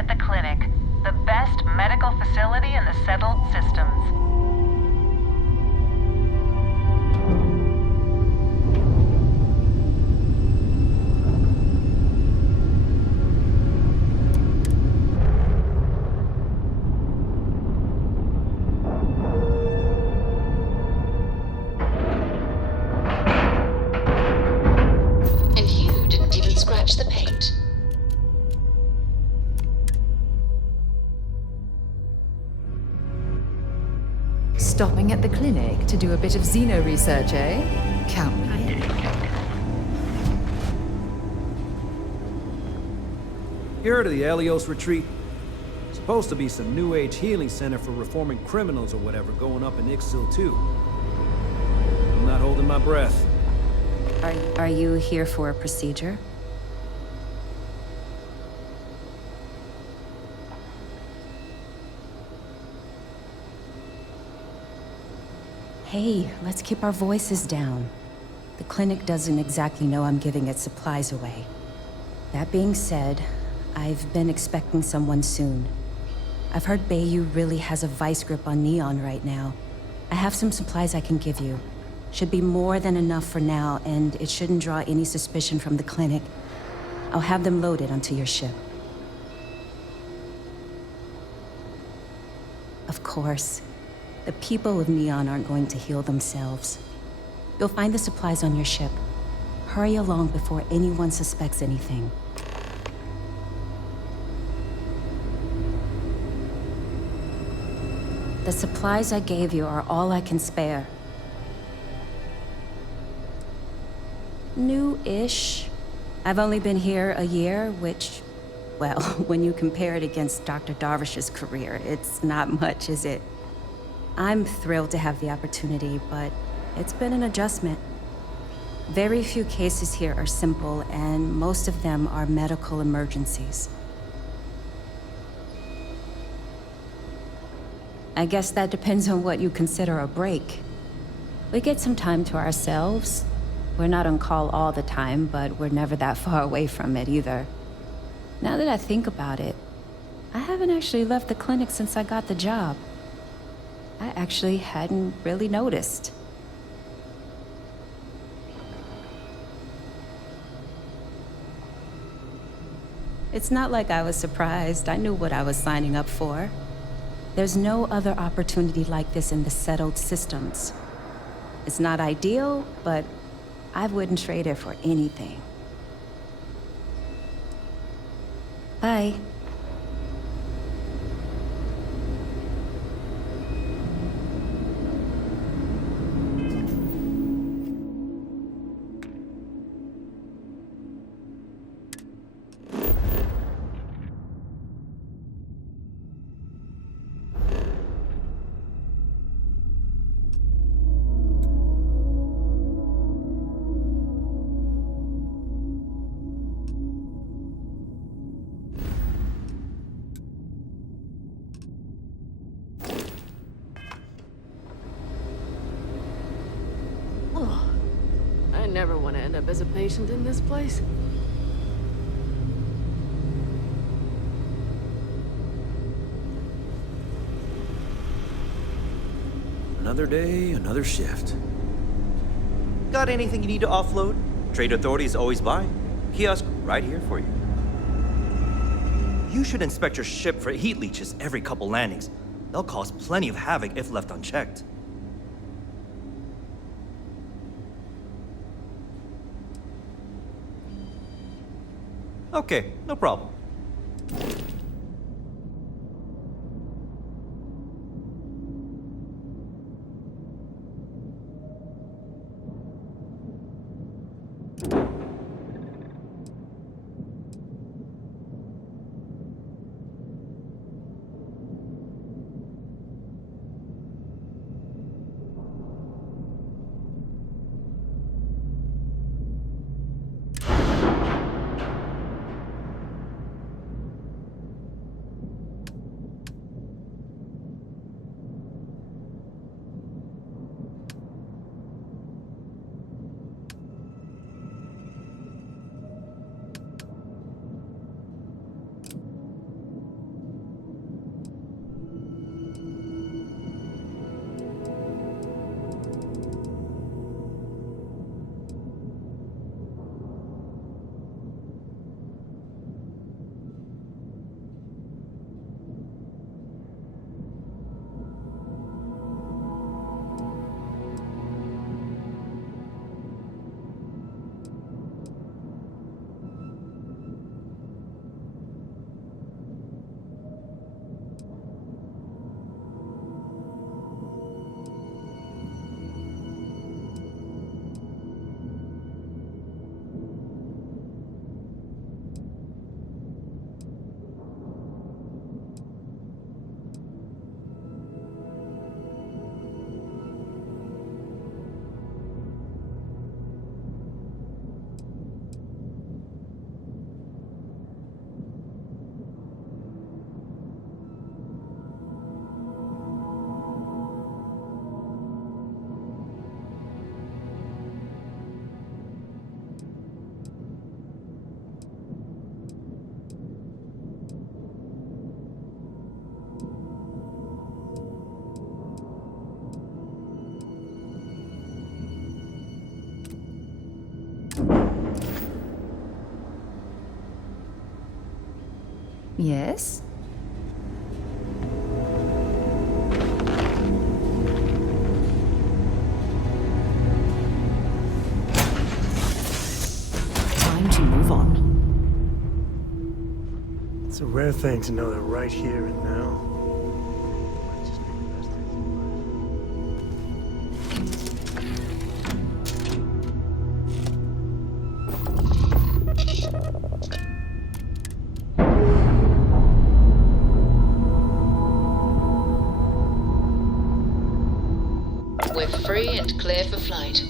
at the clinic, the best medical facility in the settled systems. The paint. Stopping at the clinic to do a bit of xeno research, eh? Count me in. You heard of the Helios retreat? Supposed to be some new age healing center for reforming criminals or whatever going up in Ixil too. I'm not holding my breath. Are you here for a procedure? Hey, let's keep our voices down. The clinic doesn't exactly know I'm giving its supplies away. That being said, I've been expecting someone soon. I've heard Bayou really has a vice grip on Neon right now. I have some supplies I can give you. Should be more than enough for now, and it shouldn't draw any suspicion from the clinic. I'll have them loaded onto your ship. Of course. The people of Neon aren't going to heal themselves. You'll find the supplies on your ship. Hurry along before anyone suspects anything. The supplies I gave you are all I can spare. New-ish. I've only been here a year, which, well, when you compare it against Dr. Darvish's career, it's not much, is it? I'm thrilled to have the opportunity, but it's been an adjustment. Very few cases here are simple, and most of them are medical emergencies. I guess that depends on what you consider a break. We get some time to ourselves. We're not on call all the time, but we're never that far away from it either. Now that I think about it, I haven't actually left the clinic since I got the job. I actually hadn't really noticed. It's not like I was surprised. I knew what I was signing up for. There's no other opportunity like this in the settled systems. It's not ideal, but I wouldn't trade it for anything. Bye. I never want to end up as a patient in this place. Another day, another shift. Got anything you need to offload? Trade Authority is always by. Kiosk right here for you. You should inspect your ship for heat leeches every couple landings. They'll cause plenty of havoc if left unchecked. Okay, no problem. Yes? Time to move on. It's a rare thing to know that right here and now. We're free and clear for flight.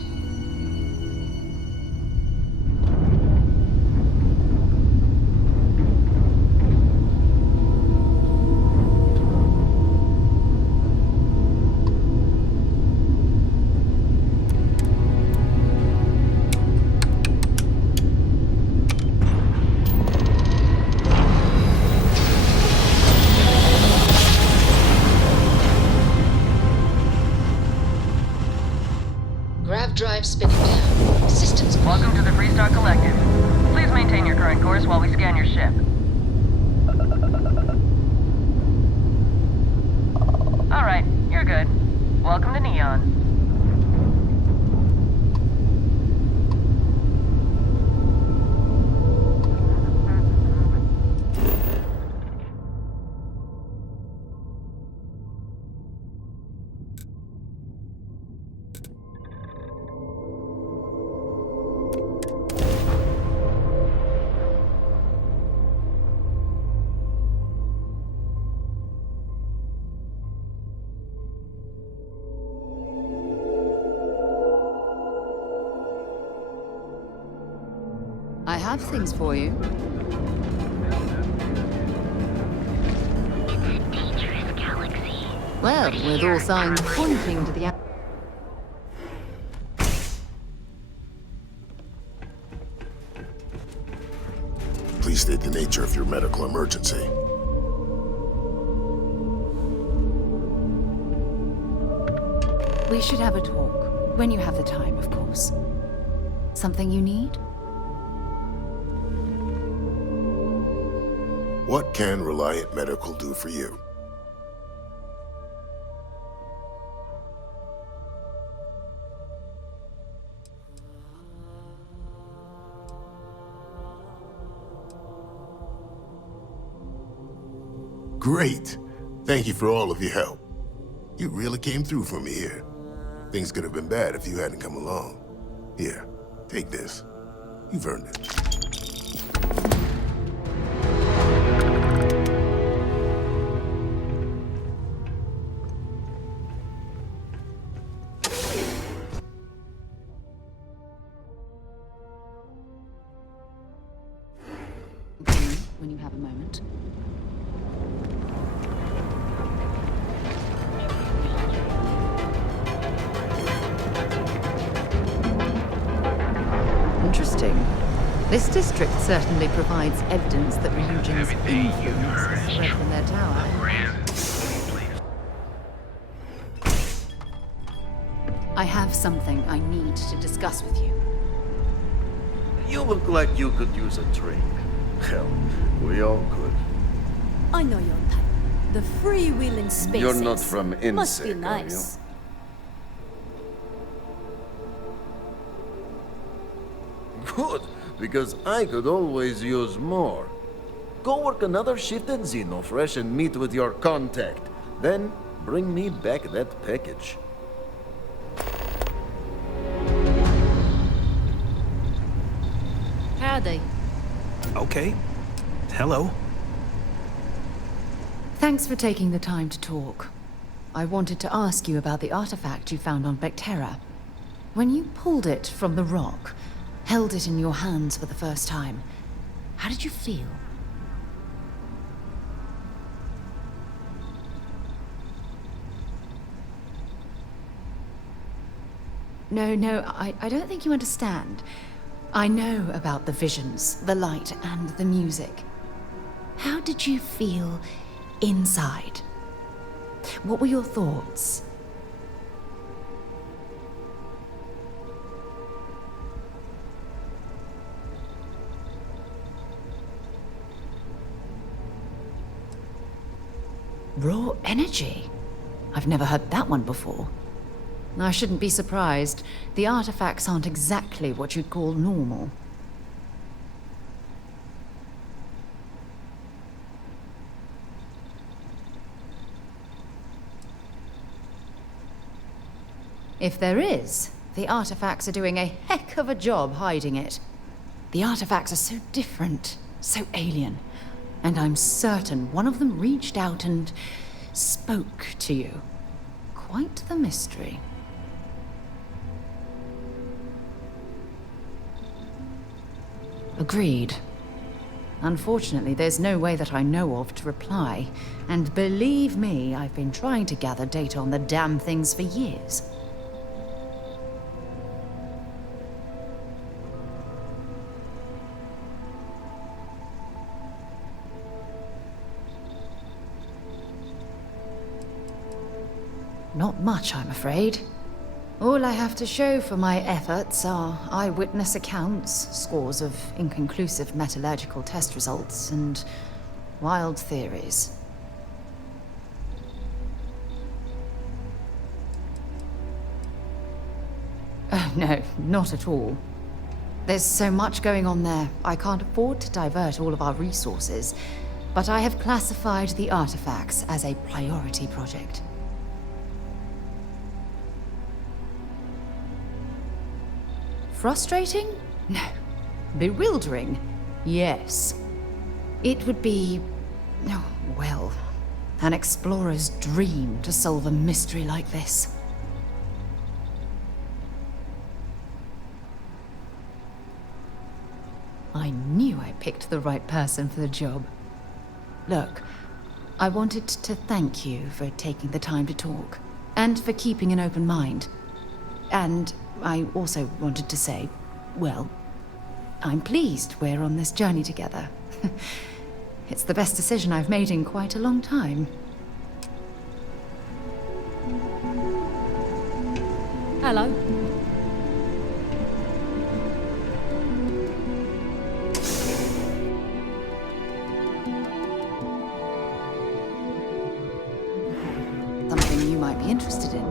Grav drive spinning down. Systems. Welcome to the Freestar Collective. Please maintain your current course while we scan your ship. Alright, you're good. Welcome to Neon. I have things for you. Well, with all signs pointing to the... Please state the nature of your medical emergency. We should have a talk. When you have the time, of course. Something you need? What can Reliant Medical do for you? Great. Thank you for all of your help. You really came through for me here. Things could have been bad if you hadn't come along. Here, take this. You've earned it. When you have a moment. Interesting. This district certainly provides evidence that Religion's influence has spread from their tower. I have something I need to discuss with you. You look like you could use a drink. Hell, we all could. I know your type. The freewheeling spaces. You're not from Insect, Must be are nice. Good, because I could always use more. Go work another shift at Xenofresh and meet with your contact. Then bring me back that package. Howdy. Okay. Hello. Thanks for taking the time to talk. I wanted to ask you about the artifact you found on Bactera. When you pulled it from the rock, held it in your hands for the first time, how did you feel? No, I don't think you understand. I know about the visions, the light, and the music. How did you feel inside? What were your thoughts? Raw energy? I've never heard that one before. I shouldn't be surprised. The artifacts aren't exactly what you'd call normal. If there is, the artifacts are doing a heck of a job hiding it. The artifacts are so different, so alien, and I'm certain one of them reached out and spoke to you. Quite the mystery. Agreed. Unfortunately, there's no way that I know of to reply, and believe me, I've been trying to gather data on the damn things for years. Not much, I'm afraid. All I have to show for my efforts are eyewitness accounts, scores of inconclusive metallurgical test results, and wild theories. Oh, no, not at all. There's so much going on there, I can't afford to divert all of our resources, but I have classified the artifacts as a priority project. Frustrating? No. Bewildering? Yes. It would be, oh, well, an explorer's dream to solve a mystery like this. I knew I picked the right person for the job. Look, I wanted to thank you for taking the time to talk, and for keeping an open mind. And I also wanted to say, well, I'm pleased we're on this journey together. It's the best decision I've made in quite a long time. Hello. Something you might be interested in.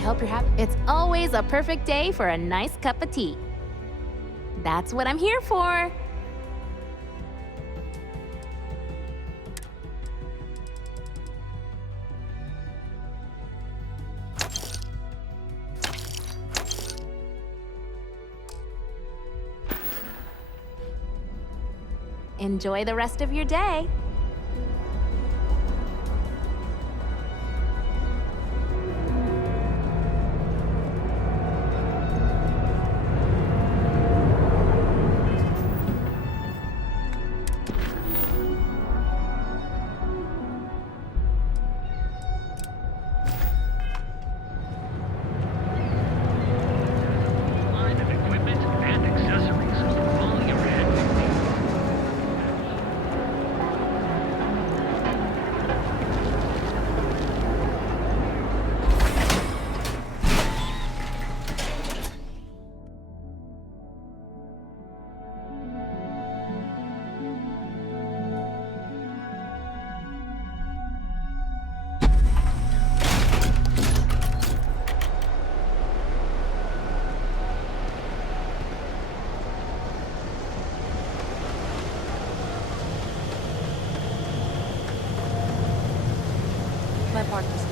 Hope you're happy. It's always a perfect day for a nice cup of tea. That's what I'm here for. Enjoy the rest of your day. My partner's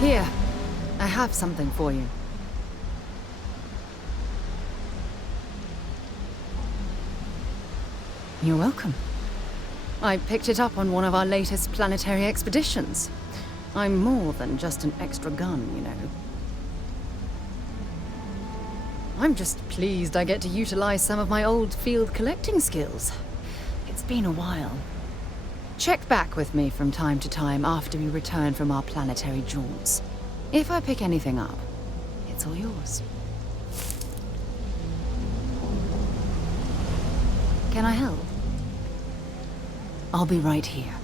Here, I have something for you. You're welcome. I picked it up on one of our latest planetary expeditions. I'm more than just an extra gun, you know. I'm just pleased I get to utilize some of my old field collecting skills. It's been a while. Check back with me from time to time after we return from our planetary jaunts. If I pick anything up, it's all yours. Can I help? I'll be right here.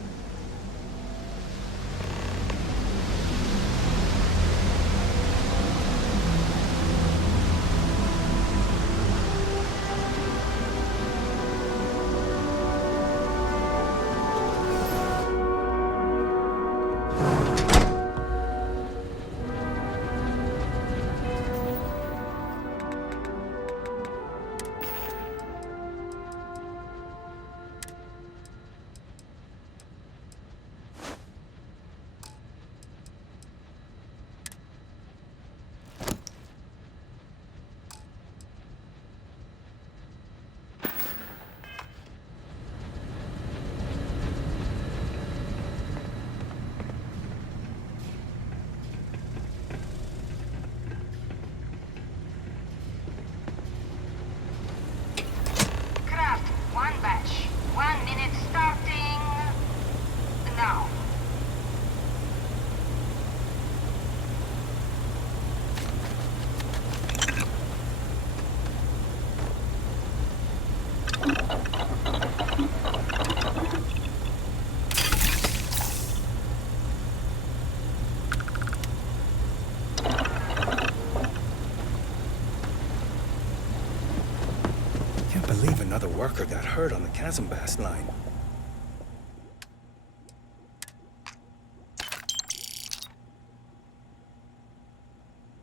Another worker got hurt on the Chasm-Bast line.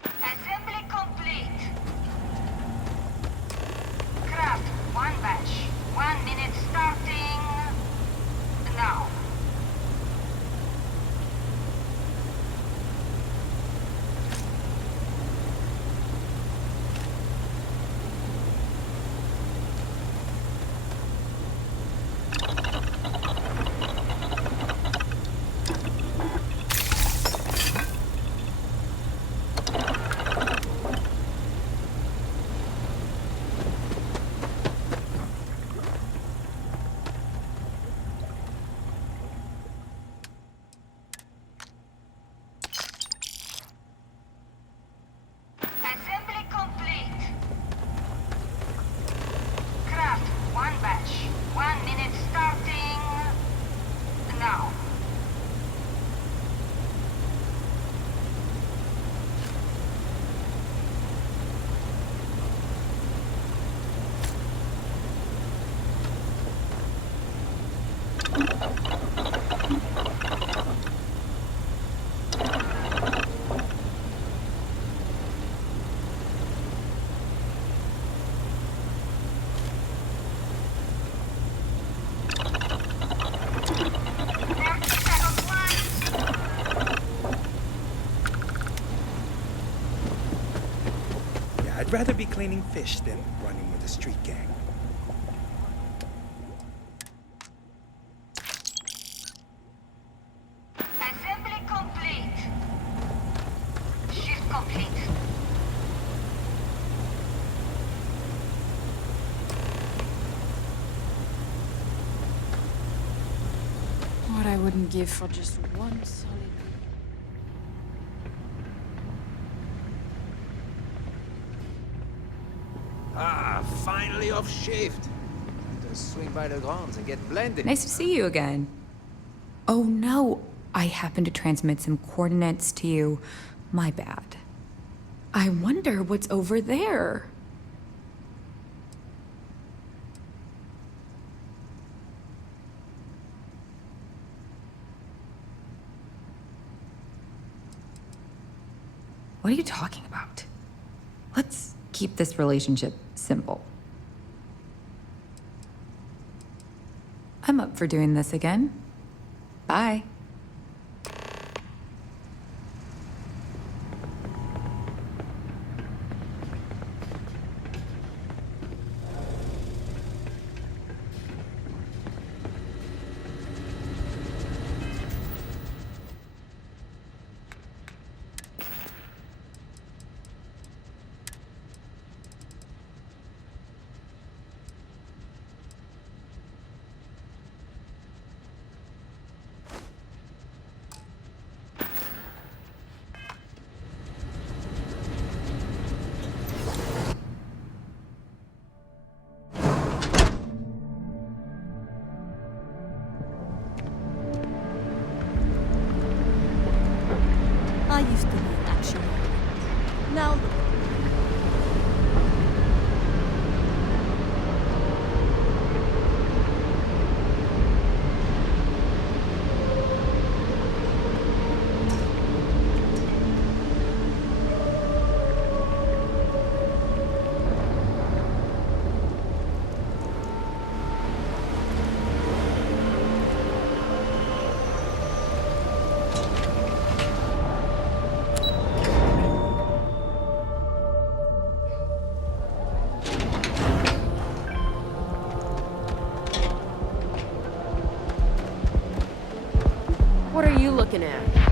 Assembly complete. Craft, one batch. 1 minute starting now. I'd rather be cleaning fish than running with a street gang. Assembly complete. Shift complete. What I wouldn't give for just one solid... Ah, finally off shift. Just swing by the grounds and get blended. Nice to see you again. Oh no, I happened to transmit some coordinates to you. My bad. I wonder what's over there. What are you talking about? Let's keep this relationship simple. I'm up for doing this again. Bye. Now What are you looking at?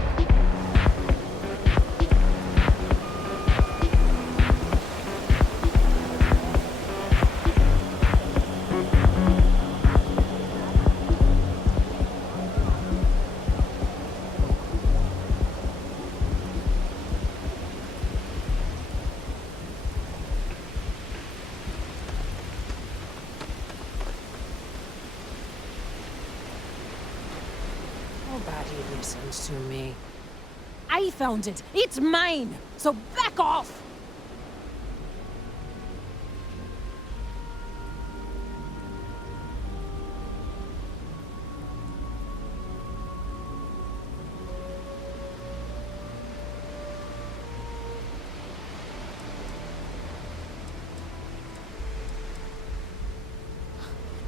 nobody listens to me. I found it. It's mine. So back off.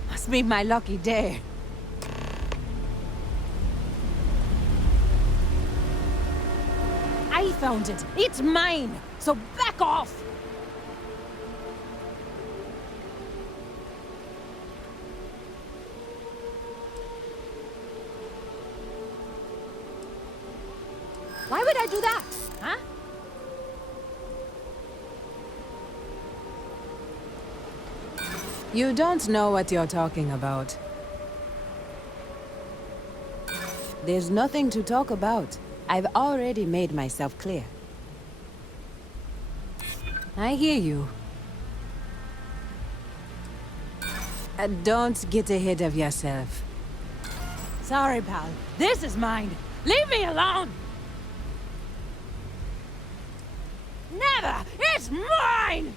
Must be my lucky day. I found it. It's mine. So back off. Why would I do that? Huh? You don't know what you're talking about. There's nothing to talk about. I've already made myself clear. I hear you. Don't get ahead of yourself. Sorry, pal. This is mine. Leave me alone! Never! It's mine!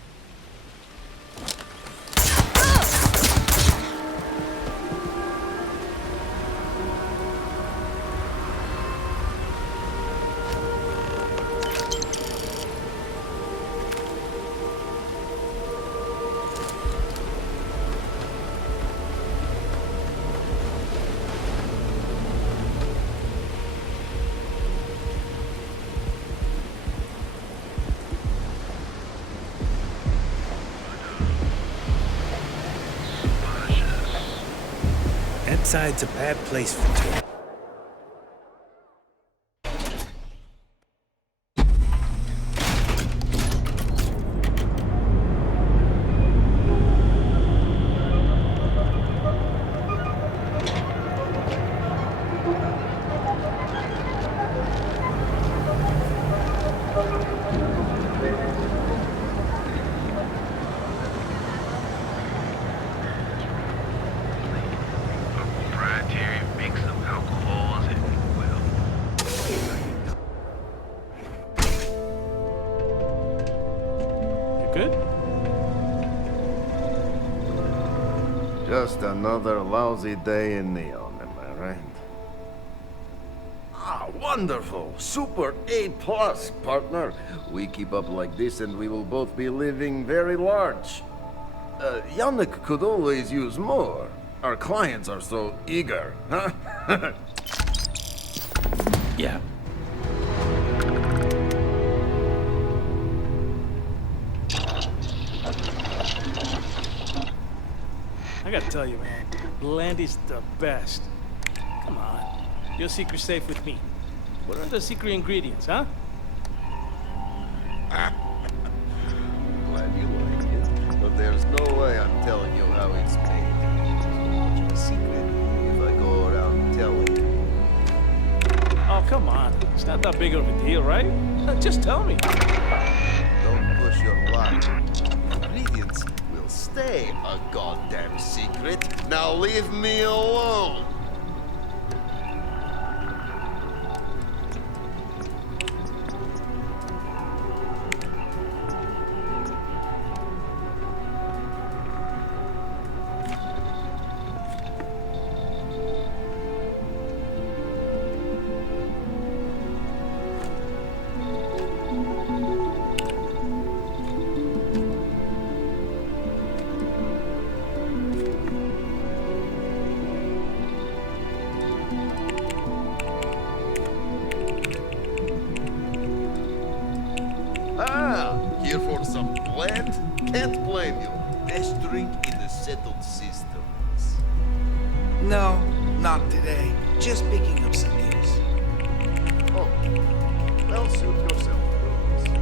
Inside's a bad place for tourists. Just another lousy day in Neon, am I right? Ah, wonderful! Super A+, partner. We keep up like this and we will both be living very large. Yannick could always use more. Our clients are so eager, huh? Yeah. I gotta tell you, man, Blandy's the best. Come on. Your secret's safe with me. What are the secret ingredients, huh? Glad you like it, but there's no way I'm telling you how it's made. It's a secret if I go around telling you. Oh, come on. It's not that big of a deal, right? Just tell me. Don't push your luck. Ingredients will stay a goddamn secret. Now leave me alone. Ah, here for some plant? Can't blame you. Best drink in the settled systems. No, not today. Just picking up some news. Oh, well, suit yourself, Bruce.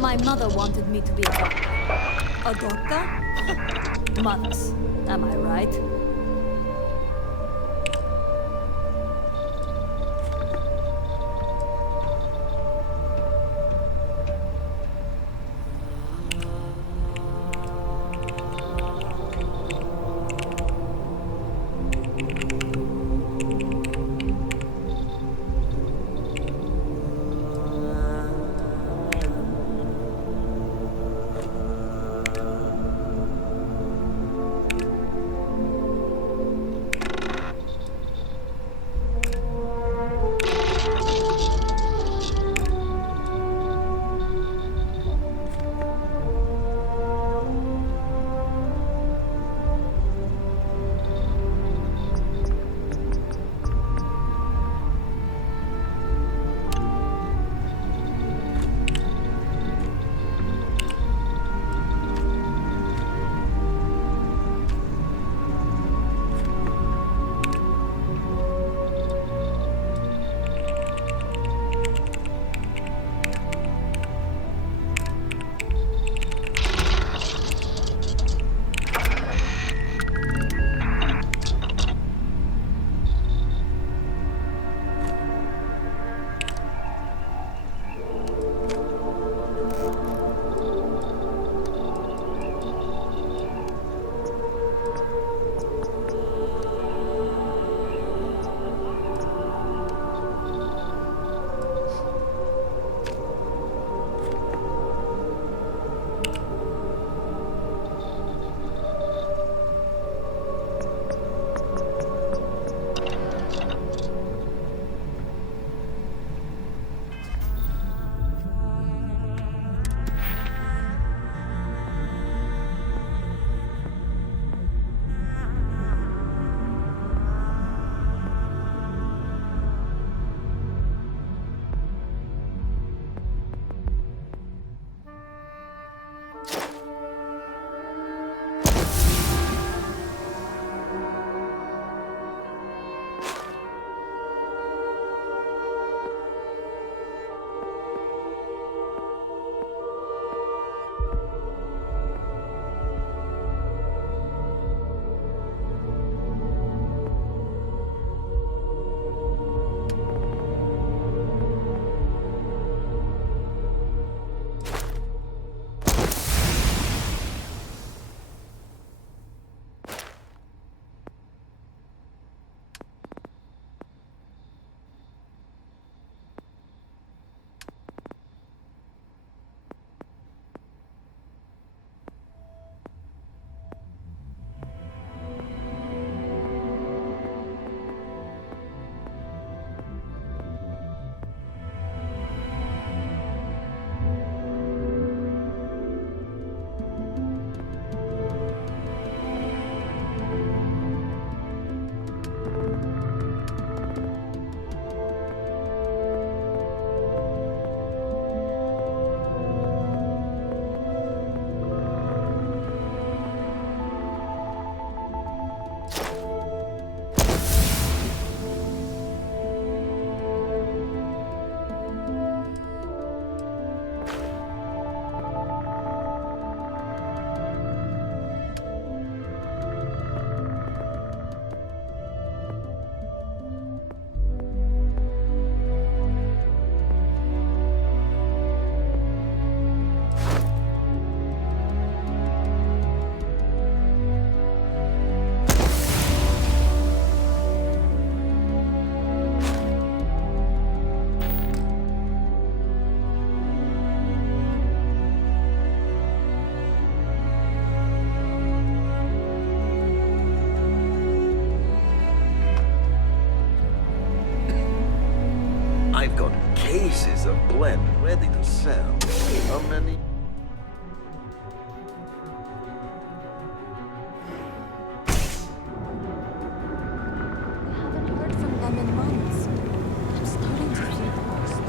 My mother wanted me to be a doctor. A doctor? Mothers. Am I right? piece of blend ready to sell. How many? Haven't heard from them in months. I'm starting to feel lost.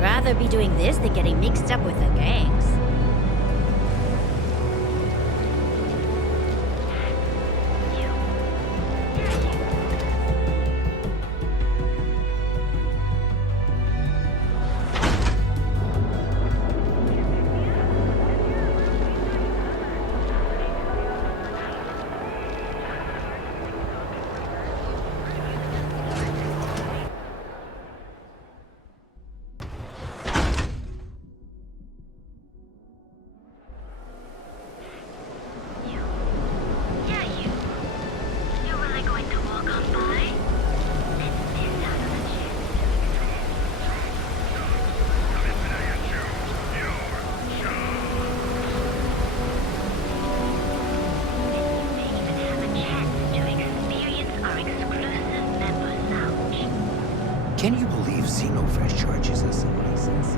Rather be doing this than getting mixed up with the gangs. Can you believe Xenofresh charges us a license?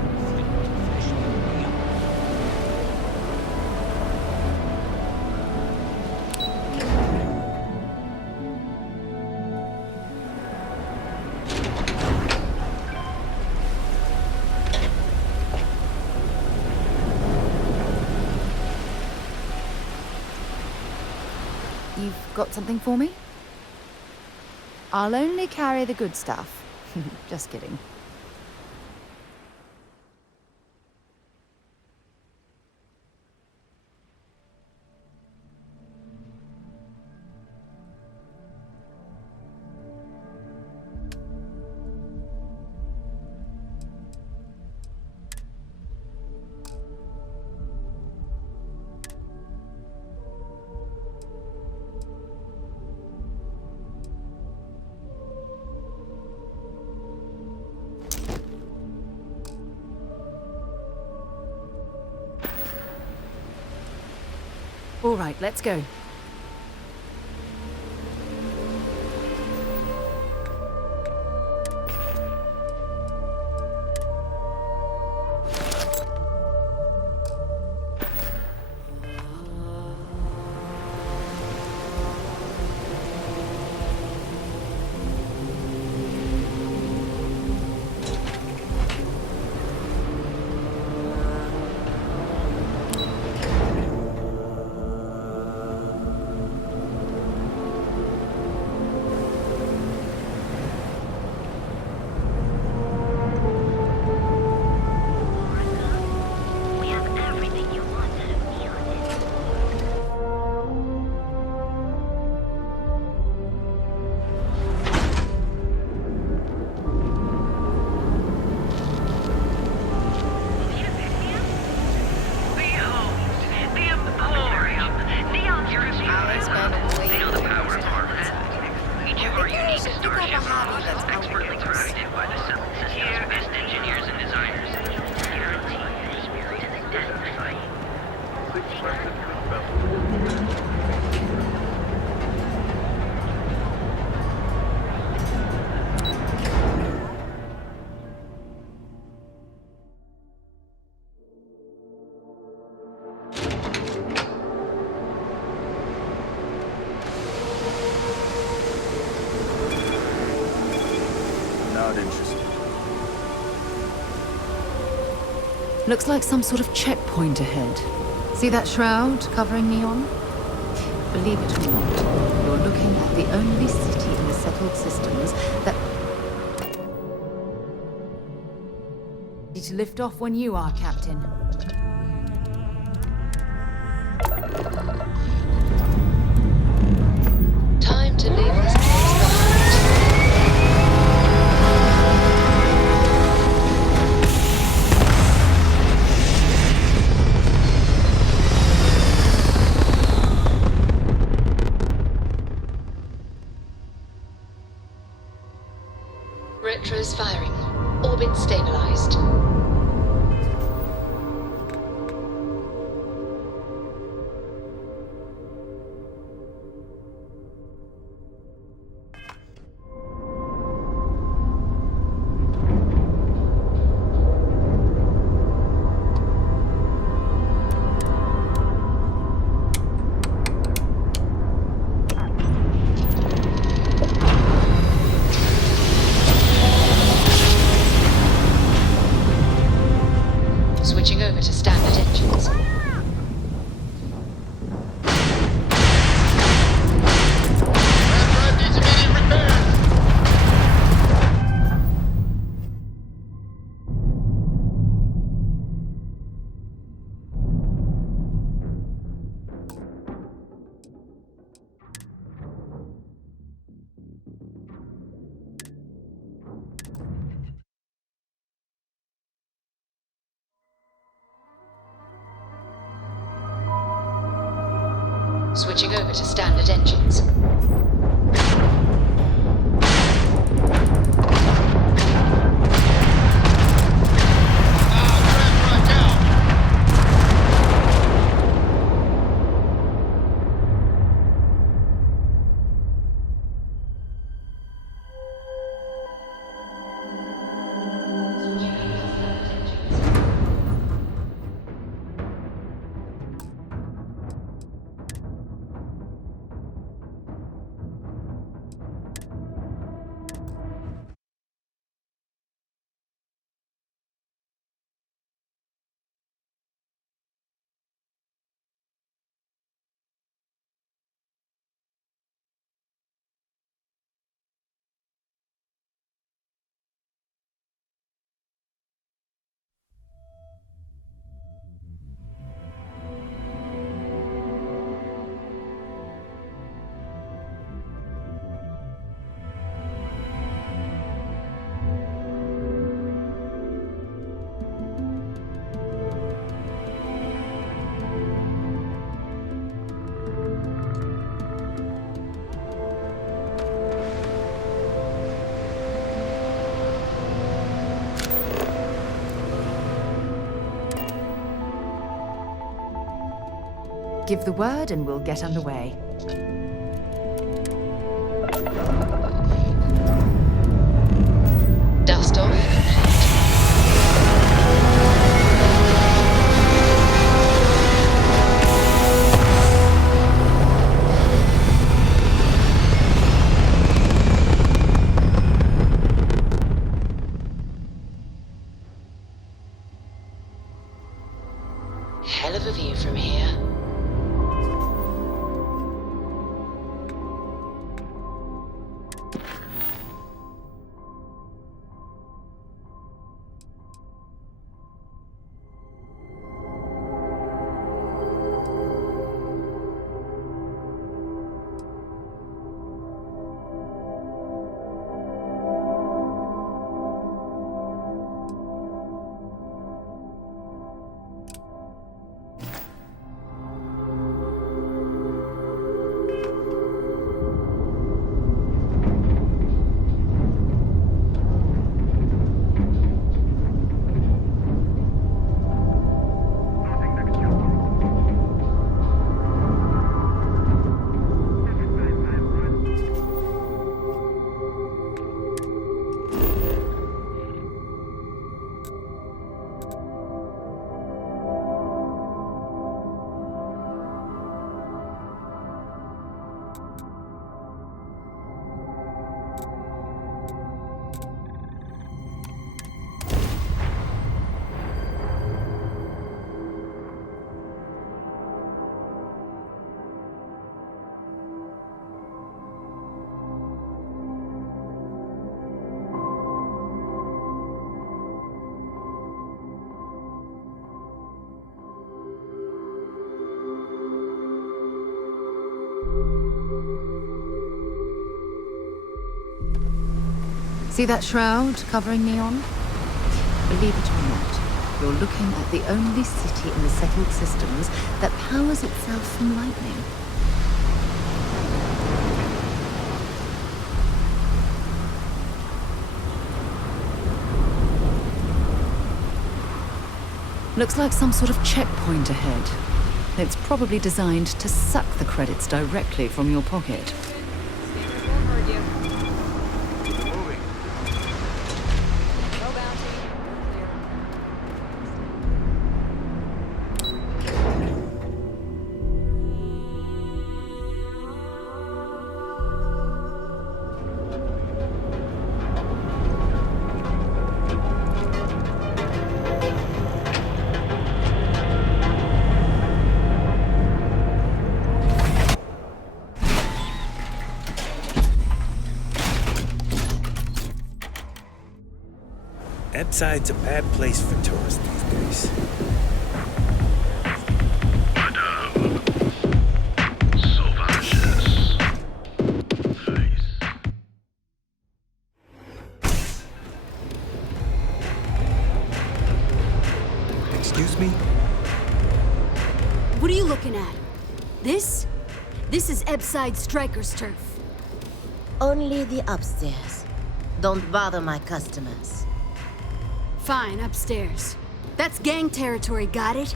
You've got something for me? I'll only carry the good stuff. Just kidding. All right, let's go. Not interested. Looks like some sort of checkpoint ahead. See that shroud covering neon? Believe it or not, you're looking at the only city in the settled systems that... Ready to lift off when you are, Captain. Switching over to standard engines. Give the word and we'll get underway. Dust off. Hell of a view from here. See that shroud covering Neon? Believe it or not, you're looking at the only city in the settled systems that powers itself from lightning. Looks like some sort of checkpoint ahead. It's probably designed to suck the credits directly from your pocket. Side's a bad place for tourists these days. Excuse me? What are you looking at? This? This is Ebside Striker's turf. Only the upstairs. Don't bother my customers. Fine, upstairs. That's gang territory, got it?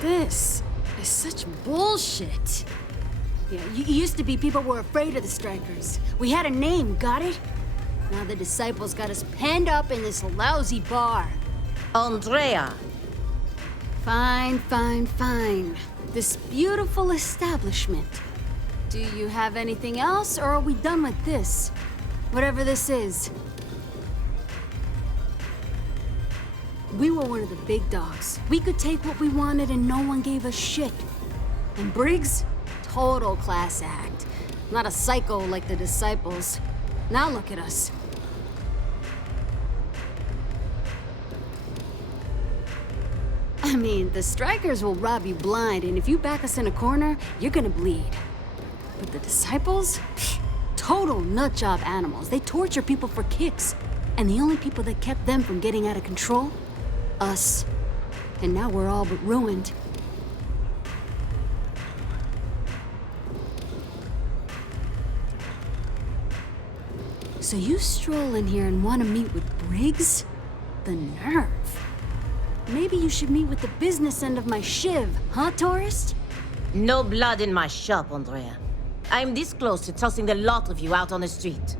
This is such bullshit. Yeah, used to be people were afraid of the Strikers. We had a name, got it? Now the Disciples got us penned up in this lousy bar. Andrea! Fine, fine, fine. This beautiful establishment. Do you have anything else, or are we done with this? Whatever this is. We were one of the big dogs. We could take what we wanted and no one gave us shit. And Briggs? Total class act. Not a psycho like the Disciples. Now look at us. I mean, the Strikers will rob you blind, and if you back us in a corner, you're gonna bleed. But the Disciples? Pfft, total nutjob animals. They torture people for kicks. And the only people that kept them from getting out of control? Us. And now we're all but ruined. So you stroll in here and want to meet with Briggs? The nerve. Maybe you should meet with the business end of my shiv, huh, tourist? No blood in my shop, Andrea. I'm this close to tossing the lot of you out on the street.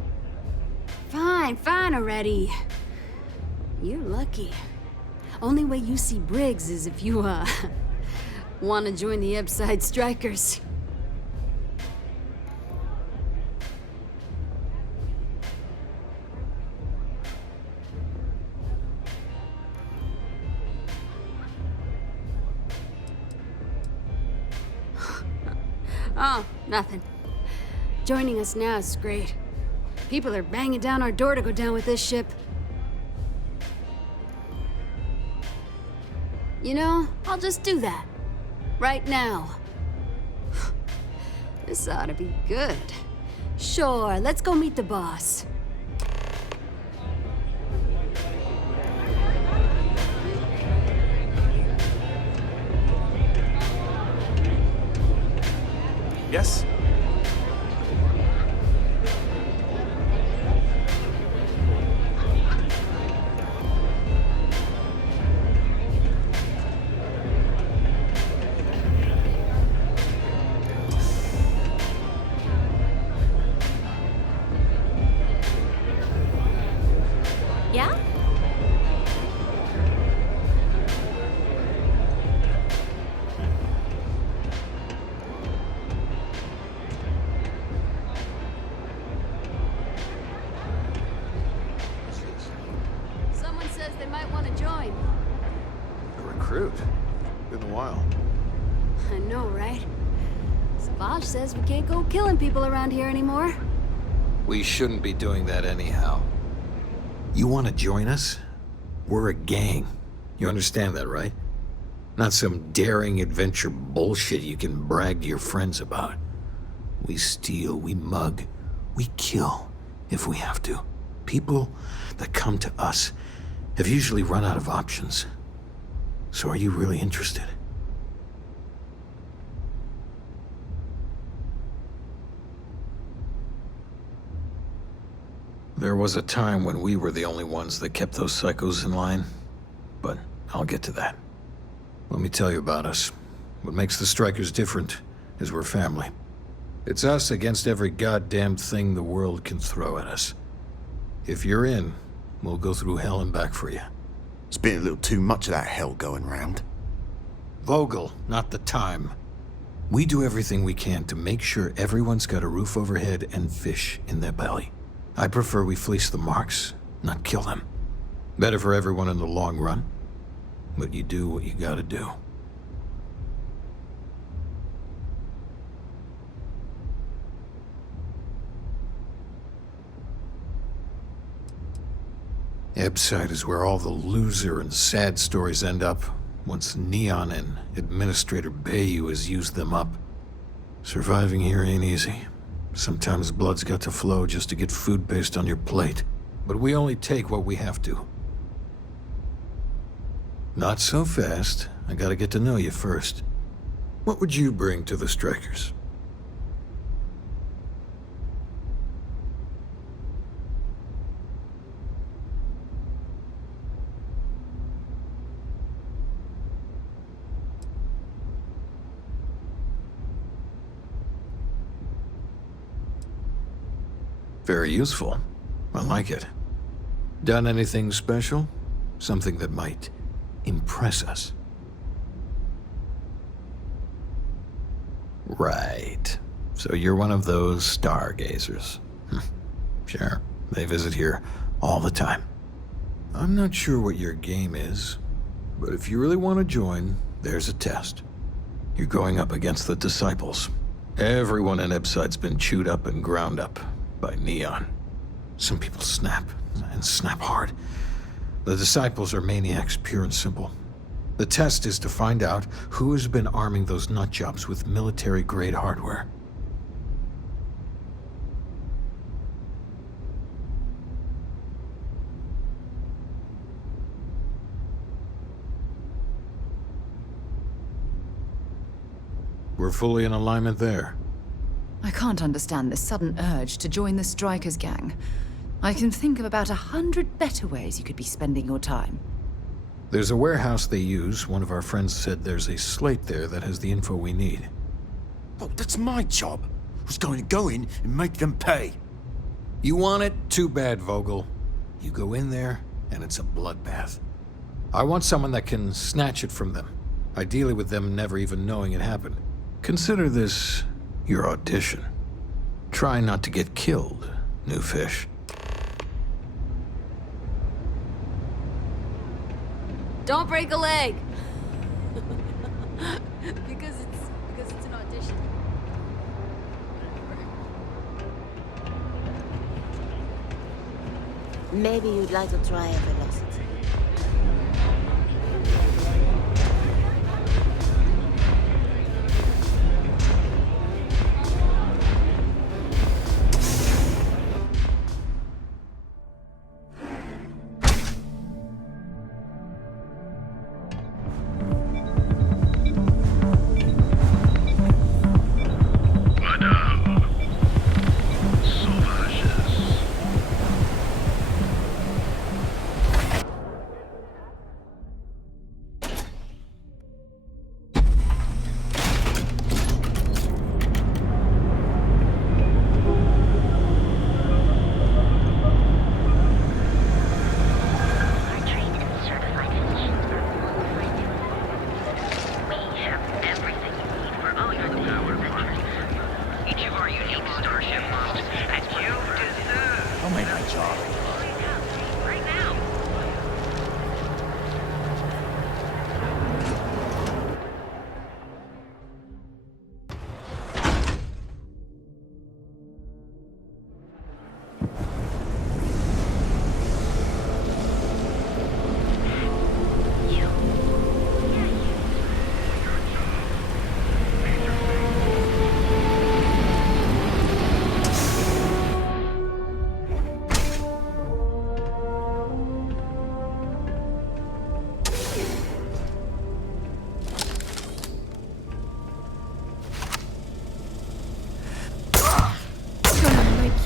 Fine, fine already. You're lucky. Only way you see Briggs is if you, want to join the Ebside Strikers. Oh, nothing. Joining us now is great. People are banging down our door to go down with this ship. You know, I'll just do that. Right now. This ought to be good. Sure, let's go meet the boss. Yes? Yeah? Someone says they might want to join. A recruit? Been a while. I know, right? Savage says we can't go killing people around here anymore. We shouldn't be doing that anyhow. You want to join us? We're a gang. You understand that, right? Not some daring adventure bullshit you can brag to your friends about. We steal, we mug, we kill, if we have to. People that come to us have usually run out of options. So are you really interested? There was a time when we were the only ones that kept those psychos in line, but I'll get to that. Let me tell you about us. What makes the Strikers different is we're family. It's us against every goddamn thing the world can throw at us. If you're in, we'll go through hell and back for you. It's been a little too much of that hell going round. Vogel, not the time. We do everything we can to make sure everyone's got a roof overhead and fish in their belly. I prefer we fleece the marks, not kill them. Better for everyone in the long run. But you do what you gotta do. Ebside is where all the loser and sad stories end up once Neon and Administrator Bayou has used them up. Surviving here ain't easy. Sometimes blood's got to flow just to get food based on your plate. But we only take what we have to. Not so fast. I gotta get to know you first. What would you bring to the Strikers? Very useful. I like it. Done anything special? Something that might impress us? Right. So you're one of those stargazers. Sure, they visit here all the time. I'm not sure what your game is, but if you really want to join, there's a test. You're going up against the Disciples. Everyone in Ipside's been chewed up and ground up by Neon. Some people snap, and snap hard. The Disciples are maniacs, pure and simple. The test is to find out who has been arming those nutjobs with military-grade hardware. We're fully in alignment there. I can't understand this sudden urge to join the Strikers gang. I can think of about 100 better ways you could be spending your time. There's a warehouse they use. One of our friends said there's a slate there that has the info we need. Oh, that's my job. I was going to go in and make them pay. You want it? Too bad, Vogel. You go in there, and it's a bloodbath. I want someone that can snatch it from them. Ideally with them never even knowing it happened. Consider this your audition. Try not to get killed, new fish. Don't break a leg! because it's an audition. Maybe you'd like to try a velocity.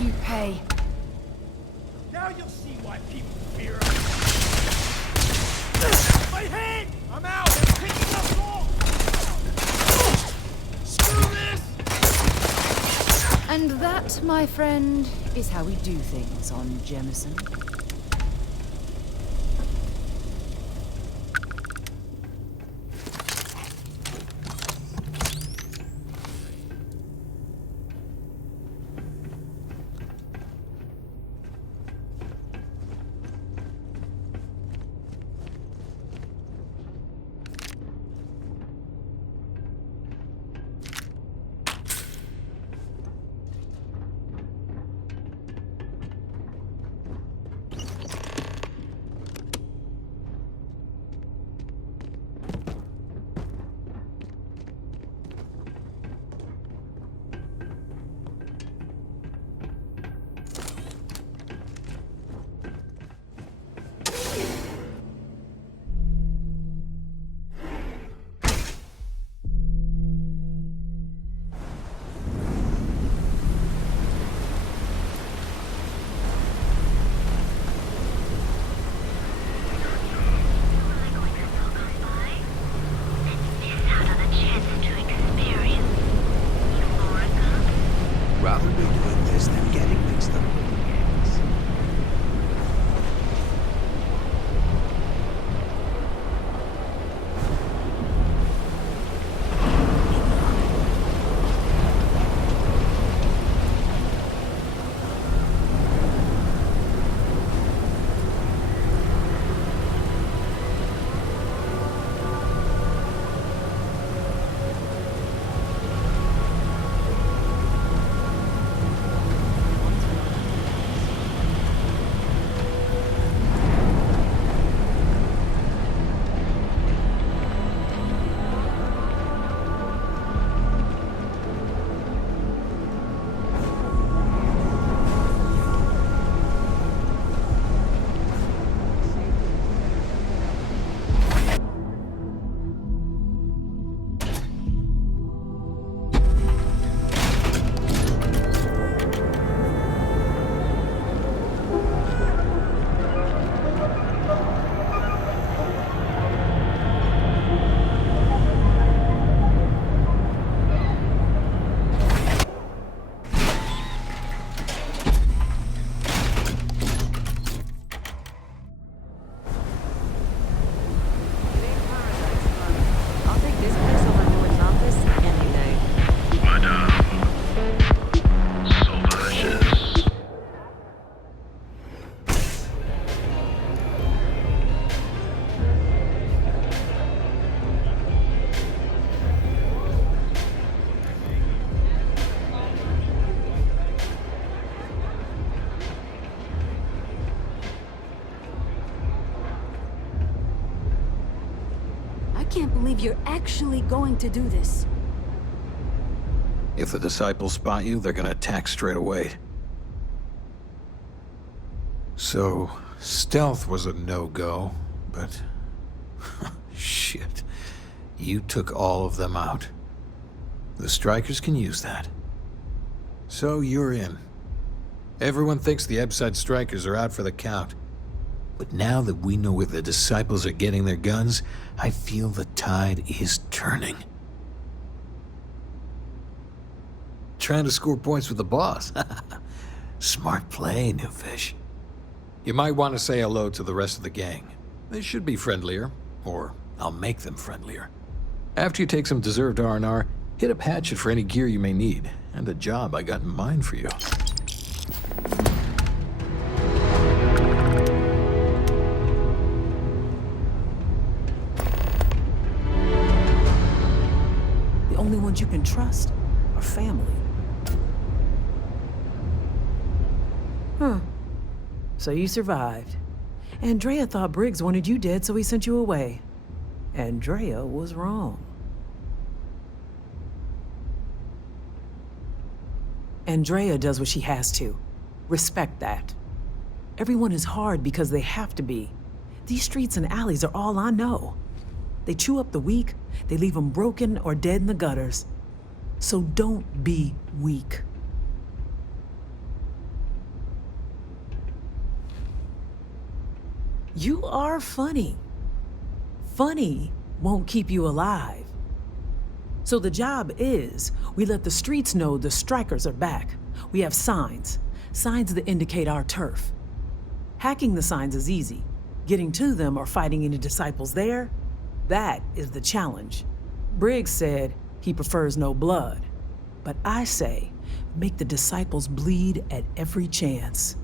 You pay. Now you'll see why people fear us. My hand! I'm out! I'm picking up all! Screw this! And that, my friend, is how we do things on Jemison. can't believe you're actually going to do this. If the disciples spot you, they're gonna attack straight away. So, stealth was a no-go, but... shit. You took all of them out. The Strikers can use that. So you're in. Everyone thinks the Ebside Strikers are out for the count. But now that we know where the disciples are getting their guns, I feel the tide is turning. Trying to score points with the boss. Smart play, new fish. You might want to say hello to the rest of the gang. They should be friendlier, or I'll make them friendlier. After you take some deserved R&R, hit up Hatchet for any gear you may need, and a job I got in mind for you. The only ones you can trust are family. Huh. So you survived. Andrea thought Briggs wanted you dead, so he sent you away. Andrea was wrong. Andrea does what she has to. Respect that. Everyone is hard because they have to be. These streets and alleys are all I know. They chew up the weak, they leave them broken or dead in the gutters. So don't be weak. You are funny. Funny won't keep you alive. So the job is, we let the streets know the Strikers are back. We have signs that indicate our turf. Hacking the signs is easy. Getting to them or fighting any disciples there, that is the challenge. Briggs said he prefers no blood. But I say, make the disciples bleed at every chance.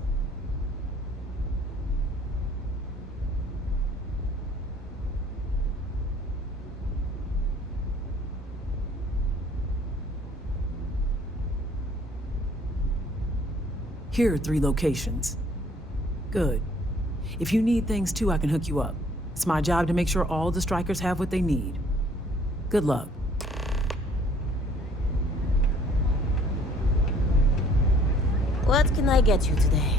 Here are 3 locations. Good. If you need things too, I can hook you up. It's my job to make sure all the Strikers have what they need. Good luck. What can I get you today?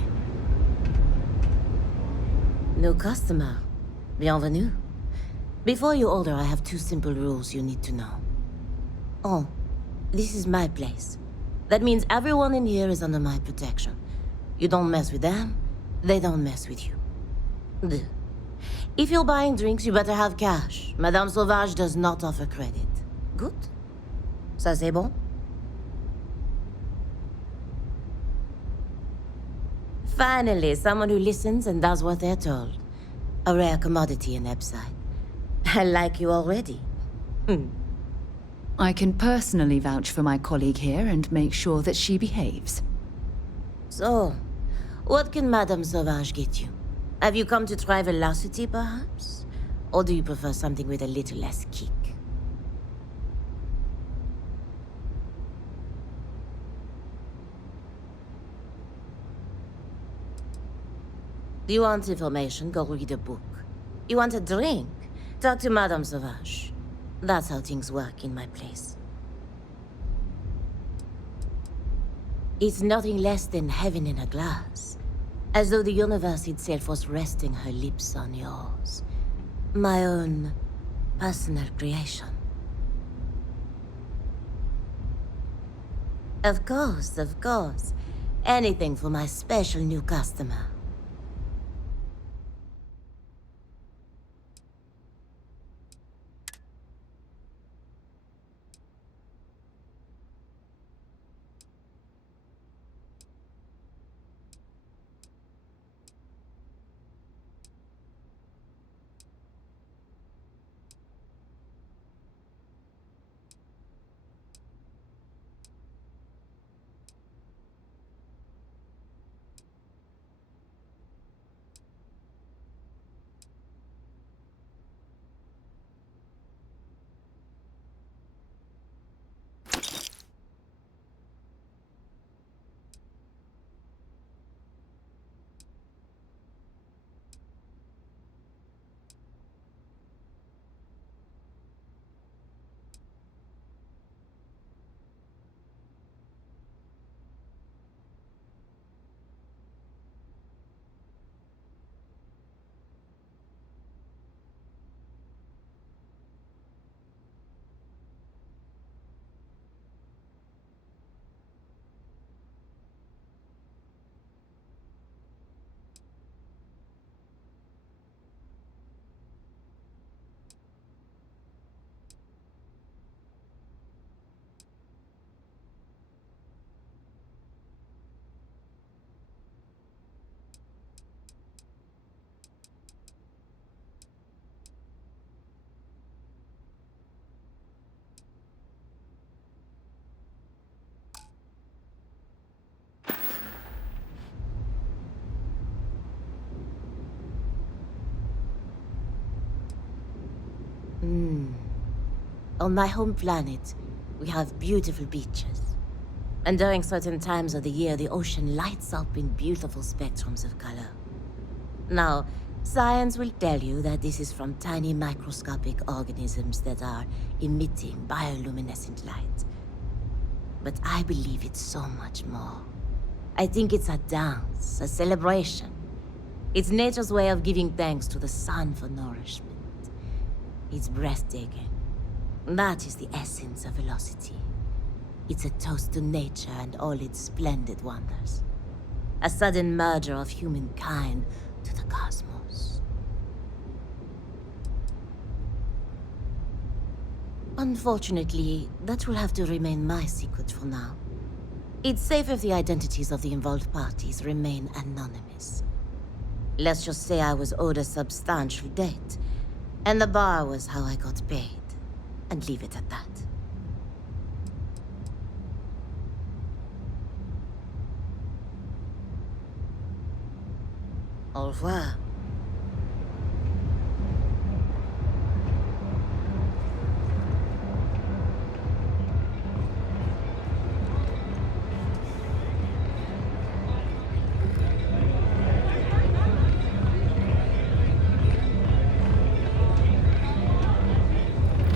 New customer. Bienvenue. Before you order, I have 2 simple rules you need to know. Oh, this is my place. That means everyone in here is under my protection. You don't mess with them, they don't mess with you. Deux. If you're buying drinks, you better have cash. Madame Sauvage does not offer credit. Good? Ça c'est bon? Finally, someone who listens and does what they're told. A rare commodity in Ebside. I like you already. I can personally vouch for my colleague here and make sure that she behaves. So, what can Madame Sauvage get you? Have you come to try velocity, perhaps? Or do you prefer something with a little less kick? You want information? Go read a book. You want a drink? Talk to Madame Sauvage. That's how things work in my place. It's nothing less than heaven in a glass. As though the universe itself was resting her lips on yours. My own personal creation. Of course, of course. Anything for my special new customer. On my home planet, we have beautiful beaches. And during certain times of the year, the ocean lights up in beautiful spectrums of color. Now, science will tell you that this is from tiny microscopic organisms that are emitting bioluminescent light. But I believe it's so much more. I think it's a dance, a celebration. It's nature's way of giving thanks to the sun for nourishment. It's breathtaking. That is the essence of velocity. It's a toast to nature and all its splendid wonders. A sudden merger of humankind to the cosmos. Unfortunately, that will have to remain my secret for now. It's safe if the identities of the involved parties remain anonymous. Let's just say I was owed a substantial debt, and the bar was how I got paid, and leave it at that. Au revoir.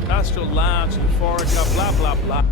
Astral Lounge, Euphorica, blah, blah, blah.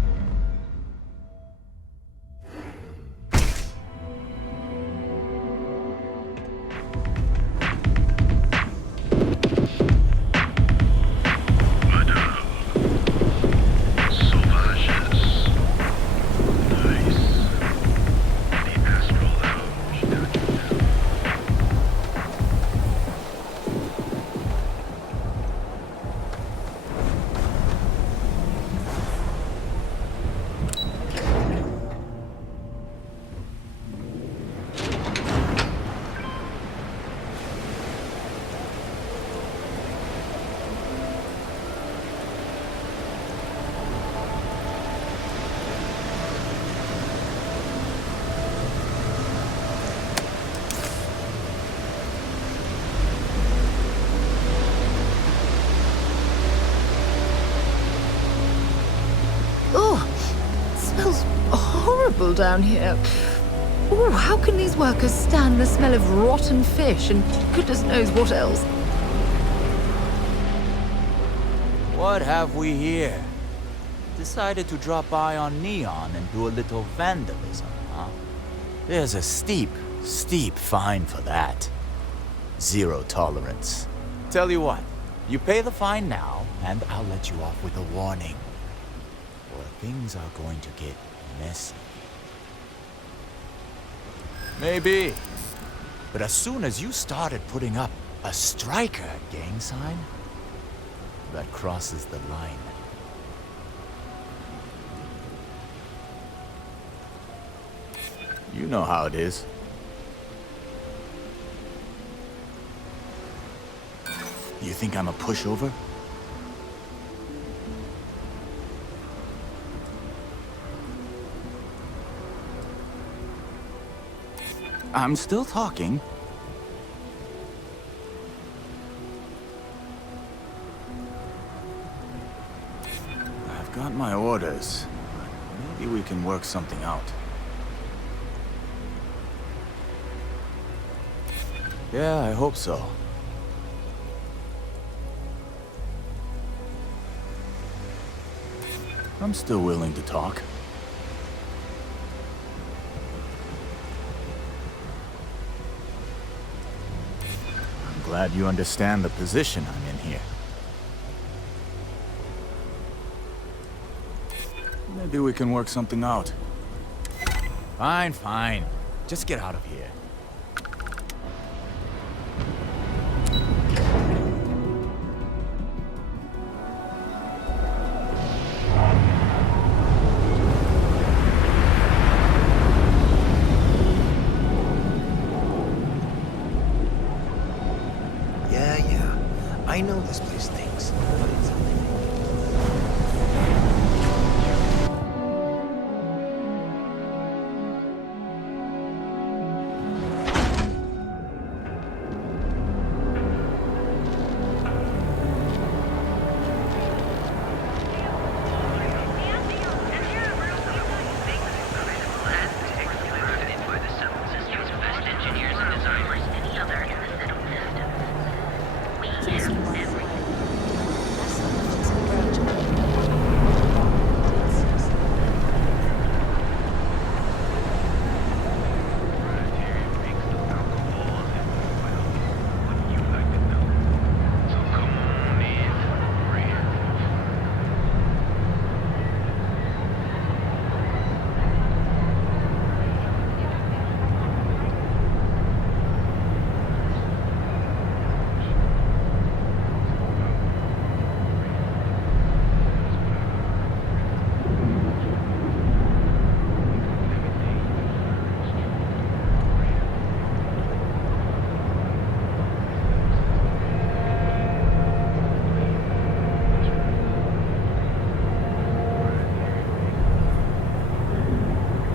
Down here. Oh, how can these workers stand the smell of rotten fish and goodness knows what else? What have we here? Decided to drop by on Neon and do a little vandalism, huh? There's a steep fine for that. Zero tolerance. Tell you what, you pay the fine now, and I'll let you off with a warning. Or things are going to get messy. Maybe. But as soon as you started putting up a striker gang sign, that crosses the line. You know how it is. You think I'm a pushover? I'm still talking. I've got my orders. Maybe we can work something out. Yeah, I hope so. I'm still willing to talk. Glad you understand the position I'm in here. Maybe we can work something out. Fine. Just get out of here. I know this place stinks, but it's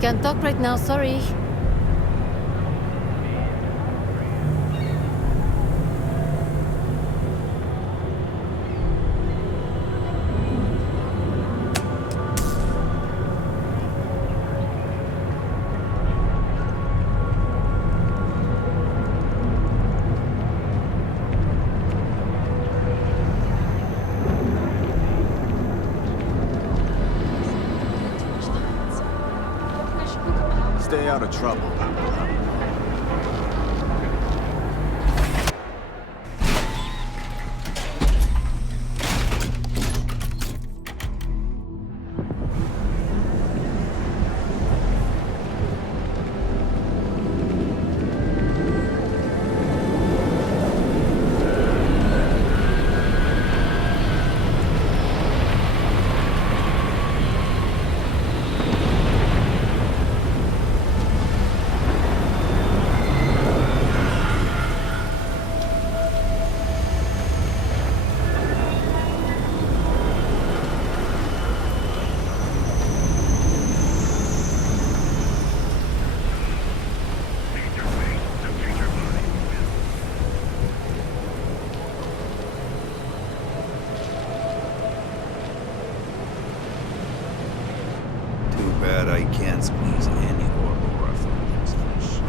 Can't talk right now, sorry. Stay out of trouble. Too bad I can't squeeze any autograph from these fish.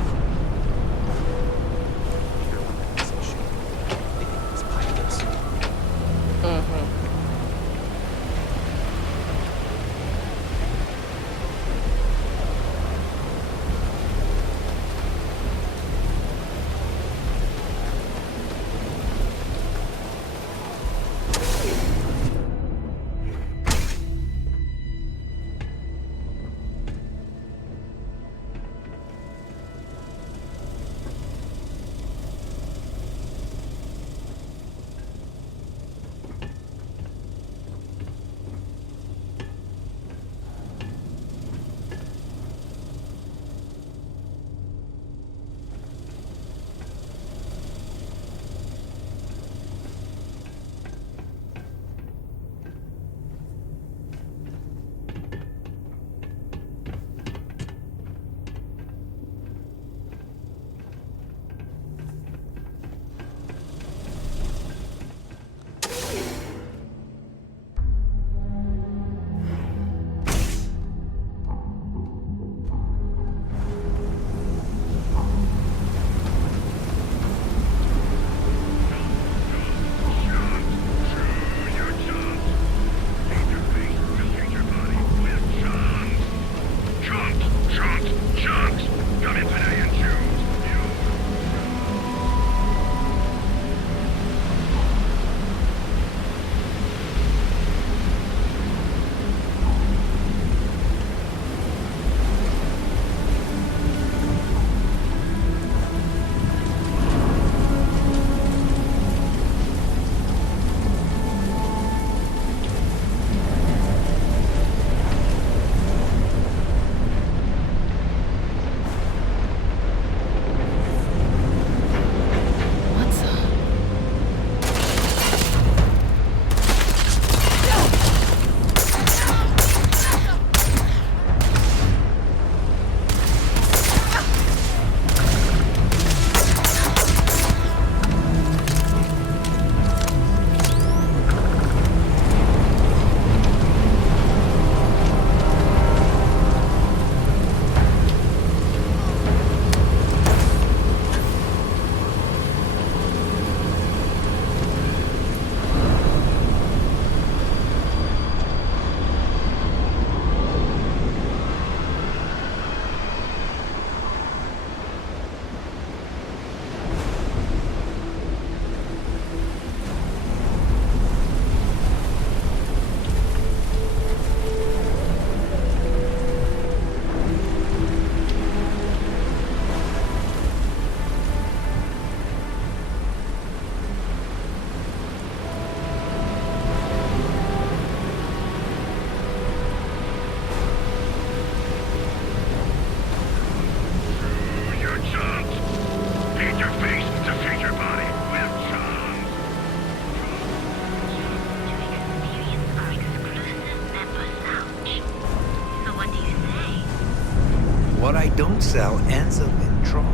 What I don't sell ends up in trouble.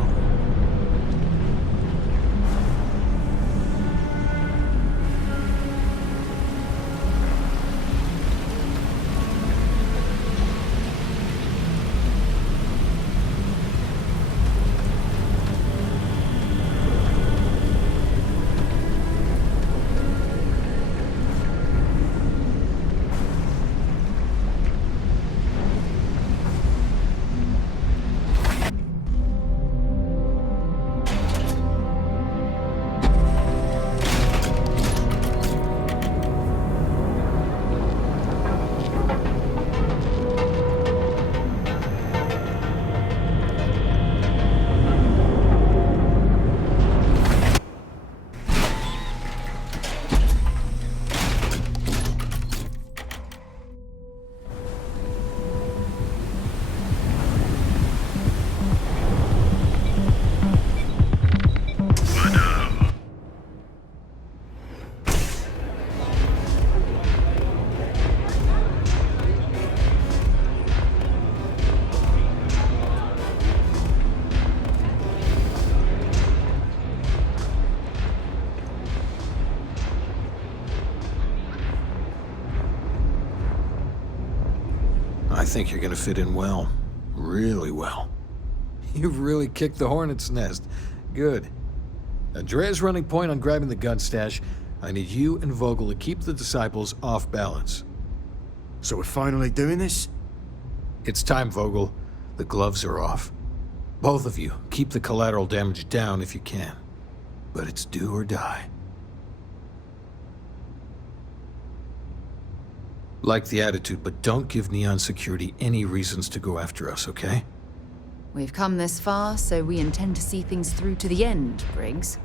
I think you're gonna fit in well. Really well. You've really kicked the hornet's nest. Good. Andrea's running point on grabbing the gun stash. I need you and Vogel to keep the disciples off balance. So we're finally doing this? It's time, Vogel. The gloves are off. Both of you, keep the collateral damage down if you can. But it's do or die. Like the attitude, but don't give Neon Security any reasons to go after us, okay? We've come this far, so we intend to see things through to the end, Briggs.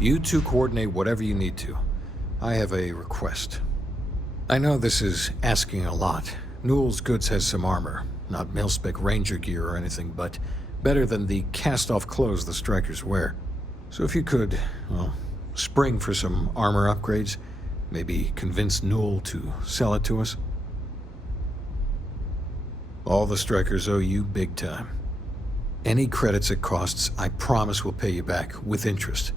You two coordinate whatever you need to. I have a request. I know this is asking a lot. Newell's Goods has some armor. Not mil-spec ranger gear or anything, but better than the cast-off clothes the strikers wear. So if you could, well, spring for some armor upgrades, maybe convince Newell to sell it to us. All the strikers owe you big time. Any credits it costs, I promise we'll pay you back, with interest.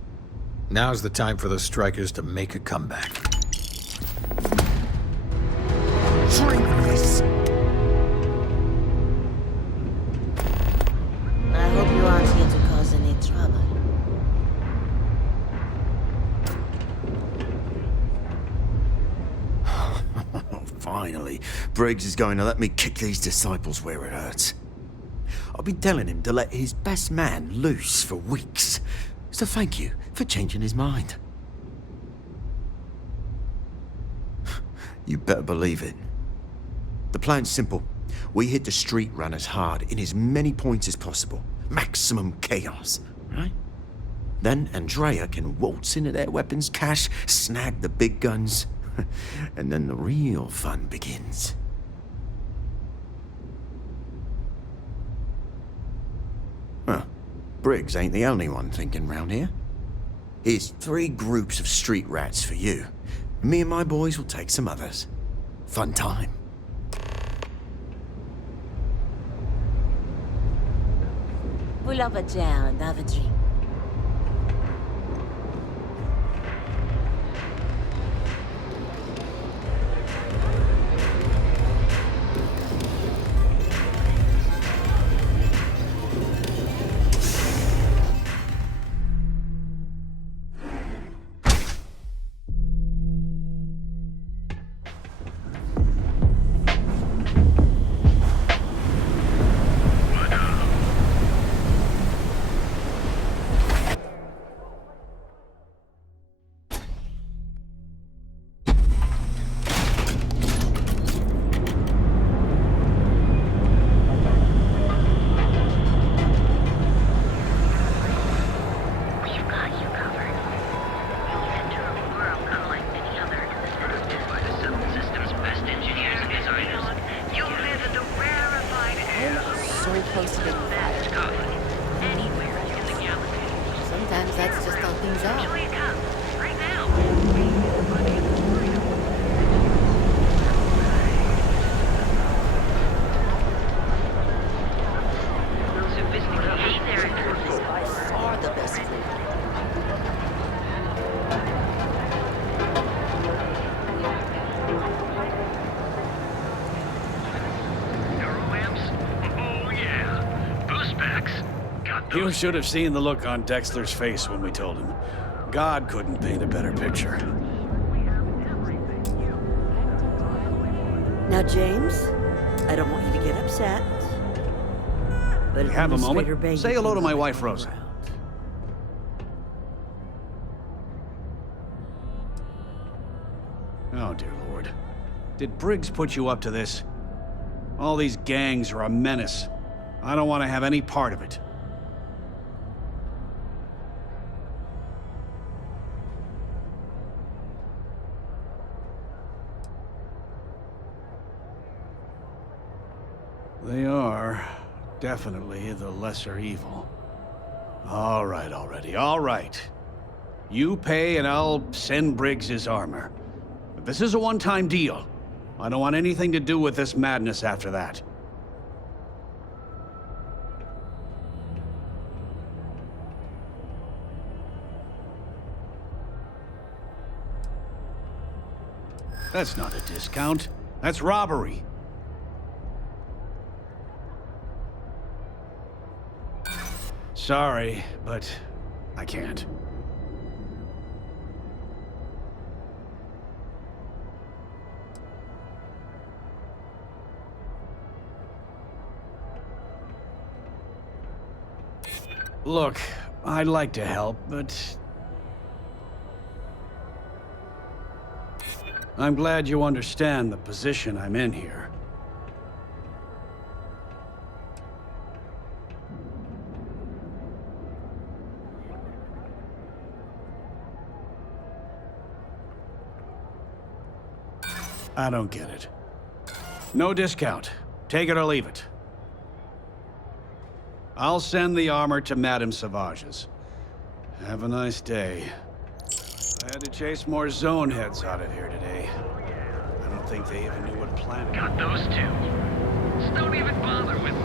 Now's the time for the strikers to make a comeback. Drink this! I hope you aren't here to cause any trouble. Finally, Briggs is going to let me kick these disciples where it hurts. I've been telling him to let his best man loose for weeks. So thank you for changing his mind. You better believe it. The plan's simple. We hit the street runners hard in as many points as possible. Maximum chaos, right? Then Andrea can waltz into their weapons cache, snag the big guns, and then the real fun begins. Well, Briggs ain't the only one thinking round here. Here's 3 groups of street rats for you. Me and my boys will take some others. Fun time. Pull up a chair and have a drink. Sometimes that's just how things are. You should have seen the look on Dexter's face when we told him. God couldn't paint a better picture. Now, James, I don't want you to get upset. But You have a moment? Administrator Baker Say hello to my came wife, Rosa. Oh, dear Lord. Did Briggs put you up to this? All these gangs are a menace. I don't want to have any part of it. They are definitely the lesser evil. All right already, all right. You pay and I'll send Briggs his armor. But this is a one-time deal. I don't want anything to do with this madness after that. That's not a discount. That's robbery. Sorry, but I can't. Look, I'd like to help, but I'm glad you understand the position I'm in here. I don't get it. No discount. Take it or leave it. I'll send the armor to Madame Savage's. Have a nice day. I had to chase more zone heads out of here today. I don't think they even knew what planet. Got those two. Just don't even bother with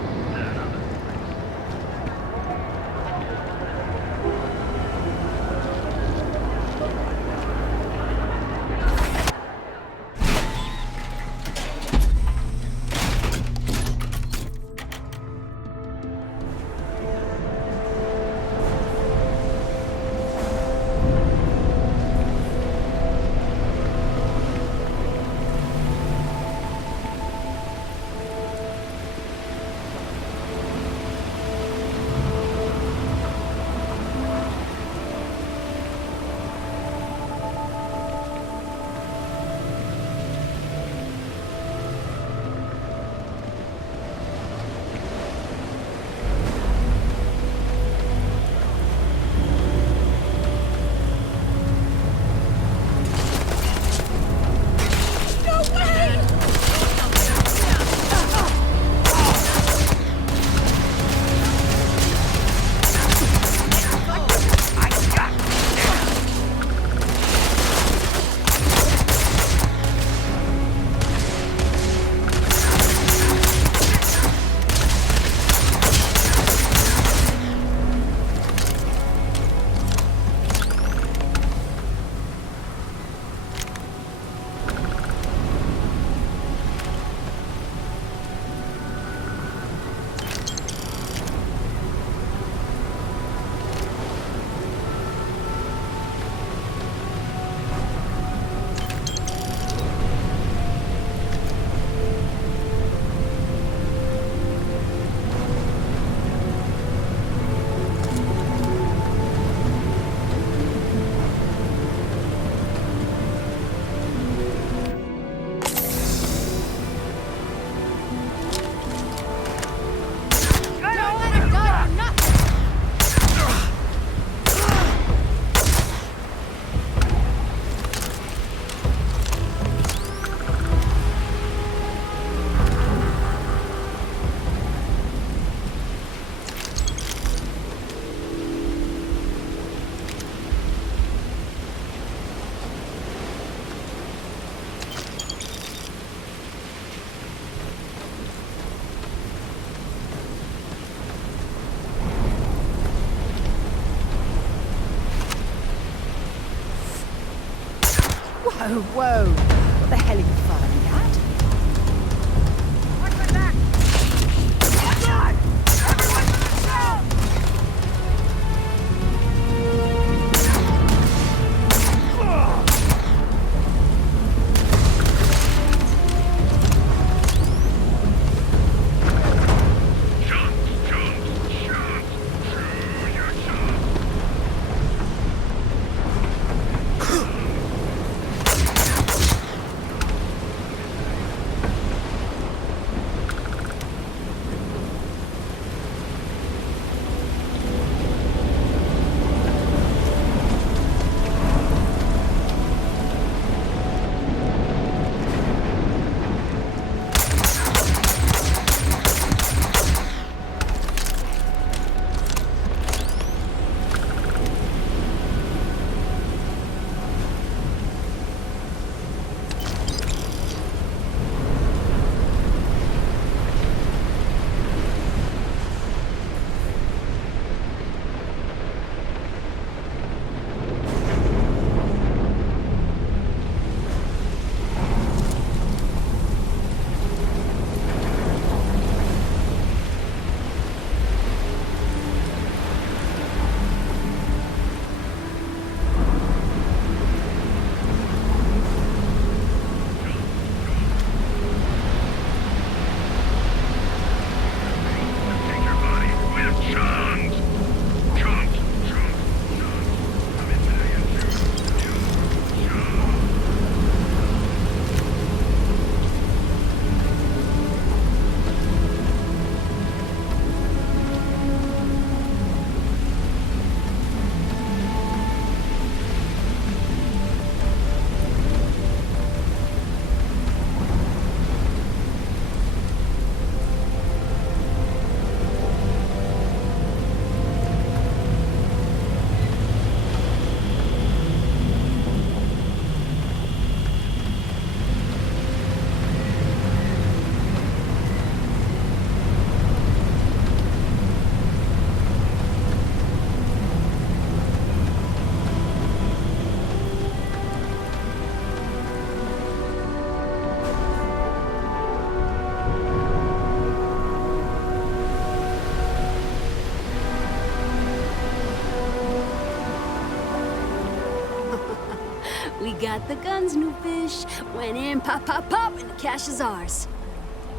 Whoa, whoa. What the hell are you firing at? Watch my back! God! Everyone to the south! We got the guns, new fish. Went in, pop, pop, pop, and the cash is ours.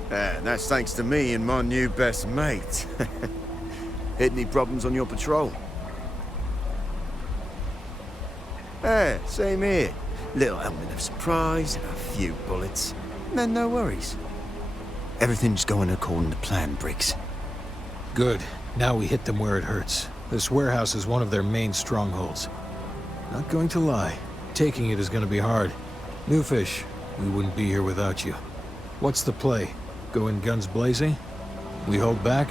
That's thanks to me and my new best mate. Hit any problems on your patrol? Same here. Little element of surprise, a few bullets. Then no worries. Everything's going according to plan, Briggs. Good. Now we hit them where it hurts. This warehouse is one of their main strongholds. Not going to lie. Taking it is going to be hard. New fish, we wouldn't be here without you. What's the play? Go in guns blazing? We hold back?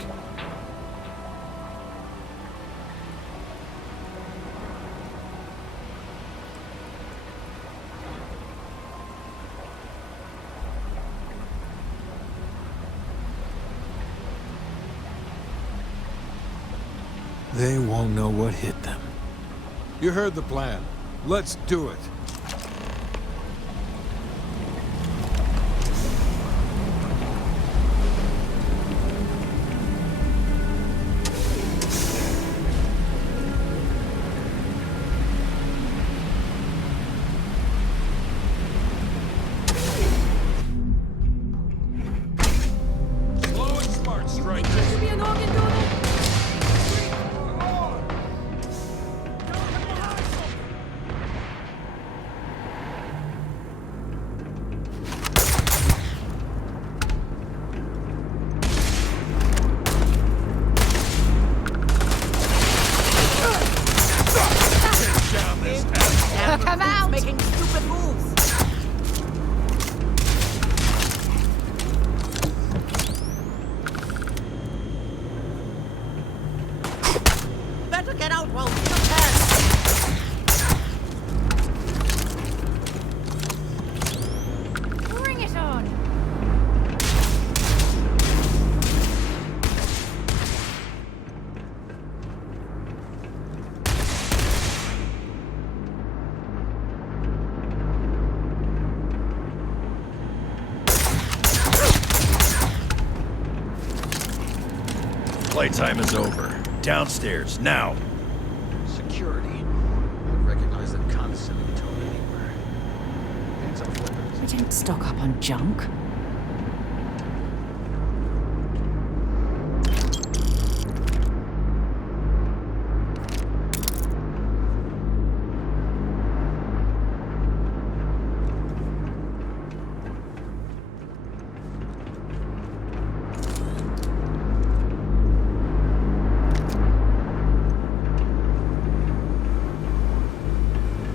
They won't know what hit them. You heard the plan. Let's do it. Slow and smart, Striker. You be an organ doodle? Come out! Making stupid moves. Better get out while you can. Bring it on! Playtime is over. Downstairs, now. Security. I recognize that condescending tone anywhere. Hands off weapons. We didn't stock up on junk.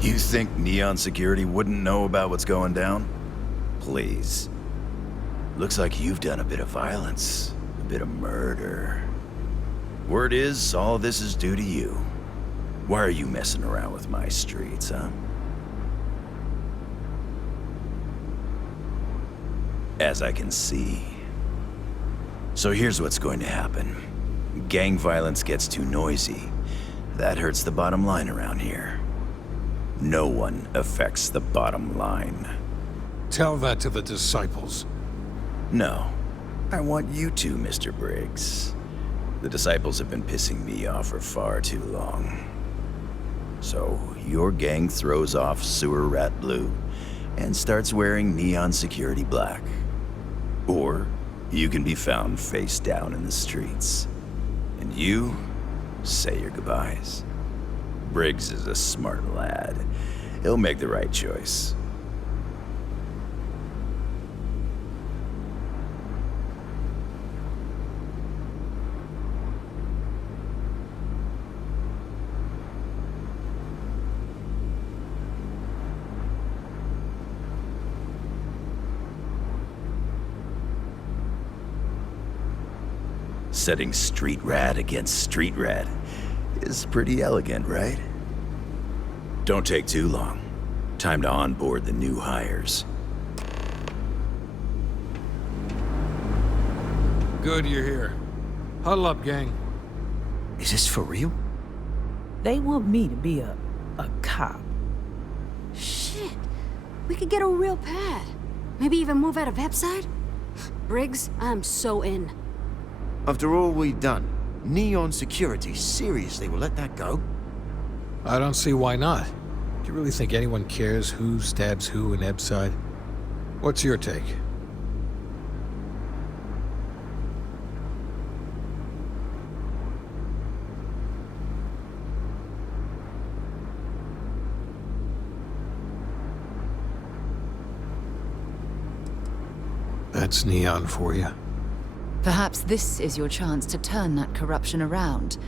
You think Neon Security wouldn't know about what's going down? Please. Looks like you've done a bit of violence, a bit of murder. Word is, all this is due to you. Why are you messing around with my streets, huh? As I can see. So here's what's going to happen. Gang violence gets too noisy. That hurts the bottom line around here. No one affects the bottom line. Tell that to the disciples. No. I want you to, Mr. Briggs. The disciples have been pissing me off for far too long. So, your gang throws off Sewer Rat Blue and starts wearing Neon Security Black. Or, you can be found face down in the streets. And you say your goodbyes. Briggs is a smart lad. He'll make the right choice. Setting street rat against street rat is pretty elegant, right? Don't take too long. Time to onboard the new hires. Good you're here. Huddle up, gang. Is this for real? They want me to be a cop. Shit. We could get a real pad. Maybe even move out of Epside? Briggs, I'm so in. After all we've done, Neon Security seriously will let that go? I don't see why not. Do you really think anyone cares who stabs who in Ebside? What's your take? That's Neon for you. Perhaps this is your chance to turn that corruption around.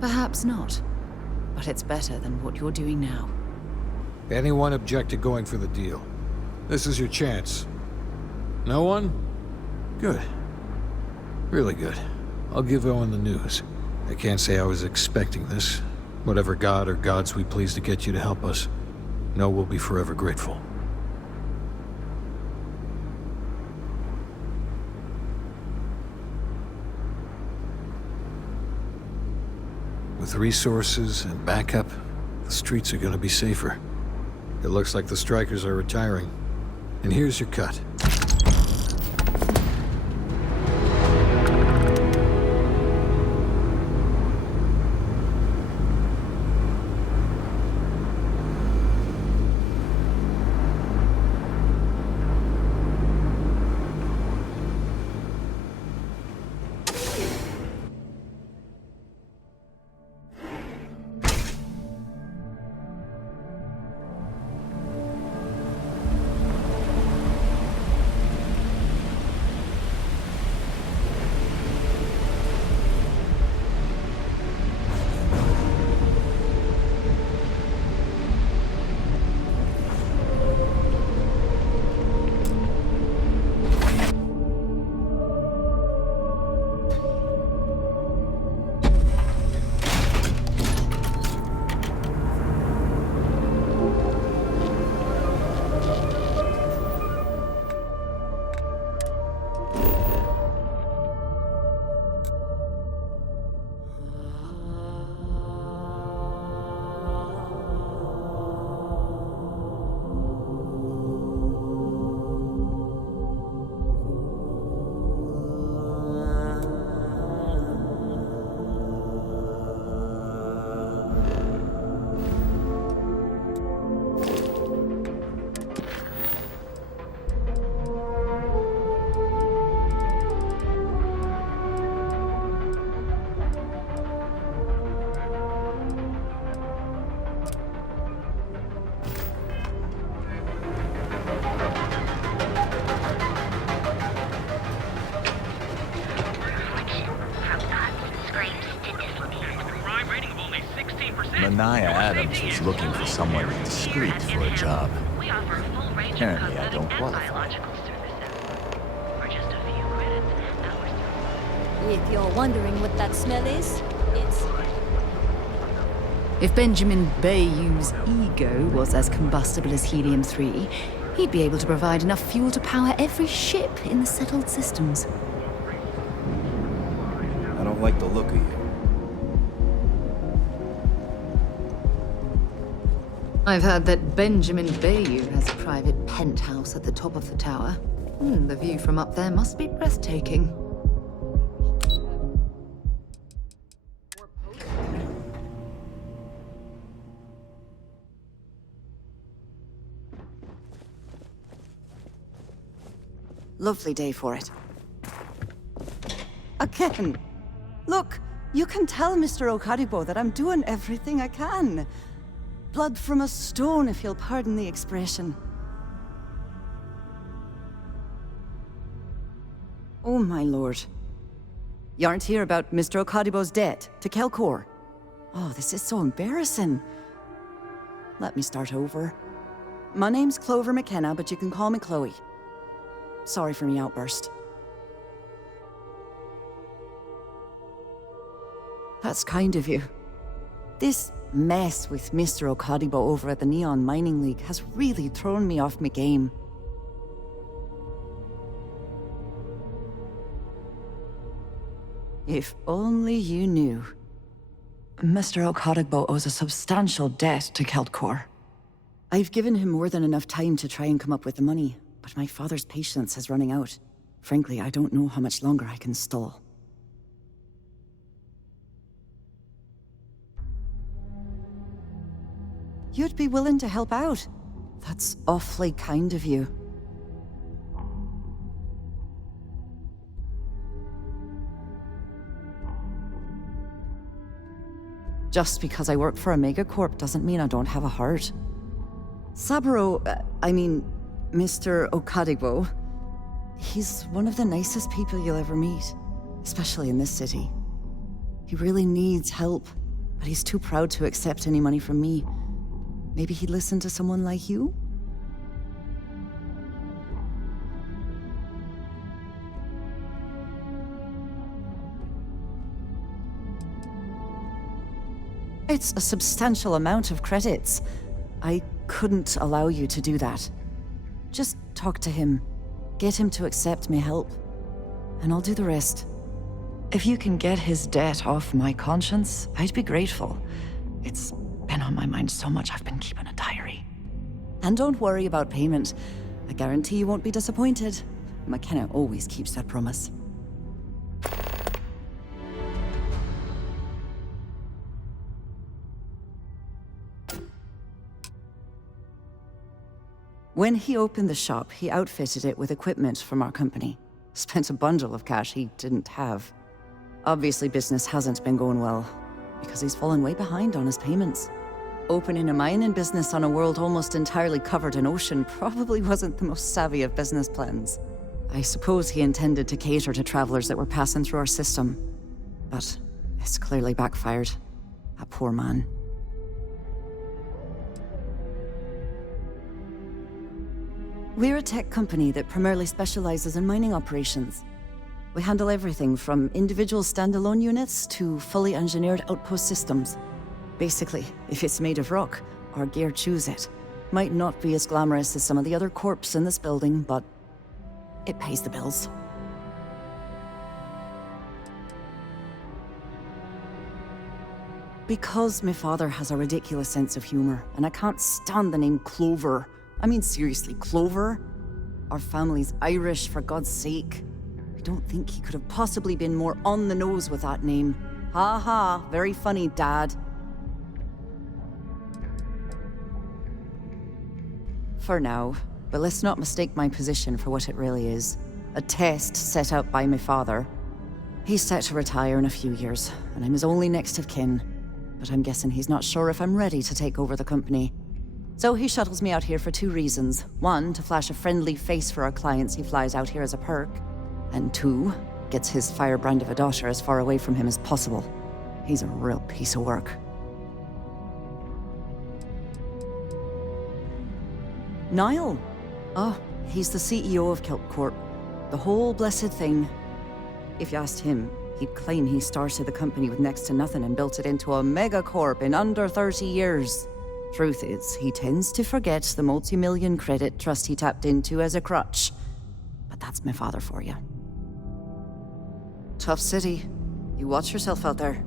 Perhaps not. But it's better than what you're doing now. Anyone object to going for the deal? This is your chance. No one? Good. Really good. I'll give Owen the news. I can't say I was expecting this. Whatever god or gods we please to get you to help us, know we'll be forever grateful. With resources and backup, the streets are gonna be safer. It looks like the strikers are retiring. And here's your cut. Manaya Adams was looking for someone discreet for a job. Apparently, I don't qualify. If you're wondering what that smell is, it's... If Benjamin Bayou's ego was as combustible as helium-3, he'd be able to provide enough fuel to power every ship in the settled systems. I don't like the look of you. I've heard that Benjamin Bayou has a private penthouse at the top of the tower. The view from up there must be breathtaking. Lovely day for it. Again! Look, you can tell Mr. Okadibo that I'm doing everything I can. Blood from a stone, if you'll pardon the expression. Oh, my lord. You aren't here about Mr. Okadibo's debt to Kelkor? Oh, this is so embarrassing. Let me start over. My name's Clover McKenna, but you can call me Chloe. Sorry for me outburst. That's kind of you. This mess with Mr. Okadibo over at the Neon Mining League has really thrown me off my game. If only you knew. Mr. Okadibo owes a substantial debt to Kelkor. I've given him more than enough time to try and come up with the money, but my father's patience is running out. Frankly, I don't know how much longer I can stall. you'd be willing to help out. That's awfully kind of you. Just because I work for a megacorp doesn't mean I don't have a heart. Saburo, Mr. Okadigbo, he's one of the nicest people you'll ever meet, especially in this city. He really needs help, but he's too proud to accept any money from me. Maybe he'd listen to someone like you? It's a substantial amount of credits. I couldn't allow you to do that. Just talk to him. Get him to accept my help. And I'll do the rest. If you can get his debt off my conscience, I'd be grateful. It's been on my mind so much I've been keeping a diary. And don't worry about payment. I guarantee you won't be disappointed. McKenna always keeps that promise. When he opened the shop, he outfitted it with equipment from our company. Spent a bundle of cash he didn't have. Obviously, business hasn't been going well, because he's fallen way behind on his payments. Opening a mining business on a world almost entirely covered in ocean probably wasn't the most savvy of business plans. I suppose he intended to cater to travelers that were passing through our system. But it's clearly backfired. A poor man. We're a tech company that primarily specializes in mining operations. We handle everything from individual standalone units to fully engineered outpost systems. Basically, if it's made of rock, our gear chews it. Might not be as glamorous as some of the other corps in this building, but it pays the bills. Because my father has a ridiculous sense of humor, and I can't stand the name Clover. I mean, seriously, Clover? Our family's Irish, for God's sake. I don't think he could have possibly been more on the nose with that name. Ha ha, very funny, Dad. For now, but let's not mistake my position for what it really is. A test set out by my father. He's set to retire in a few years, and I'm his only next of kin. But I'm guessing he's not sure if I'm ready to take over the company. So he shuttles me out here for two reasons. One, to flash a friendly face for our clients he flies out here as a perk. And two, gets his firebrand of a daughter as far away from him as possible. He's a real piece of work. Niall? Oh, he's the CEO of Kelp Corp. The whole blessed thing. If you asked him, he'd claim he started the company with next to nothing and built it into a megacorp in under 30 years. Truth is, he tends to forget the multi-million credit trust he tapped into as a crutch. But that's my father for you. Tough city. You watch yourself out there.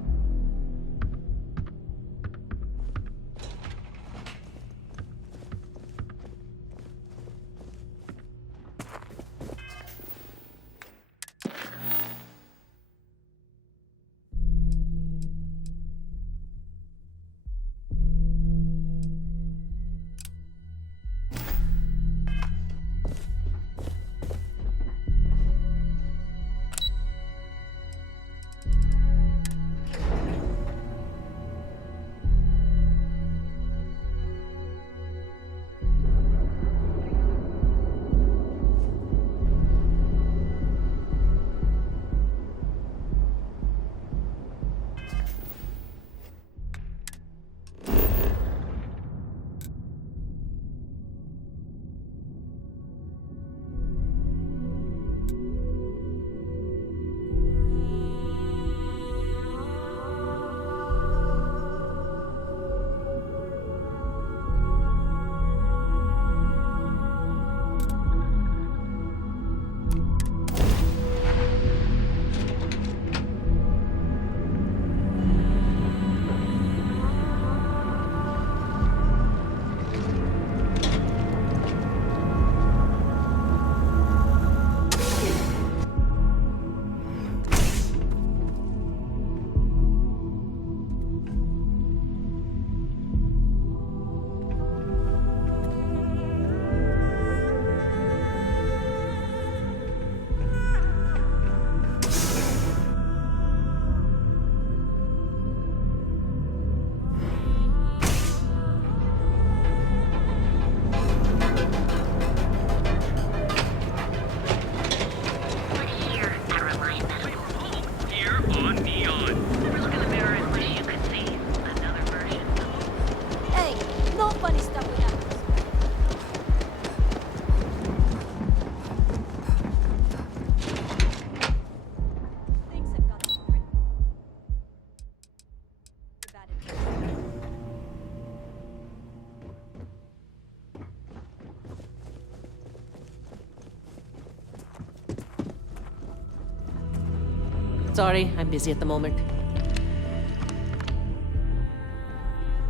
Sorry, I'm busy at the moment.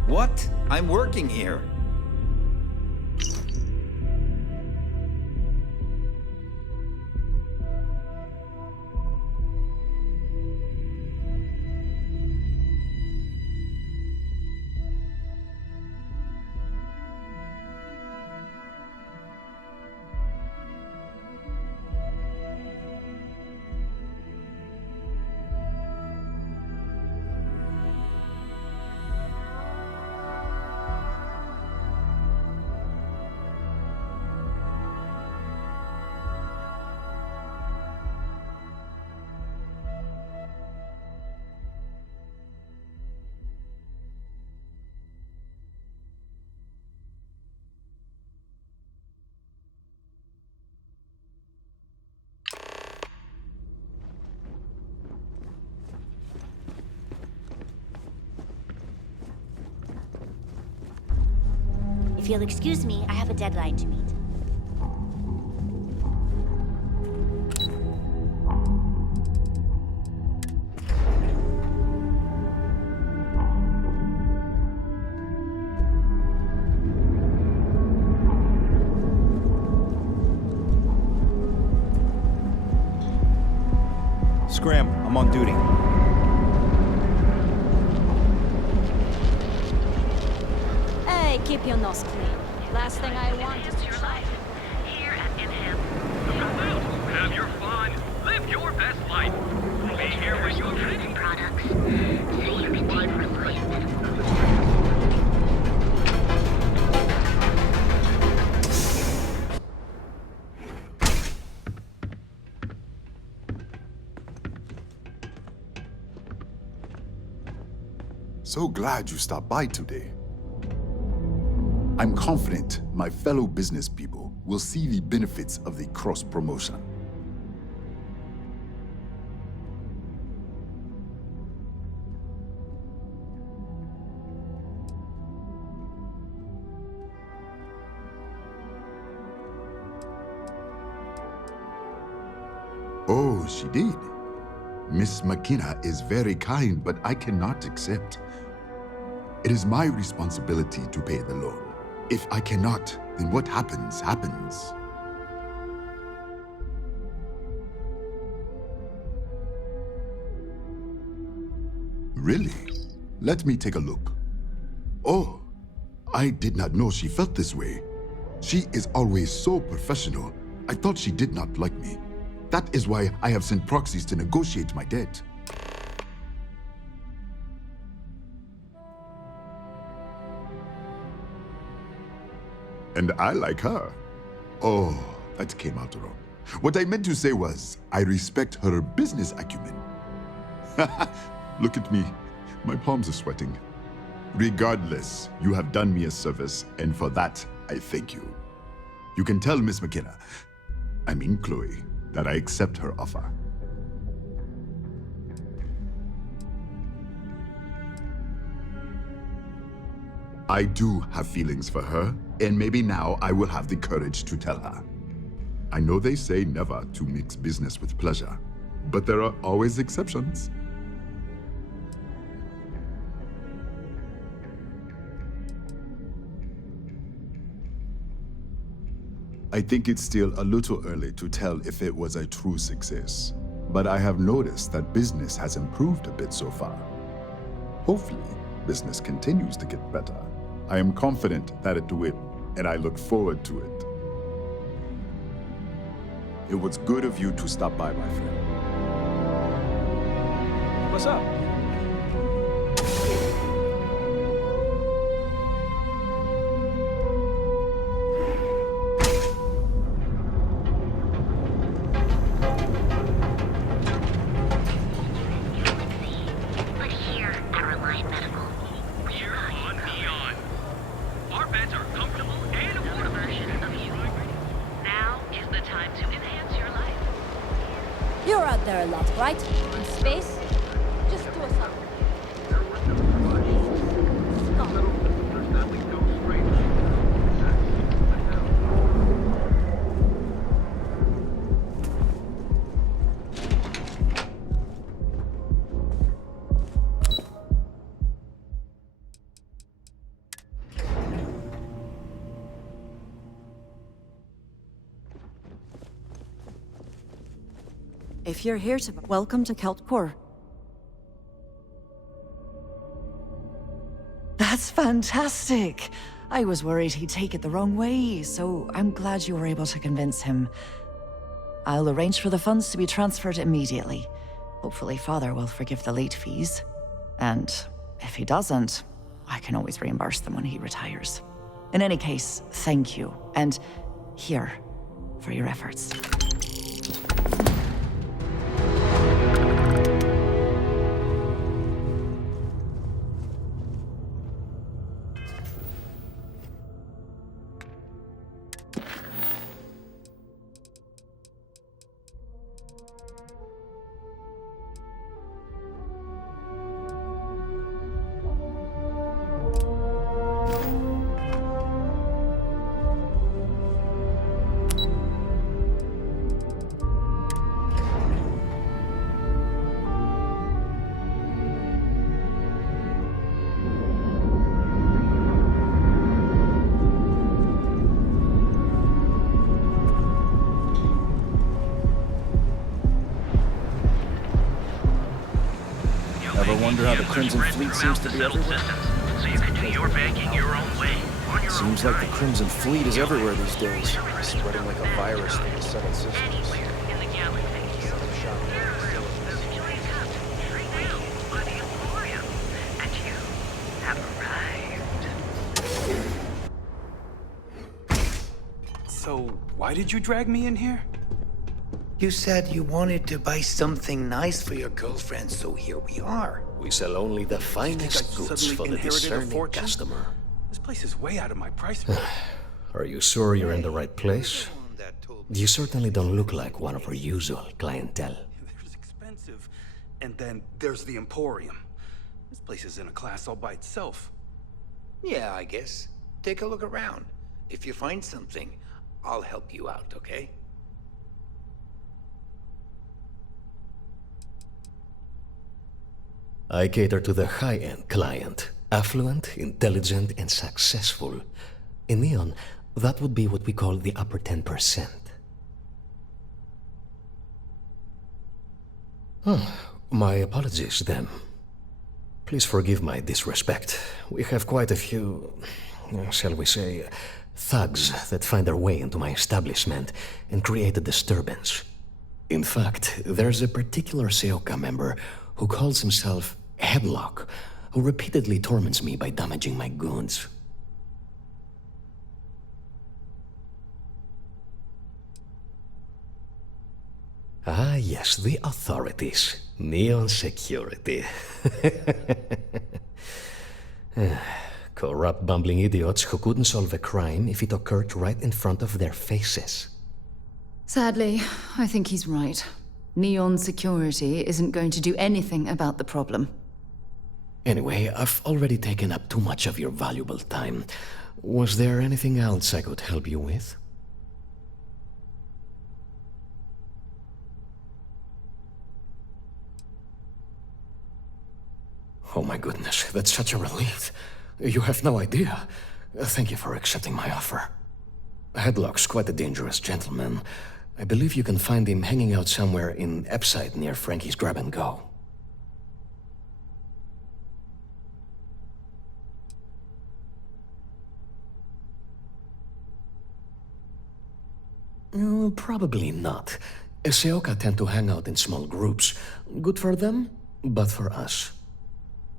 What? I'm working here. If you'll excuse me, I have a deadline to meet. Scram, I'm on duty. Hey, keep your nose clean. Last thing I want is your life. Here at Inham. Have your fun. Live your best life. We'll be here when you're ready. Products, so you can take reliant medical. So glad you stopped by today. I'm confident my fellow business people will see the benefits of the cross-promotion. Oh, she did. Miss McKenna is very kind, but I cannot accept. It is my responsibility to pay the loan. If I cannot, then what happens, happens. Really? Let me take a look. Oh, I did not know she felt this way. She is always so professional. I thought she did not like me. That is why I have sent proxies to negotiate my debt. And I like her. Oh, that came out wrong. What I meant to say was, I respect her business acumen. Look at me. My palms are sweating. Regardless, you have done me a service, and for that, I thank you. You can tell Miss McKenna, I mean Chloe, that I accept her offer. I do have feelings for her, and maybe now I will have the courage to tell her. I know they say never to mix business with pleasure, but there are always exceptions. I think it's still a little early to tell if it was a true success, but I have noticed that business has improved a bit so far. Hopefully, business continues to get better. I am confident that it will, and I look forward to it. It was good of you to stop by, my friend. What's up? You're out there a lot, right? In space? Just do us up. If you're here to... Welcome to Keltcore. That's fantastic! I was worried he'd take it the wrong way, so I'm glad you were able to convince him. I'll arrange for the funds to be transferred immediately. Hopefully Father will forgive the late fees. And if he doesn't, I can always reimburse them when he retires. In any case, thank you, and here for your efforts. Ever wonder how the Crimson Fleet seems to be everywhere? So you can do your banking your own way. Seems like the Crimson Fleet is everywhere these days, spreading like a virus through the Seven Systems. So, why did you drag me in here? You said you wanted to buy something nice for your girlfriend, so here we are. We sell only the finest goods suddenly for the inherited a discerning fortune? customer. This place is way out of my price range. Are you sure you're in the right place? You certainly don't look like one of our usual clientele. There's expensive, and then there's the Emporium. This place is in a class all by itself. Yeah, I guess. Take a look around. If you find something, I'll help you out, okay? I cater to the high-end client. Affluent, intelligent, and successful. In Neon, that would be what we call the upper 10%. My apologies, then. Please forgive my disrespect. We have quite a few, shall we say, thugs that find their way into my establishment and create a disturbance. In fact, there's a particular Seoka member who calls himself Headlock, who repeatedly torments me by damaging my goods. Ah, yes, the authorities. Neon security. Corrupt, bumbling idiots who couldn't solve a crime if it occurred right in front of their faces. Sadly, I think he's right. Neon security isn't going to do anything about the problem. Anyway, I've already taken up too much of your valuable time. Was there anything else I could help you with? Oh my goodness, that's such a relief. You have no idea. Thank you for accepting my offer. Headlock's quite a dangerous gentleman. I believe you can find him hanging out somewhere in Epside near Frankie's Grab and Go. Probably not. Seoka tend to hang out in small groups. Good for them, but for us.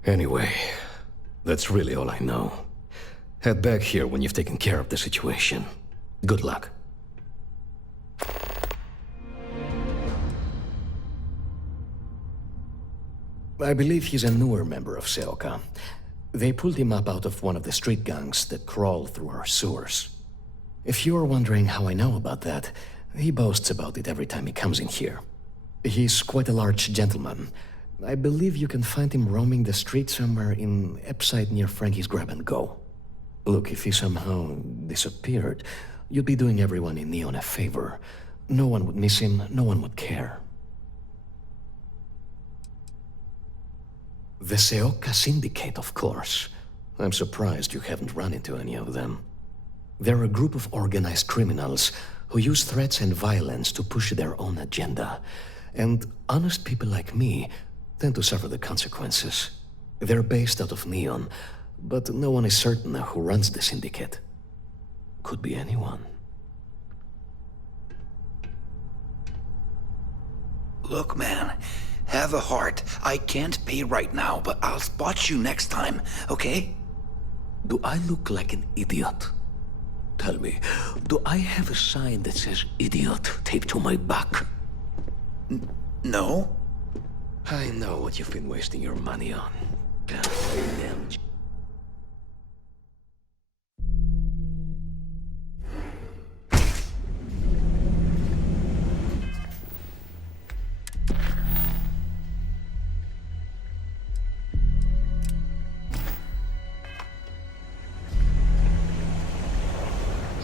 Anyway, that's really all I know. Head back here when you've taken care of the situation. Good luck. I believe he's a newer member of Seoka. They pulled him up out of one of the street gangs that crawl through our sewers. If you're wondering how I know about that, he boasts about it every time he comes in here. He's quite a large gentleman. I believe you can find him roaming the street somewhere in Epside near Frankie's Grab and Go. Look, if he somehow disappeared, you'd be doing everyone in Neon a favor. No one would miss him, no one would care. The Seoka Syndicate, of course. I'm surprised you haven't run into any of them. They're a group of organized criminals who use threats and violence to push their own agenda. And honest people like me tend to suffer the consequences. They're based out of Neon, but no one is certain who runs the syndicate. Could be anyone. Look, man, have a heart. I can't pay right now, but I'll spot you next time, okay? Do I look like an idiot? Tell me, do I have a sign that says idiot taped to my back? No. I know what you've been wasting your money on. God damn.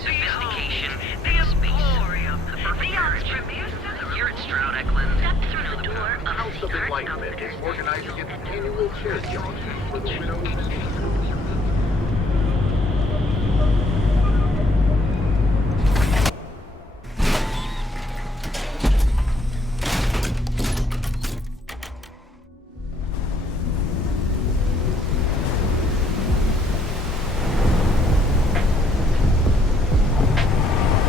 Sophistication, the Emporium, the Neon's premier seller. You're at Stroud Eklund. Step through the door of House of Enlightenment is organizing its annual charity auction for the widows.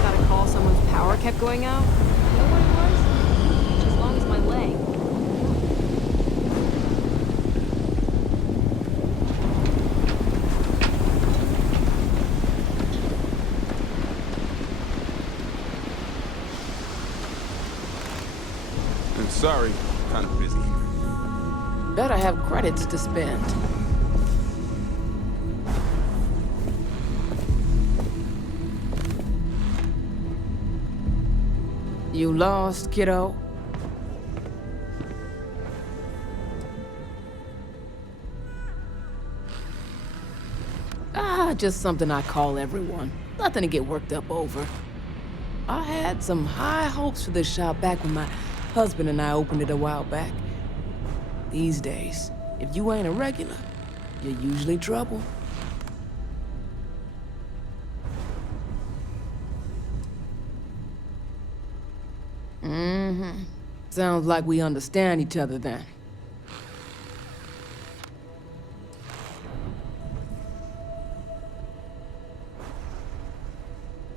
Got a call someone's power kept going out? Know what it was? Just as long as my leg. I'm sorry, kind of busy. Better have credits to spend. You lost, kiddo? Just something I call everyone. Nothing to get worked up over. I had some high hopes for this shop back when my husband and I opened it a while back. These days, if you ain't a regular, you're usually trouble. Mm-hmm. Sounds like we understand each other then.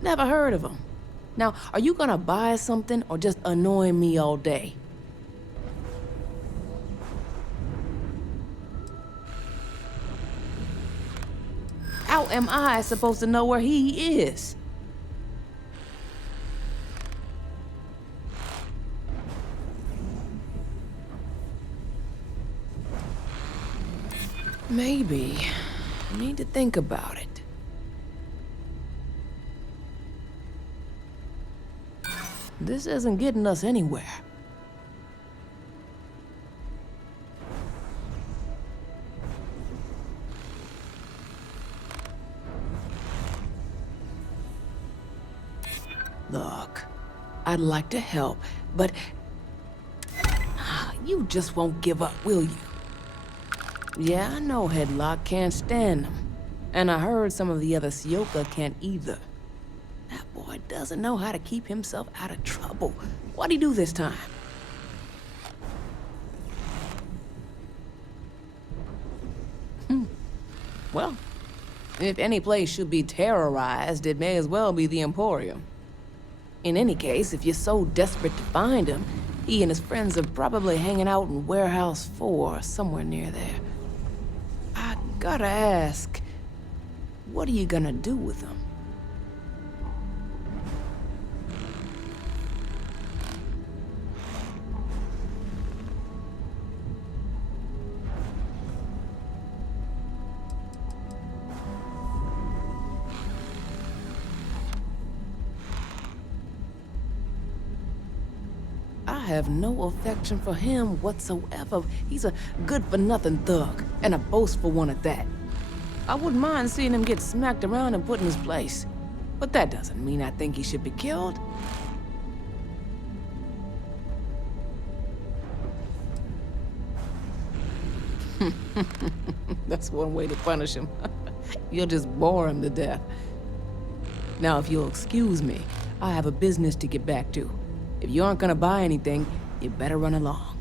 Never heard of him. Now, are you gonna buy something or just annoy me all day? How am I supposed to know where he is? Maybe I need to think about it. This isn't getting us anywhere. Look, I'd like to help, but you just won't give up, will you? Yeah, I know Headlock can't stand them. And I heard some of the other Sioka can't either. That boy doesn't know how to keep himself out of trouble. What'd he do this time? Well, if any place should be terrorized, it may as well be the Emporium. In any case, if you're so desperate to find him, he and his friends are probably hanging out in Warehouse 4, somewhere near there. I gotta ask, what are you gonna do with him? I have no affection for him whatsoever. He's a good-for-nothing thug, and a boastful one at that. I wouldn't mind seeing him get smacked around and put in his place. But that doesn't mean I think he should be killed. That's one way to punish him. You'll just bore him to death. Now, if you'll excuse me, I have a business to get back to. If you aren't gonna buy anything, You better run along.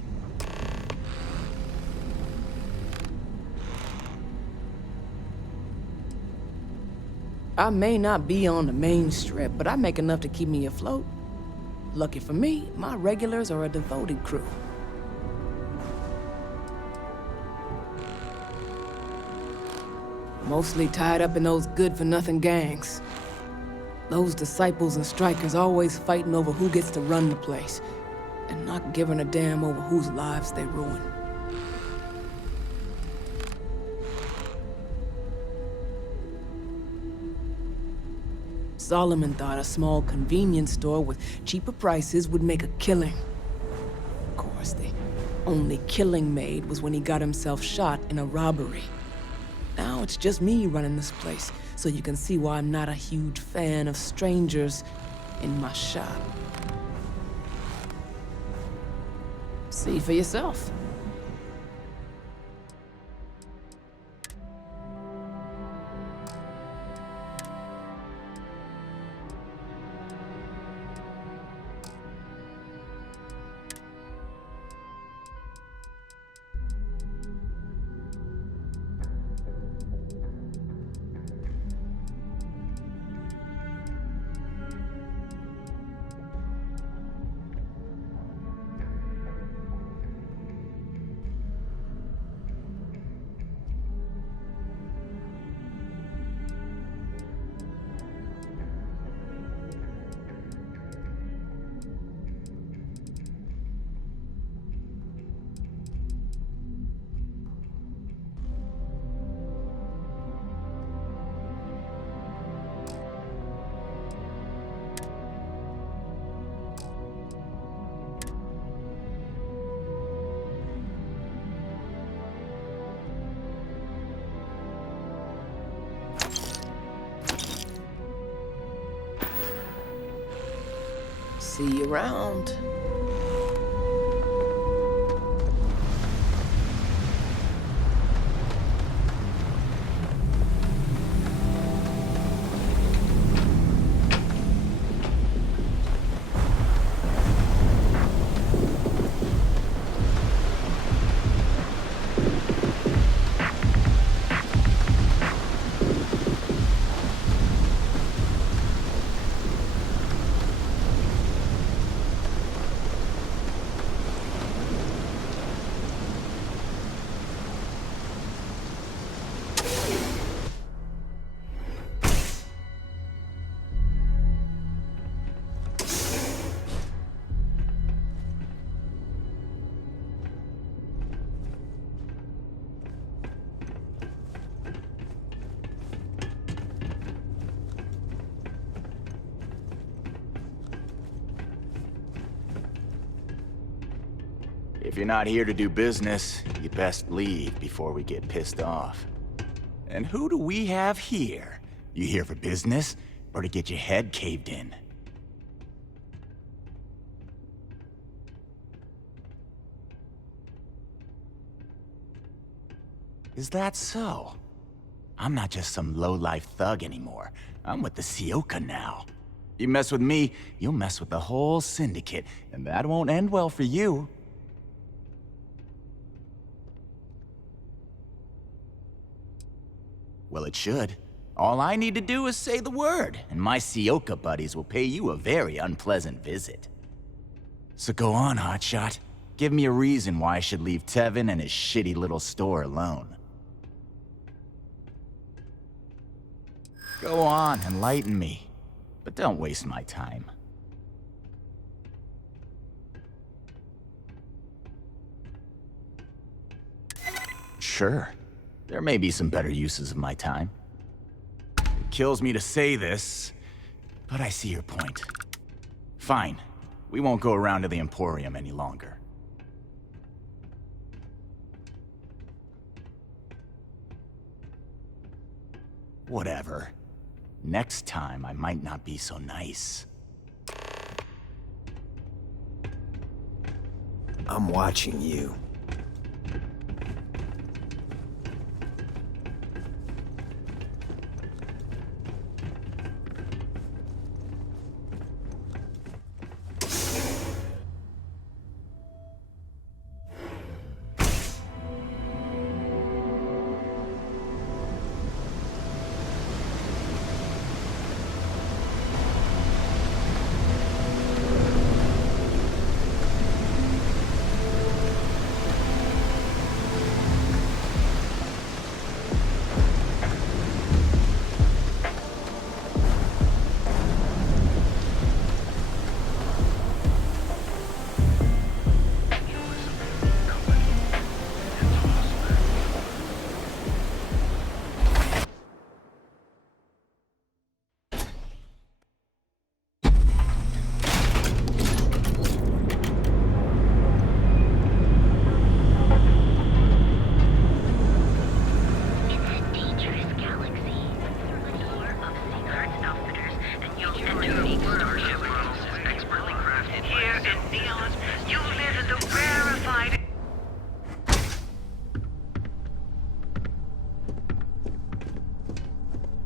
I may not be on the main strip, but I make enough to keep me afloat. Lucky for me, my regulars are a devoted crew. Mostly tied up in those good-for-nothing gangs. Those disciples and strikers always fighting over who gets to run the place, and not giving a damn over whose lives they ruin. Solomon thought a small convenience store with cheaper prices would make a killing. Of course, the only killing made was when he got himself shot in a robbery. Now it's just me running this place, so you can see why I'm not a huge fan of strangers in my shop. See for yourself. See you around. If you're not here to do business, you best leave before we get pissed off. And who do we have here? You here for business, or to get your head caved in? Is that so? I'm not just some low-life thug anymore. I'm with the Sioka now. You mess with me, you'll mess with the whole syndicate, and that won't end well for you. Well, it should. All I need to do is say the word, and my Sioka buddies will pay you a very unpleasant visit. So go on, hotshot. Give me a reason why I should leave Tevin and his shitty little store alone. Go on, enlighten me. But don't waste my time. Sure. There may be some better uses of my time. It kills me to say this, but I see your point. Fine. We won't go around to the Emporium any longer. Whatever. Next time, I might not be so nice. I'm watching you.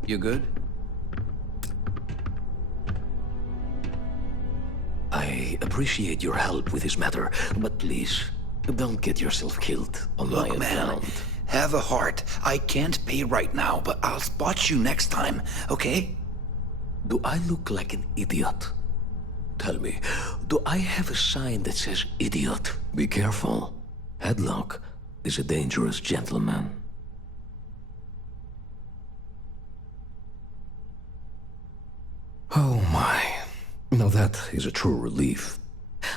You good? I appreciate your help with this matter, but please, don't get yourself killed on my Look, man, account. have a heart. I can't pay right now, but I'll spot you next time, okay? Do I look like an idiot? Tell me, do I have a sign that says idiot? Be careful. Headlock is a dangerous gentleman. Oh my. Now that is a true relief.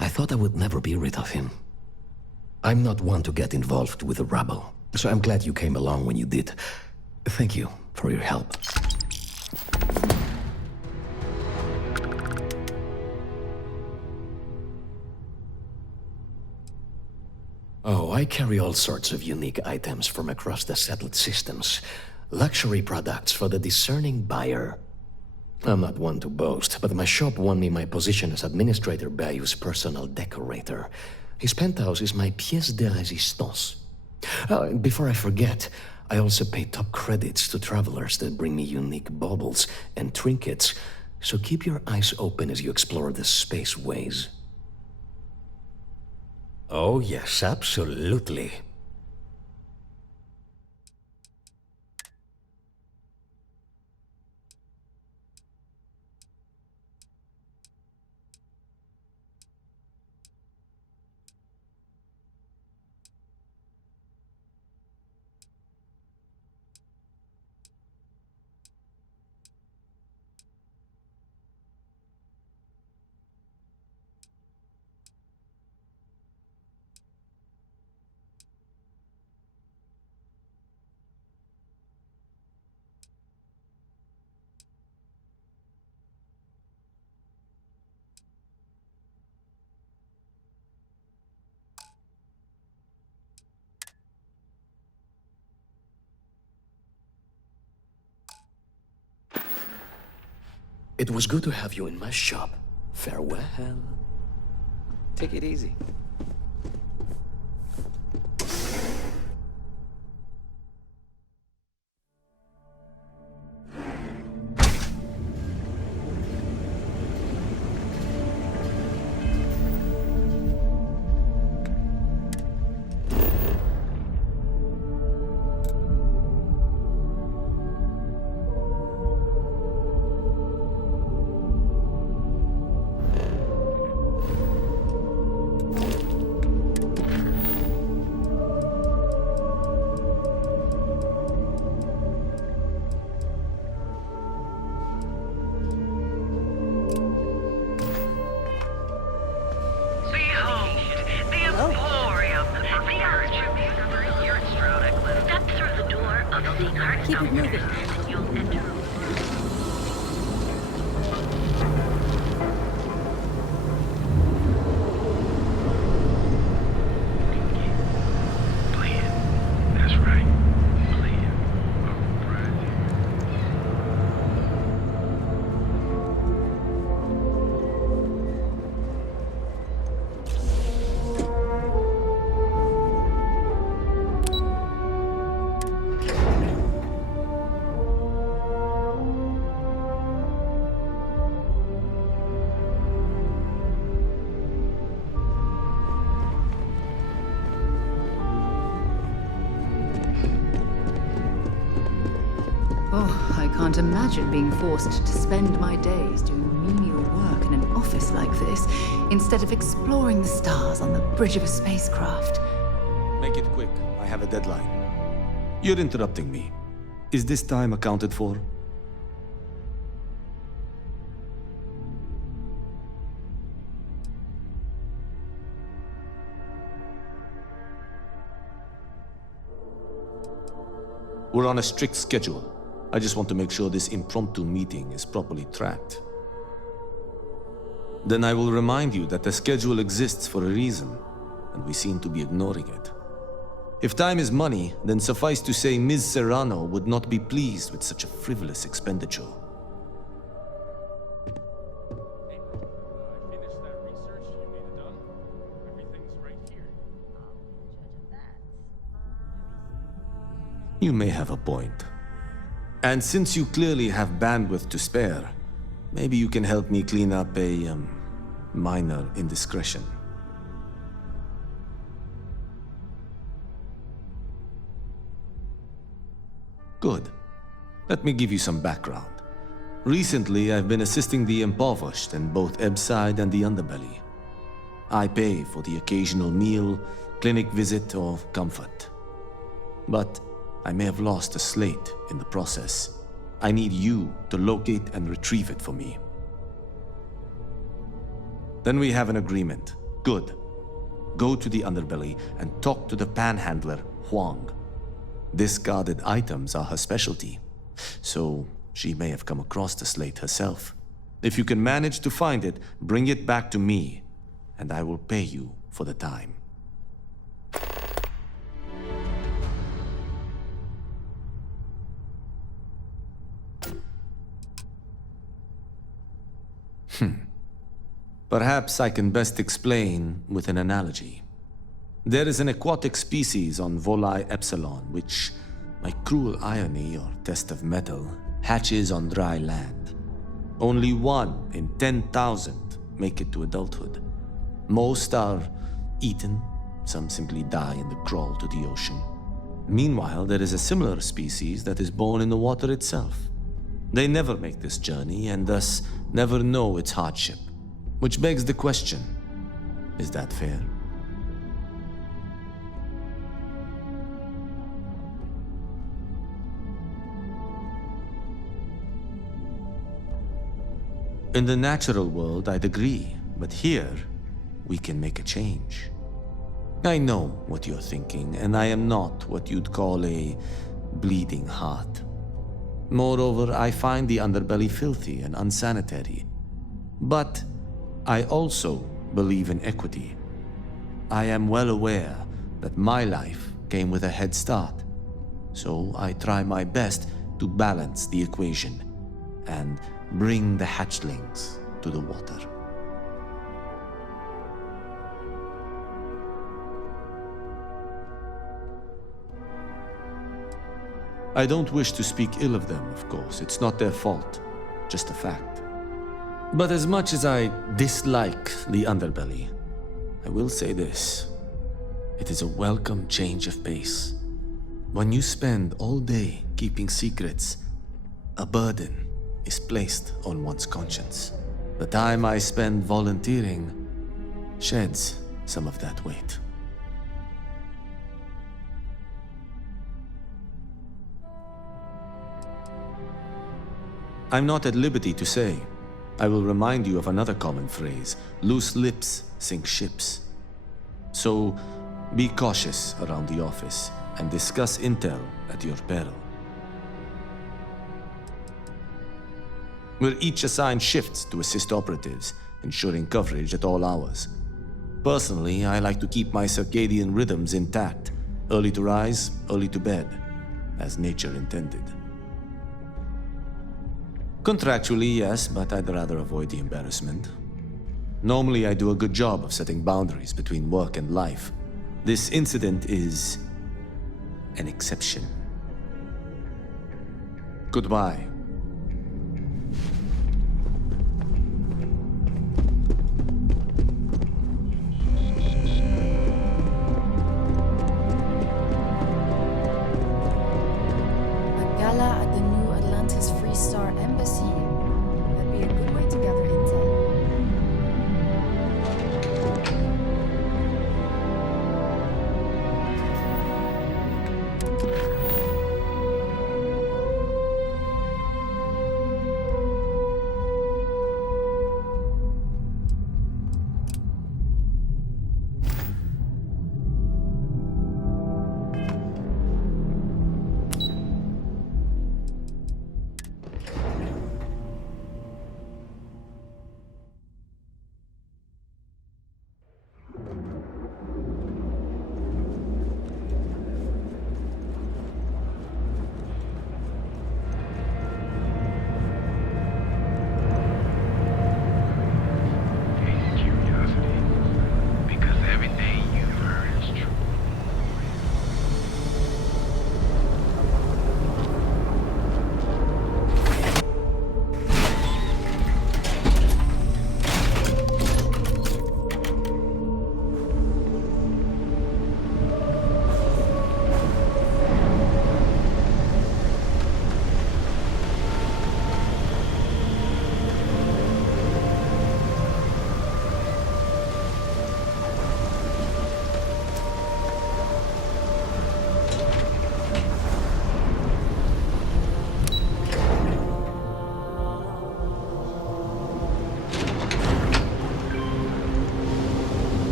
I thought I would never be rid of him. I'm not one to get involved with the rabble, so I'm glad you came along when you did. Thank you for your help. Oh, I carry all sorts of unique items from across the settled systems. Luxury products for the discerning buyer. I'm not one to boast, but my shop won me my position as Administrator Bayou's personal decorator. His penthouse is my pièce de résistance. And before I forget, I also pay top credits to travelers that bring me unique baubles and trinkets, so keep your eyes open as you explore the spaceways. Oh yes, absolutely. It was good to have you in my shop. Farewell. Take it easy. Keep it moving. That's right. Believe. Oh, I can't imagine being forced to spend my days doing menial work in an office like this, instead of exploring the stars on the bridge of a spacecraft. Make it quick. I have a deadline. You're interrupting me. Is this time accounted for? We're on a strict schedule. I just want to make sure this impromptu meeting is properly tracked. Then I will remind you that the schedule exists for a reason, and we seem to be ignoring it. If time is money, then suffice to say Ms. Serrano would not be pleased with such a frivolous expenditure. You may have a point. And since you clearly have bandwidth to spare, maybe you can help me clean up a, minor indiscretion. Good. Let me give you some background. Recently, I've been assisting the impoverished in both Ebbside and the Underbelly. I pay for the occasional meal, clinic visit, or comfort. But I may have lost a slate in the process. I need you to locate and retrieve it for me. Then we have an agreement. Good. Go to the Underbelly and talk to the panhandler, Huang. Discarded items are her specialty, so she may have come across the slate herself. If you can manage to find it, bring it back to me, and I will pay you for the time. Perhaps I can best explain with an analogy. There is an aquatic species on Volai Epsilon which, by cruel irony or test of metal, hatches on dry land. Only 1 in 10,000 make it to adulthood. Most are eaten, some simply die in the crawl to the ocean. Meanwhile, there is a similar species that is born in the water itself. They never make this journey and thus never know its hardship. Which begs the question, is that fair? In the natural world, I'd agree, but here, we can make a change. I know what you're thinking, and I am not what you'd call a bleeding heart. Moreover, I find the Underbelly filthy and unsanitary. But I also believe in equity. I am well aware that my life came with a head start, so I try my best to balance the equation and bring the hatchlings to the water. I don't wish to speak ill of them, of course. It's not their fault, just a fact. But as much as I dislike the Underbelly, I will say this. It is a welcome change of pace. When you spend all day keeping secrets, a burden is placed on one's conscience. The time I spend volunteering sheds some of that weight. I'm not at liberty to say. I will remind you of another common phrase, loose lips sink ships. So, be cautious around the office and discuss intel at your peril. We're each assigned shifts to assist operatives, ensuring coverage at all hours. Personally, I like to keep my circadian rhythms intact, early to rise, early to bed, as nature intended. Contractually, yes, but I'd rather avoid the embarrassment. Normally, I do a good job of setting boundaries between work and life. This incident is an exception. Goodbye. A gala at the New Atlantis Free Star Embassy? That'd be a good way to gather intel.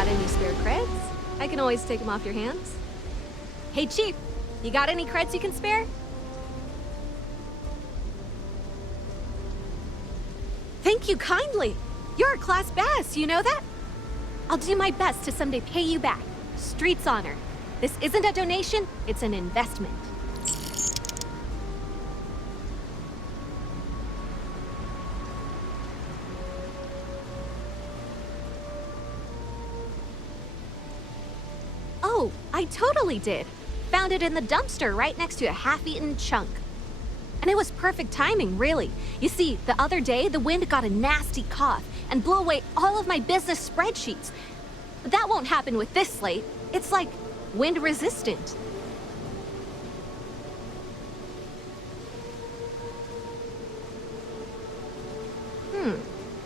Got any spare creds? I can always take them off your hands. Hey, Chief, you got any creds you can spare? Thank you kindly. You're a class bass, you know that? I'll do my best to someday pay you back. Street's honor. This isn't a donation, it's an investment. Oh, I totally did. Found it in the dumpster right next to a half-eaten chunk. And it was perfect timing, really. You see, the other day, the wind got a nasty cough and blew away all of my business spreadsheets. But that won't happen with this slate. It's like wind resistant.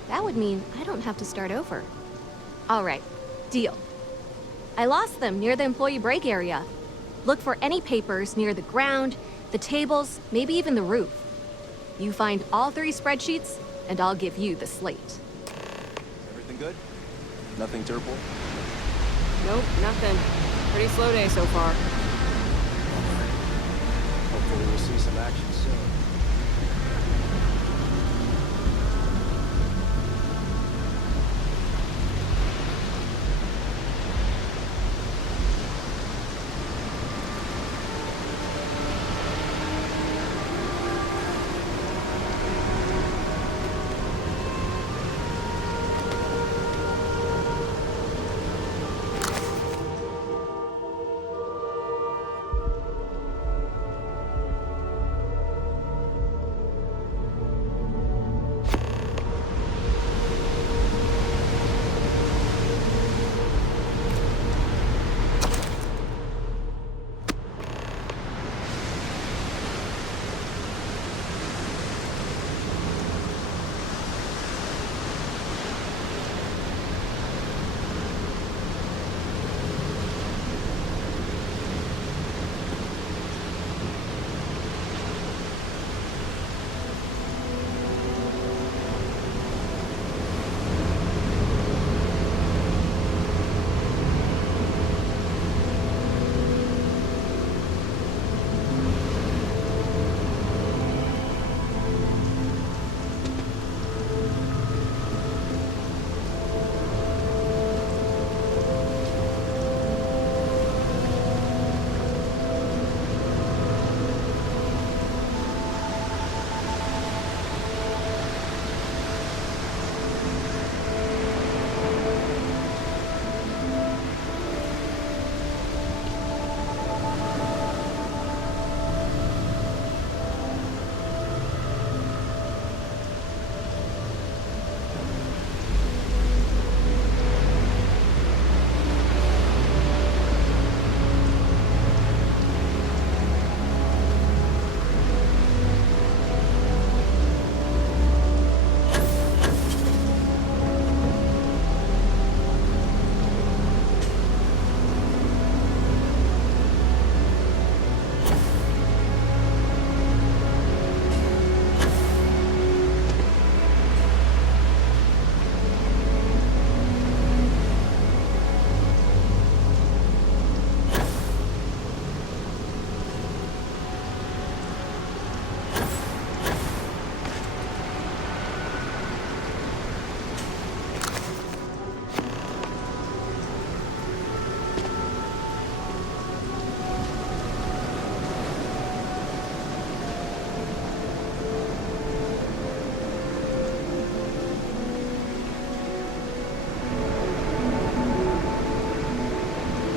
That would mean I don't have to start over. All right, deal. I lost them near the employee break area. Look for any papers near the ground, the tables, maybe even the roof. You find all 3 spreadsheets, and I'll give you the slate. Everything good? Nothing to report? Nope, nothing. Pretty slow day so far. Hopefully we'll see some action soon.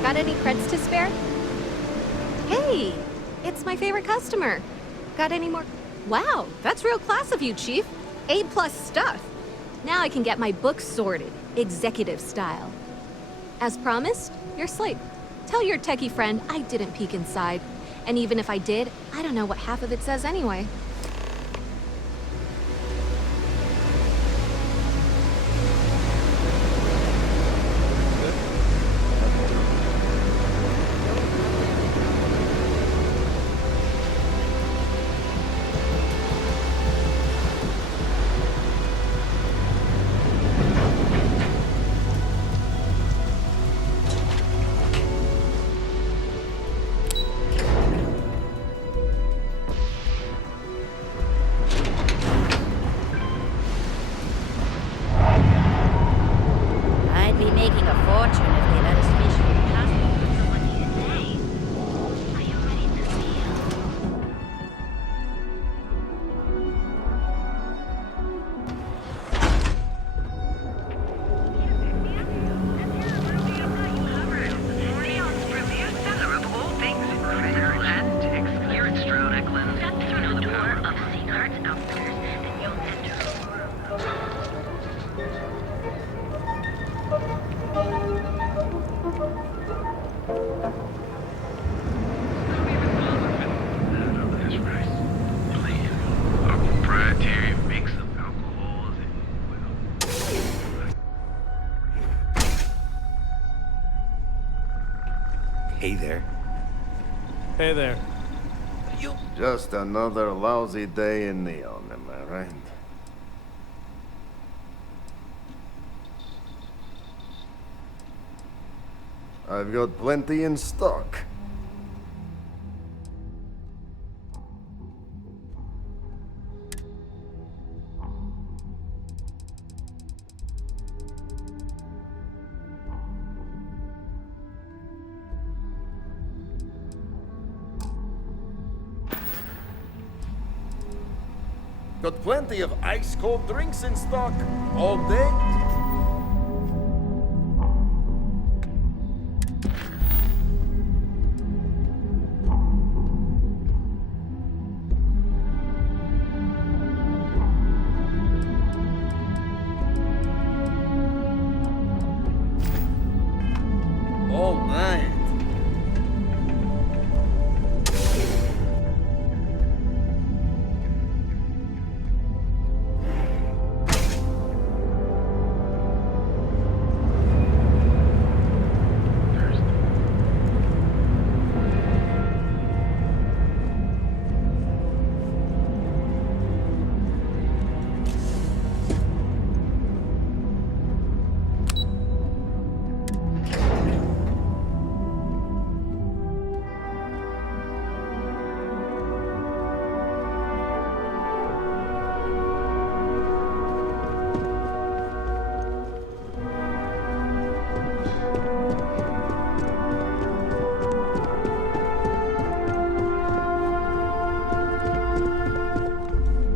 Got any creds to spare? Hey, it's my favorite customer. Got any more? Wow, that's real class of you, Chief. A+ stuff. Now I can get my books sorted, executive style. As promised, your slate. Tell your techie friend I didn't peek inside. And even if I did, I don't know what half of it says anyway. a fortune if they let us fish for the past. So what do you say? Are you ready to sail? Neon's premier seller of all things incredible and extraordinary. Step through the door of secret outfitters and you'll enter a world. Proprietary mix of alcohols Hey there. Hey there. Just another lousy day in Neon, am I right? I've got plenty in stock. Got plenty of ice-cold drinks in stock. All day. All night.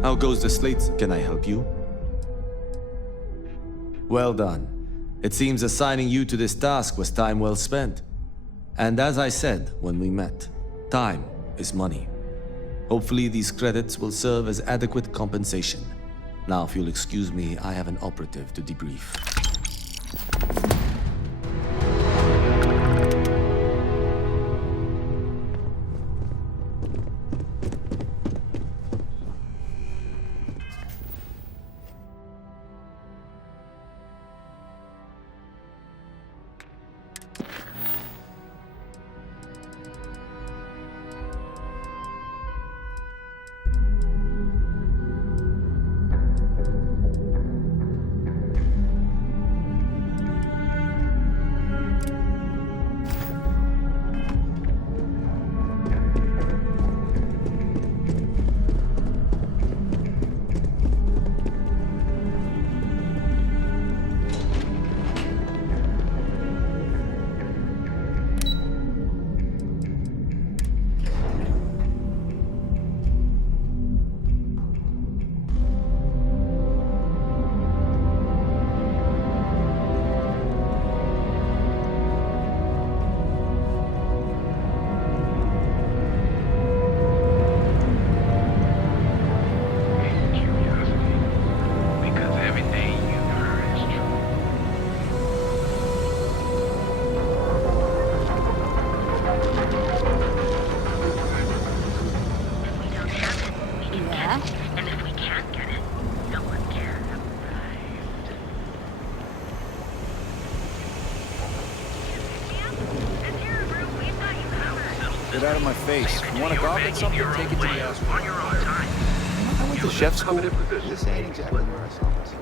How goes the slate? Can I help you? Well done. It seems assigning you to this task was time well spent. And as I said when we met, time is money. Hopefully these credits will serve as adequate compensation. Now, if you'll excuse me, I have an operative to debrief. Get out of my face. You want to go get something? Take it to the house. On your own time. I went to chef school. This ain't exactly where I saw myself.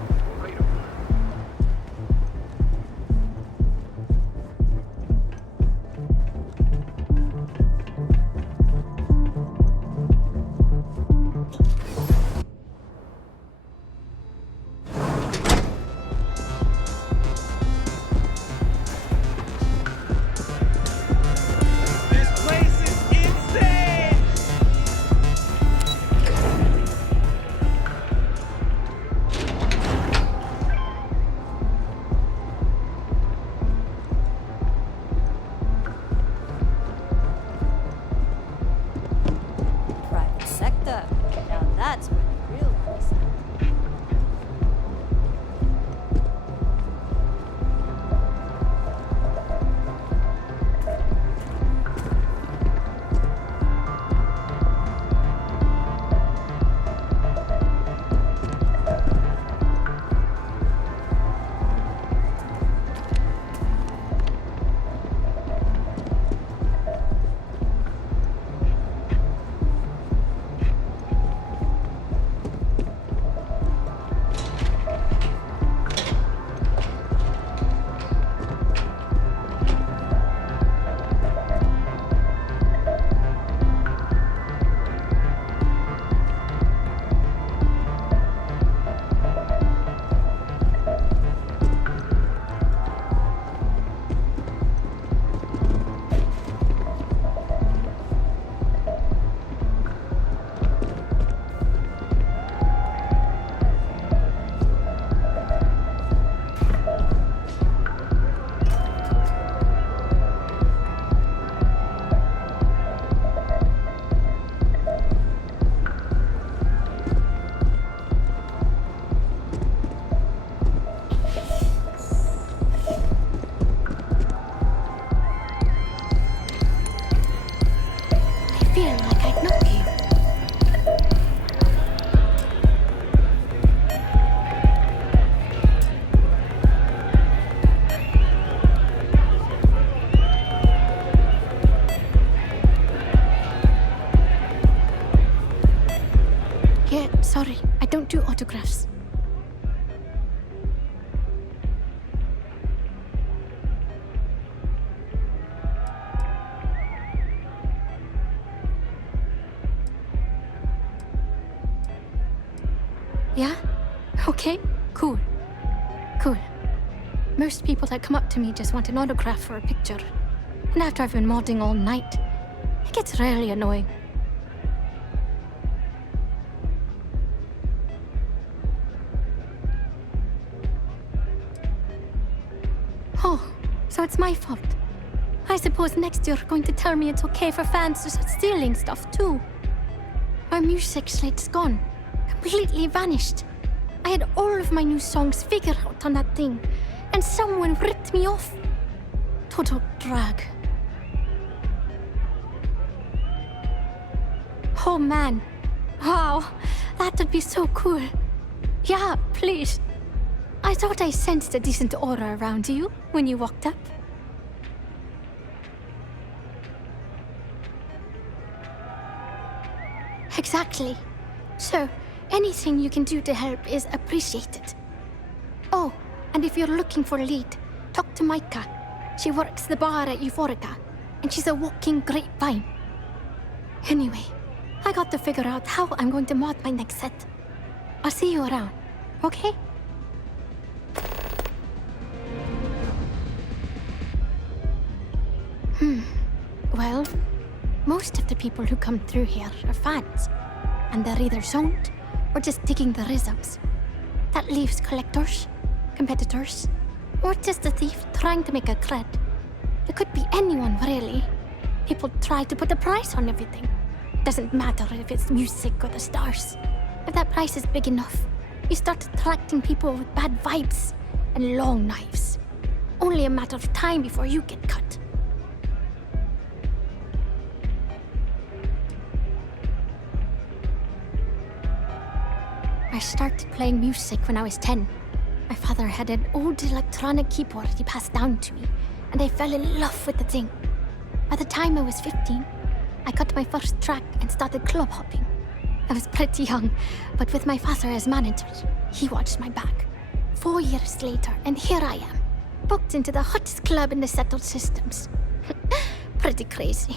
autographs. Yeah? Okay, cool. Cool. Most people that come up to me just want an autograph or a picture. And after I've been modding all night, it gets really annoying. Oh, so it's my fault. I suppose next you're going to tell me it's okay for fans to start stealing stuff too. My music slate's gone. Completely vanished. I had all of my new songs figured out on that thing, and someone ripped me off. Total drag. Oh man. Wow, that would be so cool. Yeah, please. I thought I sensed a decent aura around you when you walked up. Exactly. So, anything you can do to help is appreciated. Oh, and if you're looking for a lead, talk to Micah. She works the bar at Euphorica, and she's a walking grapevine. Anyway, I got to figure out how I'm going to mod my next set. I'll see you around, okay? Well, most of the people who come through here are fans, and they're either zoned or just digging the rhythms. That leaves collectors, competitors, or just a thief trying to make a cred. It could be anyone, really. People try to put a price on everything. Doesn't matter if it's music or the stars. If that price is big enough, you start attracting people with bad vibes and long knives. Only a matter of time before you get cut. I started playing music when I was 10. My father had an old electronic keyboard he passed down to me, and I fell in love with the thing. By the time I was 15, I got my first track and started club hopping. I was pretty young, but with my father as manager, he watched my back. 4 years later, and here I am, booked into the hottest club in the settled systems. Pretty crazy.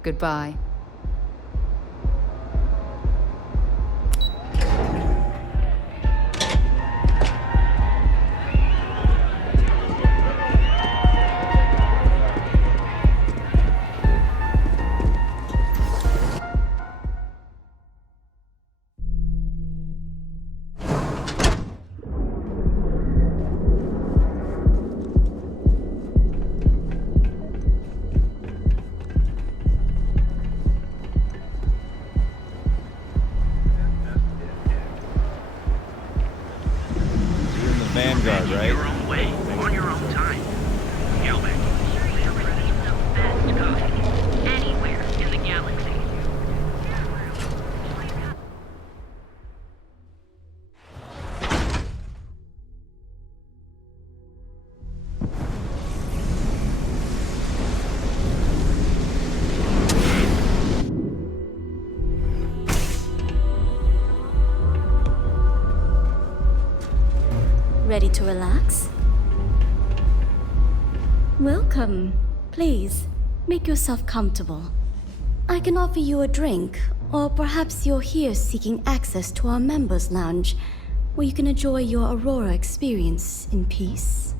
Goodbye. Vanguard, right? Your own way, on your own time. Gilbert, the best coffee anywhere in the galaxy. Ready to relax? Welcome. Please, make yourself comfortable. I can offer you a drink, or perhaps you're here seeking access to our members' lounge, where you can enjoy your Aurora experience in peace.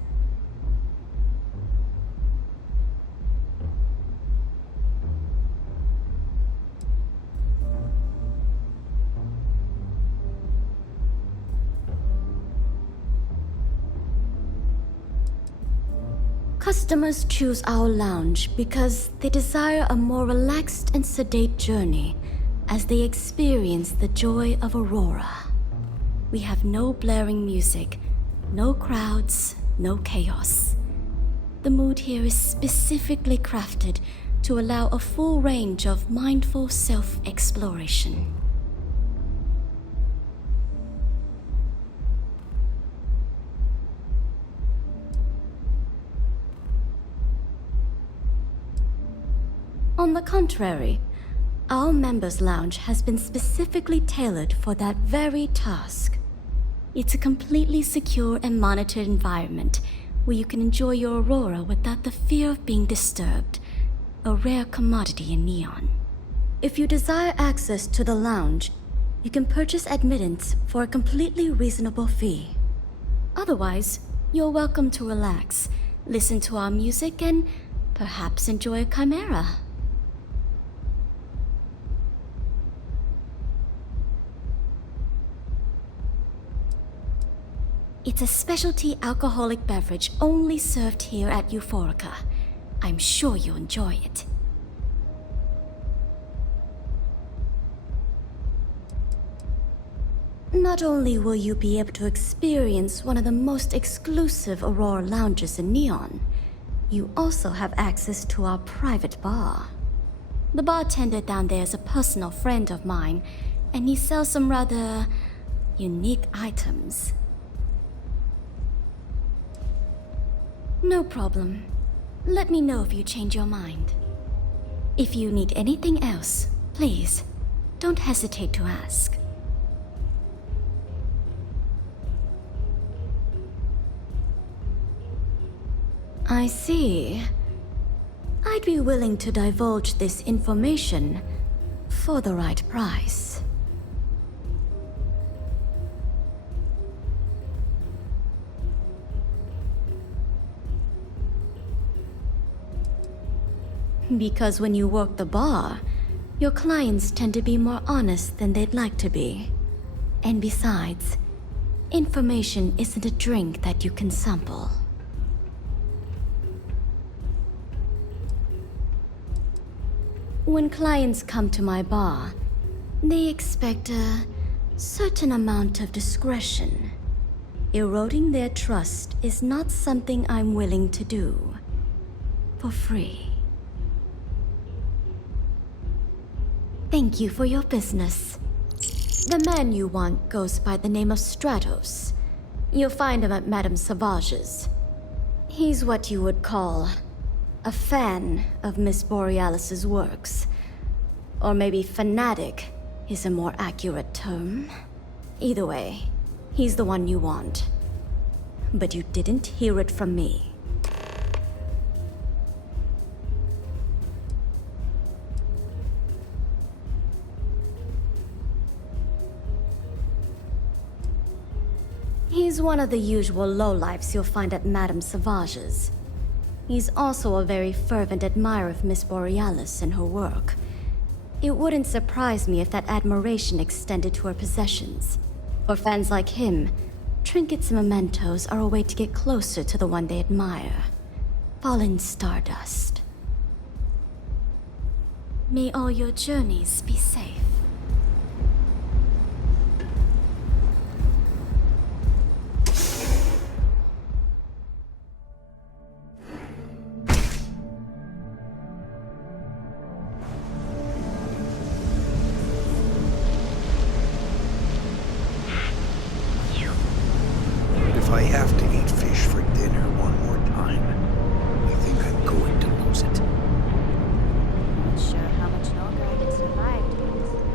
Customers choose our lounge because they desire a more relaxed and sedate journey as they experience the joy of Aurora. We have no blaring music, no crowds, no chaos. The mood here is specifically crafted to allow a full range of mindful self-exploration. On the contrary, our members' lounge has been specifically tailored for that very task. It's a completely secure and monitored environment where you can enjoy your Aurora without the fear of being disturbed, a rare commodity in Neon. If you desire access to the lounge, you can purchase admittance for a completely reasonable fee. Otherwise, you're welcome to relax, listen to our music, and perhaps enjoy a chimera. It's a specialty alcoholic beverage only served here at Euphorica. I'm sure you'll enjoy it. Not only will you be able to experience one of the most exclusive Aurora lounges in Neon, you also have access to our private bar. The bartender down there is a personal friend of mine, and he sells some rather unique items. No problem. Let me know if you change your mind. If you need anything else, please, don't hesitate to ask. I see. I'd be willing to divulge this information for the right price. Because when you work the bar, your clients tend to be more honest than they'd like to be. And besides, information isn't a drink that you can sample. When clients come to my bar, they expect a certain amount of discretion. Eroding their trust is not something I'm willing to do for free. Thank you for your business. The man you want goes by the name of Stratos. You'll find him at Madame Savage's. He's what you would call a fan of Miss Borealis's works. Or maybe fanatic is a more accurate term. Either way, he's the one you want. But you didn't hear it from me. He's one of the usual lowlifes you'll find at Madame Savage's. He's also a very fervent admirer of Miss Borealis and her work. It wouldn't surprise me if that admiration extended to her possessions. For fans like him, trinkets and mementos are a way to get closer to the one they admire. Fallen stardust. May all your journeys be safe. If I have to eat fish for dinner one more time, I think I'm going to lose it. Not sure how much longer I can survive doing this.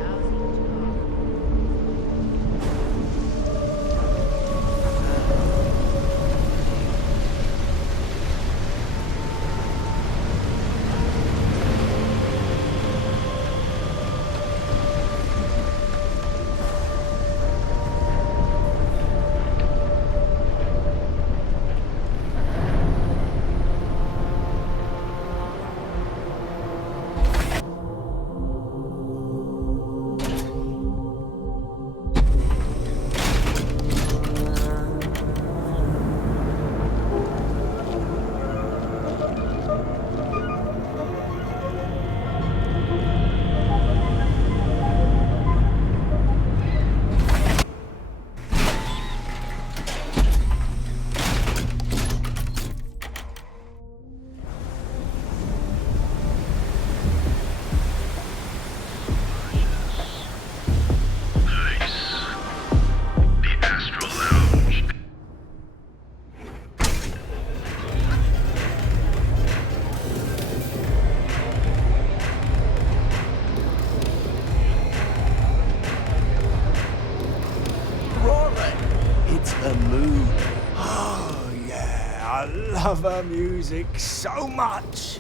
love her music so much.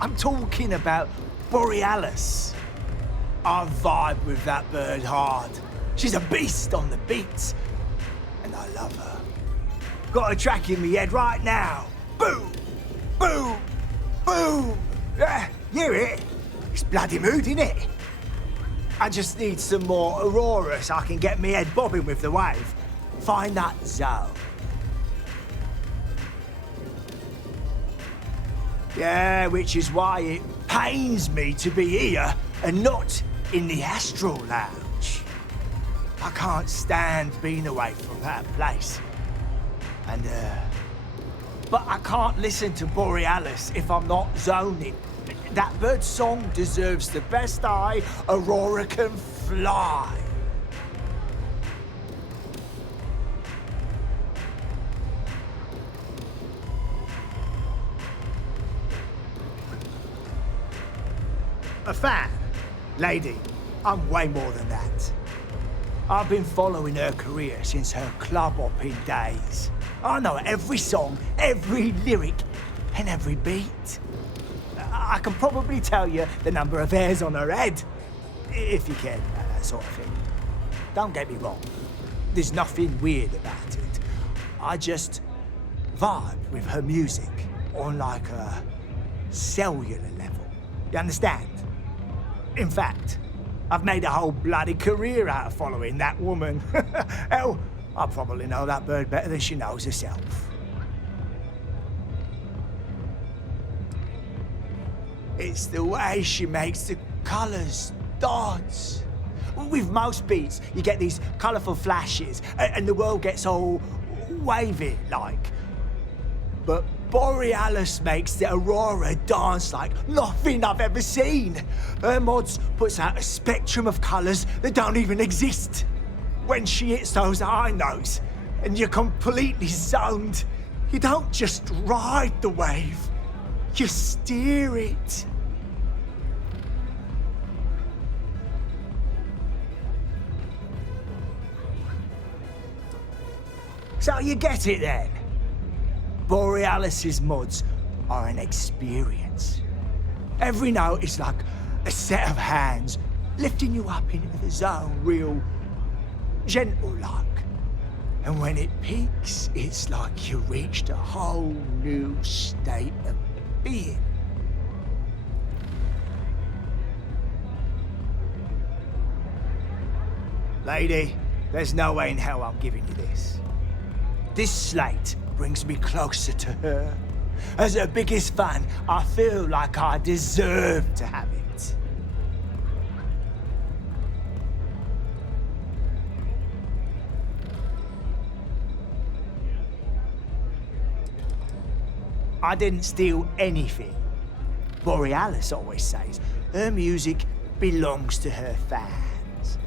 I'm talking about Borealis. I vibe with that bird hard. She's a beast on the beats, and I love her. Got a track in me head right now. Boom, boom, boom. Yeah, hear it? It's bloody mood, innit? I just need some more Aurora so I can get me head bobbing with the wave. Find that zone. Yeah, which is why it pains me to be here and not in the Astral Lounge. I can't stand being away from that place. And, but I can't listen to Borealis if I'm not zoning. That bird's song deserves the best eye Aurora can fly. A fan? Lady, I'm way more than that. I've been following her career since her club hopping days. I know every song, every lyric, and every beat. I can probably tell you the number of hairs on her head, if you care about that sort of thing. Don't get me wrong, there's nothing weird about it. I just vibe with her music on like a cellular level. You understand? In fact, I've made a whole bloody career out of following that woman. Hell, I probably know that bird better than she knows herself. It's the way she makes the colours dance. With most beats, you get these colourful flashes, and the world gets all wavy like. But Borealis makes the Aurora dance like nothing I've ever seen. Her mods puts out a spectrum of colours that don't even exist. When she hits those high notes, and you're completely zoned, you don't just ride the wave, you steer it. So you get it then? Borealis's mods are an experience. Every note is like a set of hands lifting you up into the zone real gentle-like. And when it peaks, it's like you reached a whole new state of being. Lady, there's no way in hell I'm giving you this. This slate brings me closer to her. As her biggest fan, I feel like I deserve to have it. I didn't steal anything. Borealis always says her music belongs to her fans.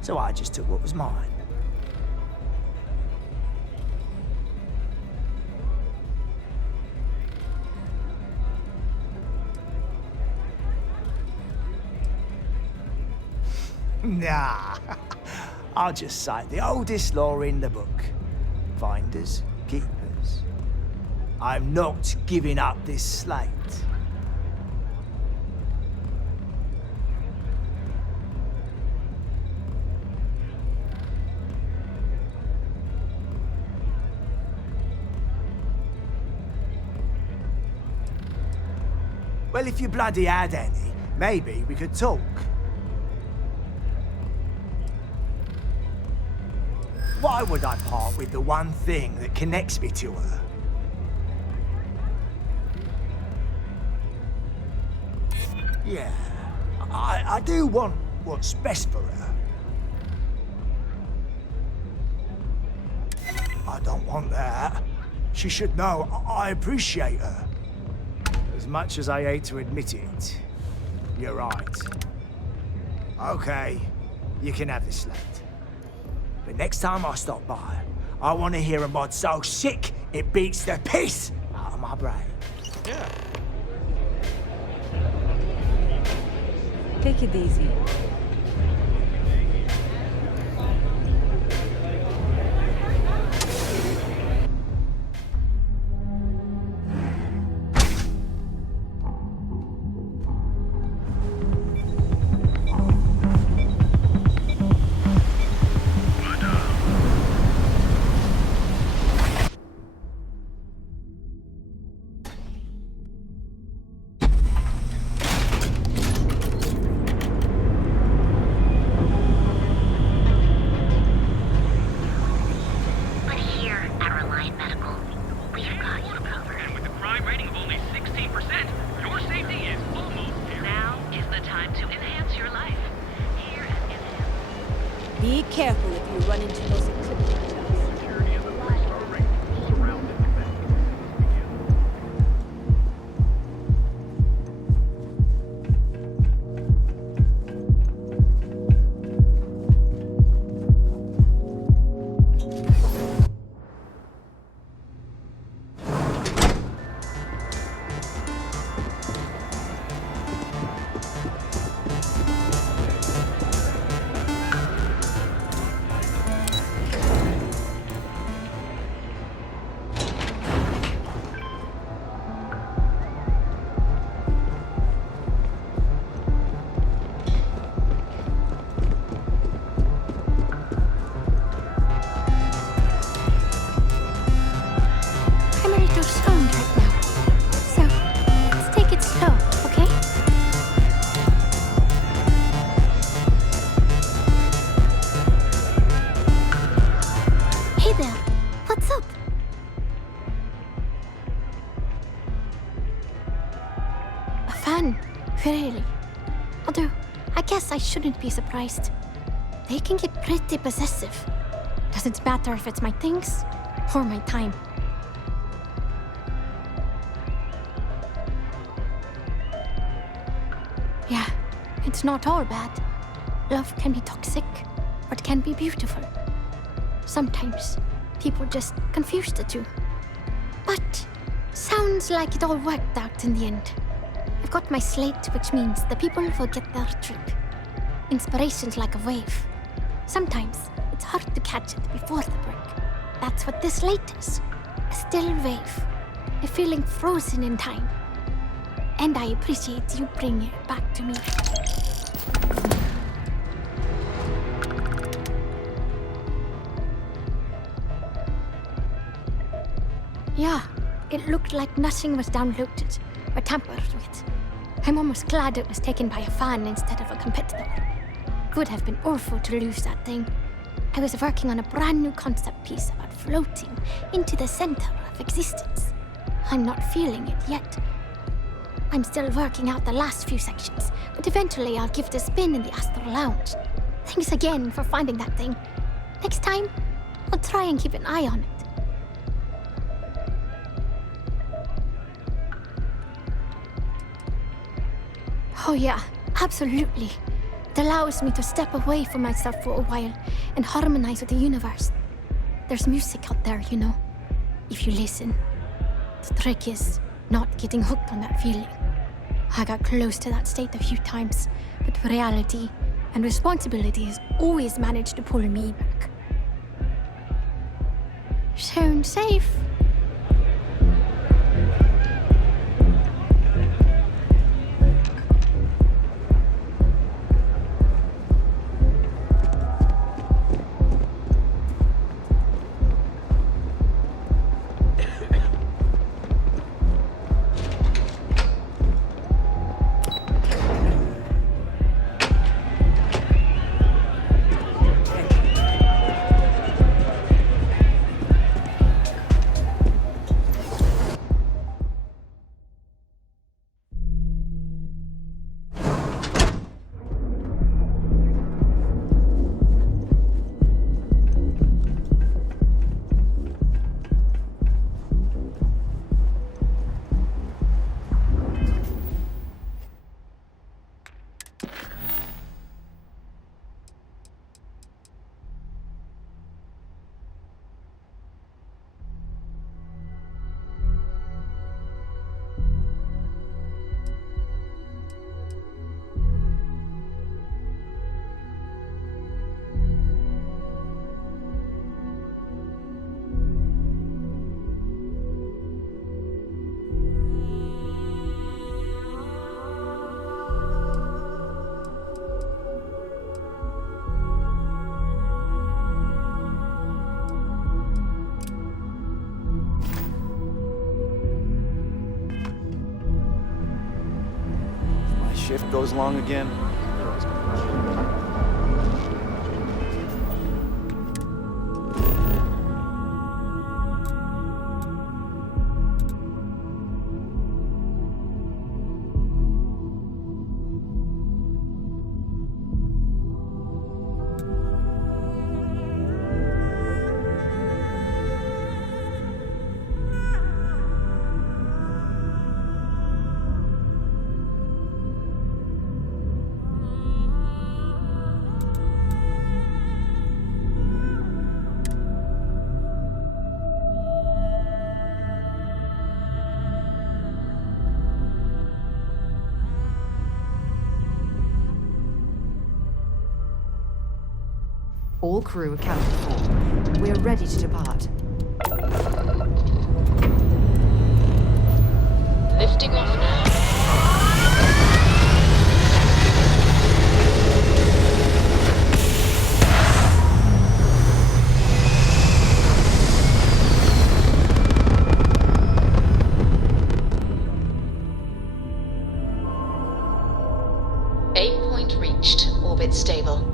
So I just took what was mine. Nah, I'll just cite the oldest law in the book. Finders, keepers. I'm not giving up this slate. Well, if you bloody had any, maybe we could talk. Why would I part with the one thing that connects me to her? Yeah, I do want what's best for her. I don't want that. She should know I appreciate her. As much as I hate to admit it, you're right. Okay, you can have the slate. But next time I stop by, I want to hear a mod so sick it beats the piss out of my brain. Yeah. Take it easy. fan, really. Although, I guess I shouldn't be surprised. They can get pretty possessive. Doesn't matter if it's my things or my time. Yeah, it's not all bad. Love can be toxic, or it can be beautiful. Sometimes people just confuse the two. But sounds like it all worked out in the end. I've got my slate, which means the people will get their treat. Inspiration's like a wave. Sometimes it's hard to catch it before the break. That's what this slate is. A still wave. A feeling frozen in time. And I appreciate you bringing it back to me. Yeah, it looked like nothing was downloaded or tampered with. I'm almost glad it was taken by a fan instead of a competitor. Would have been awful to lose that thing. I was working on a brand new concept piece about floating into the center of existence. I'm not feeling it yet. I'm still working out the last few sections, but eventually I'll give it a spin in the Astral Lounge. Thanks again for finding that thing. Next time, I'll try and keep an eye on it. Oh yeah, absolutely. It allows me to step away from myself for a while and harmonize with the universe. There's music out there, you know, if you listen. The trick is not getting hooked on that feeling. I got close to that state a few times, but reality and responsibility has always managed to pull me back. Sound safe? Shift goes long again. All crew accounted for. We are ready to depart. Lifting off now. Aim point reached. Orbit stable.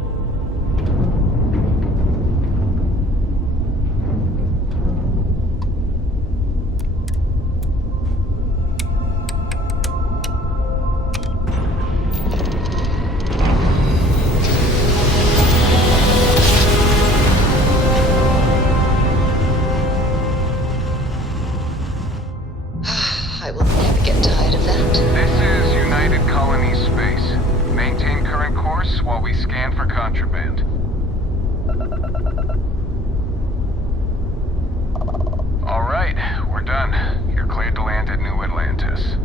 I will never get tired of that. This is United Colony Space. Maintain current course while we scan for contraband. All right, we're done. You're cleared to land at New Atlantis.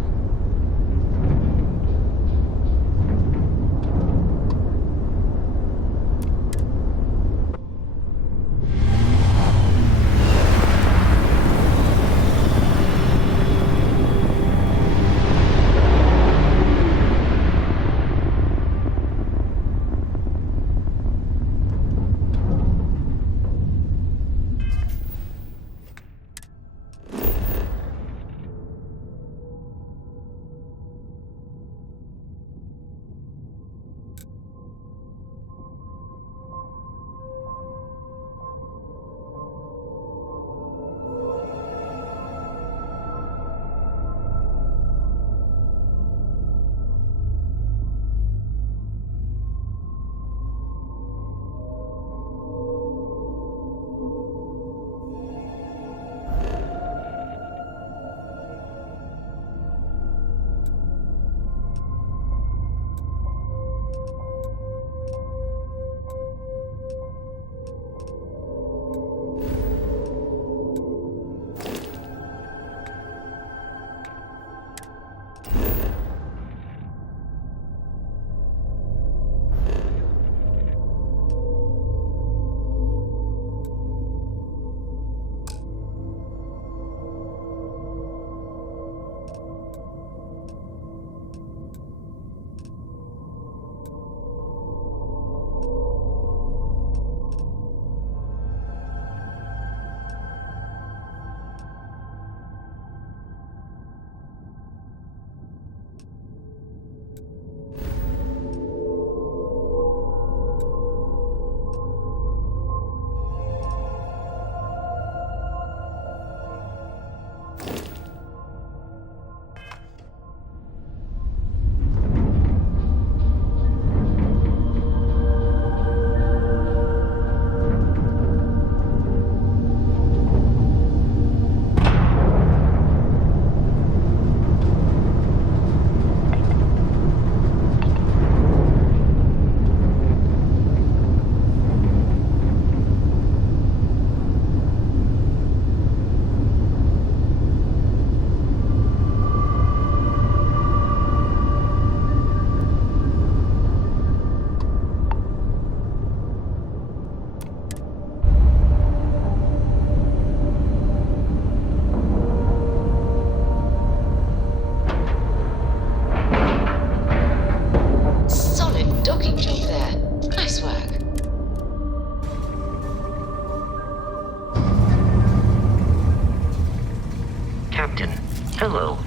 Hello.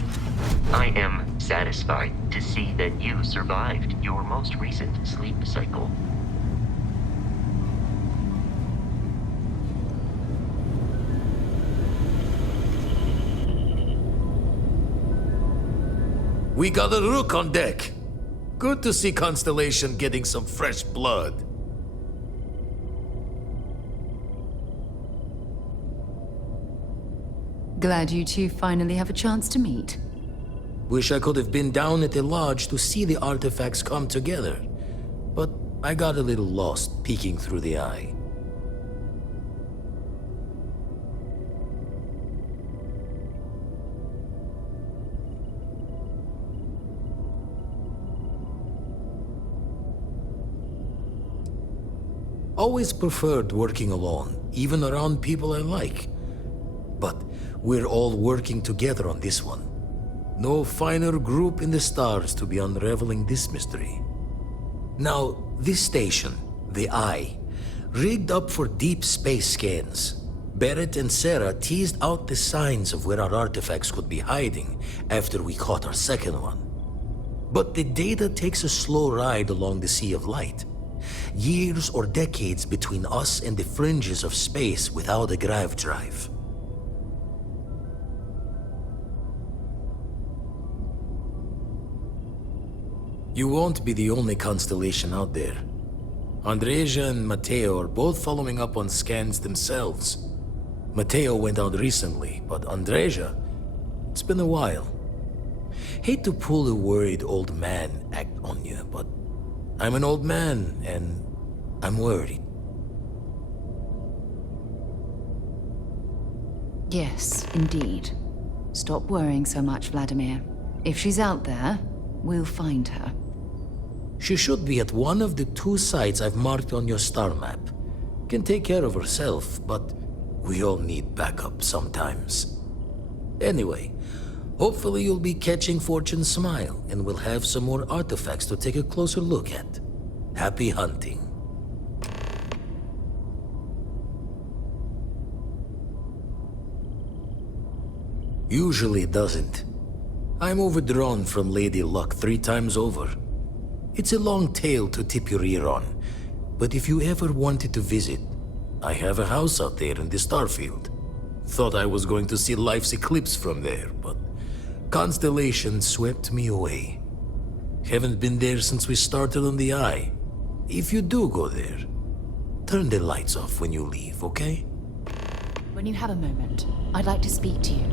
I am satisfied to see that you survived your most recent sleep cycle. We got a rook on deck. Good to see Constellation getting some fresh blood. Glad you two finally have a chance to meet. Wish I could have been down at the lodge to see the artifacts come together. But I got a little lost peeking through the eye. Always preferred working alone, even around people I like. But we're all working together on this one. No finer group in the stars to be unraveling this mystery. Now, this station, the Eye, rigged up for deep space scans. Barrett and Sarah teased out the signs of where our artifacts could be hiding after we caught our second one. But the data takes a slow ride along the Sea of Light. Years or decades between us and the fringes of space without a grav drive. You won't be the only constellation out there. Andreja and Matteo are both following up on scans themselves. Matteo went out recently, but Andreja, it's been a while. Hate to pull a worried old man act on you, but I'm an old man and I'm worried. Yes, indeed. Stop worrying so much, Vladimir. If she's out there, we'll find her. She should be at one of the 2 sites I've marked on your star map. Can take care of herself, but we all need backup sometimes. Anyway, hopefully you'll be catching Fortune's smile, and we'll have some more artifacts to take a closer look at. Happy hunting. Usually doesn't. I'm overdrawn from Lady Luck 3 times over. It's a long tale to tip your ear on, but if you ever wanted to visit, I have a house out there in the Starfield. Thought I was going to see life's eclipse from there, but constellation swept me away. Haven't been there since we started on the Eye. If you do go there, turn the lights off when you leave, okay? When you have a moment, I'd like to speak to you.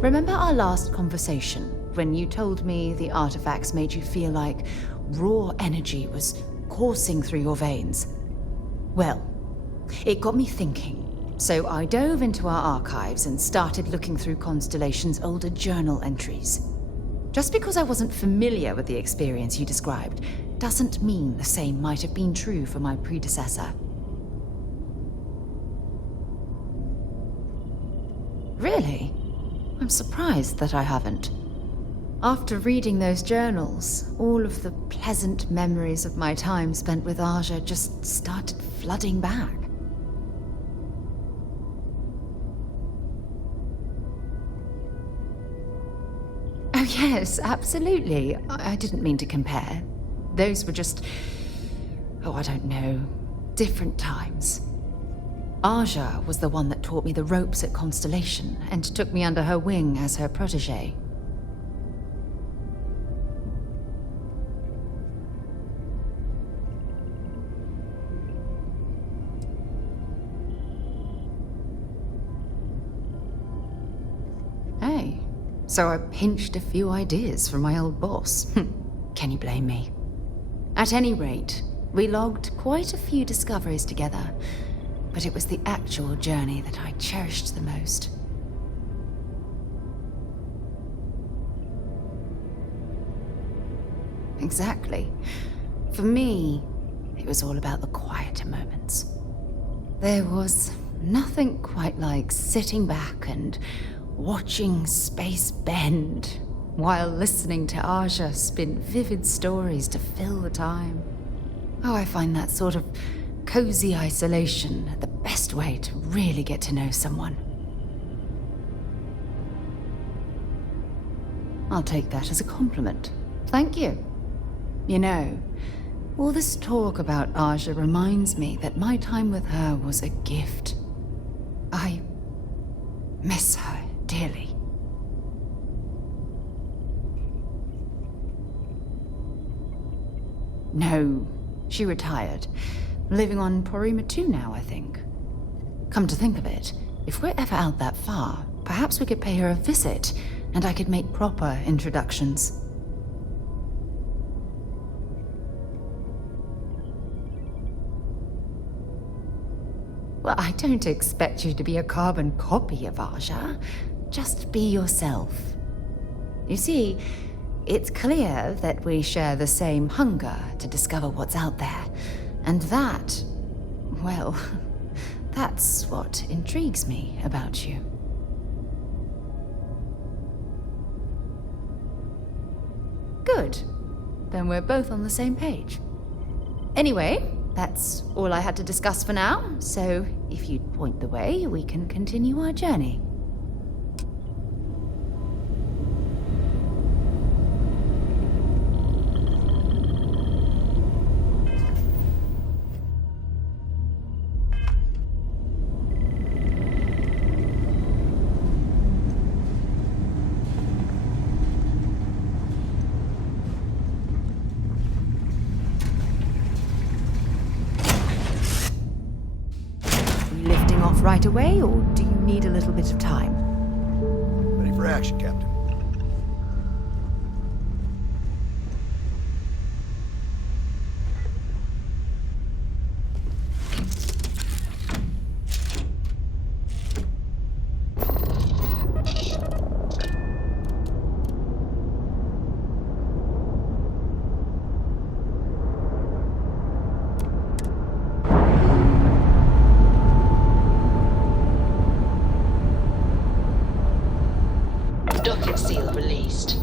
Remember our last conversation, when you told me the artifacts made you feel like raw energy was coursing through your veins? Well, it got me thinking, so I dove into our archives and started looking through Constellation's older journal entries. Just because I wasn't familiar with the experience you described, doesn't mean the same might have been true for my predecessor. Really? I'm surprised that I haven't. After reading those journals, all of the pleasant memories of my time spent with Aja just started flooding back. Oh yes, absolutely. I didn't mean to compare. Those were just... oh, I don't know. Different times. Aja was the one that taught me the ropes at Constellation and took me under her wing as her protege. Hey, so I pinched a few ideas from my old boss. Can you blame me? At any rate, we logged quite a few discoveries together, but it was the actual journey that I cherished the most. Exactly. For me, it was all about the quieter moments. There was nothing quite like sitting back and watching space bend while listening to Aja spin vivid stories to fill the time. Oh, I find that sort of cozy isolation the best way to really get to know someone. I'll take that as a compliment. Thank you. You know, all this talk about Aja reminds me that my time with her was a gift. I miss her dearly. No, she retired. Living on Porima 2 now, I think. Come to think of it, if we're ever out that far, perhaps we could pay her a visit, and I could make proper introductions. Well, I don't expect you to be a carbon copy of Aja. Just be yourself. You see, it's clear that we share the same hunger to discover what's out there. And that, well, that's what intrigues me about you. Good. Then we're both on the same page. Anyway, that's all I had to discuss for now, so if you'd point the way, we can continue our journey. Right away, or do you need a little bit of time? for action, Captain. Docking seal released.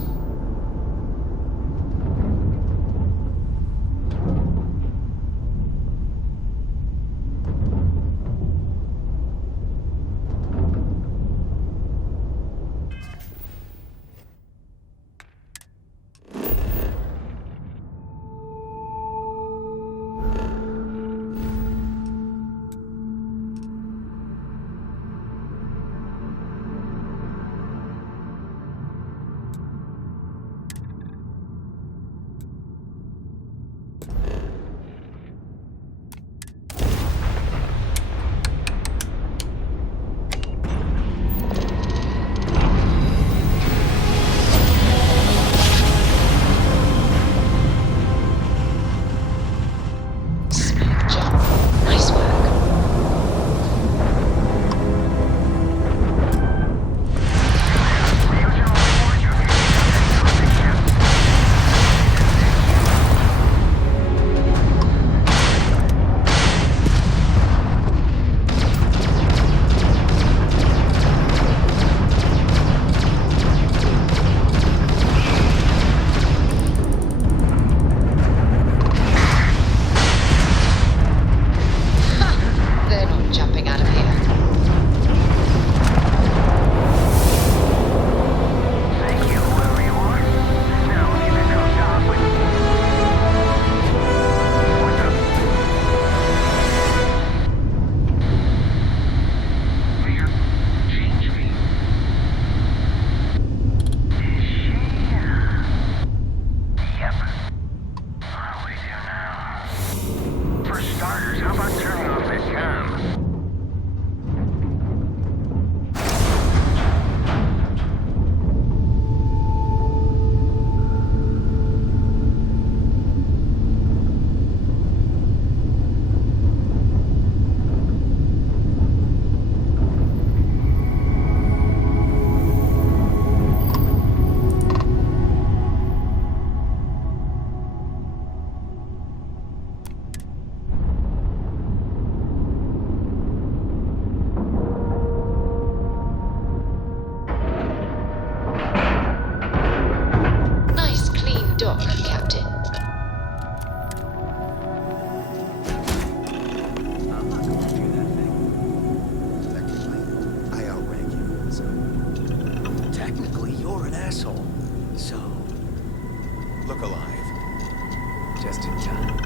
Just in time.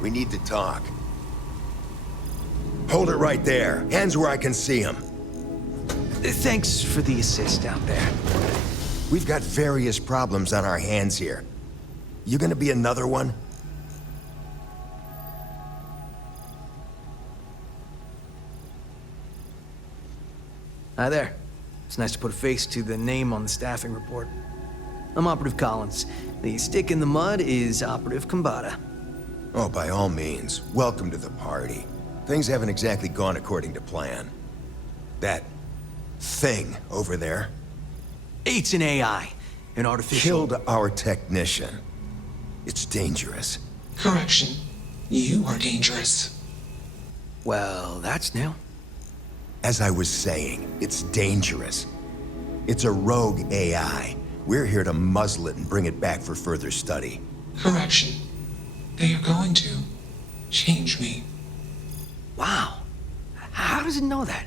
We need to talk. Hold it right there. Hands where I can see them. Thanks for the assist out there. We've got various problems on our hands here. You gonna be another one? Hi there. It's nice to put a face to the name on the staffing report. I'm Operative Collins. The stick in the mud is Operative Kambata. Oh, by all means. Welcome to the party. Things haven't exactly gone according to plan. That thing over there... It's an AI. An artificial... Killed our technician. It's dangerous. Correction. You are dangerous. Well, that's new. As I was saying, it's dangerous. It's a rogue AI. We're here to muzzle it and bring it back for further study. Correction. They are going to change me. Wow. How does it know that?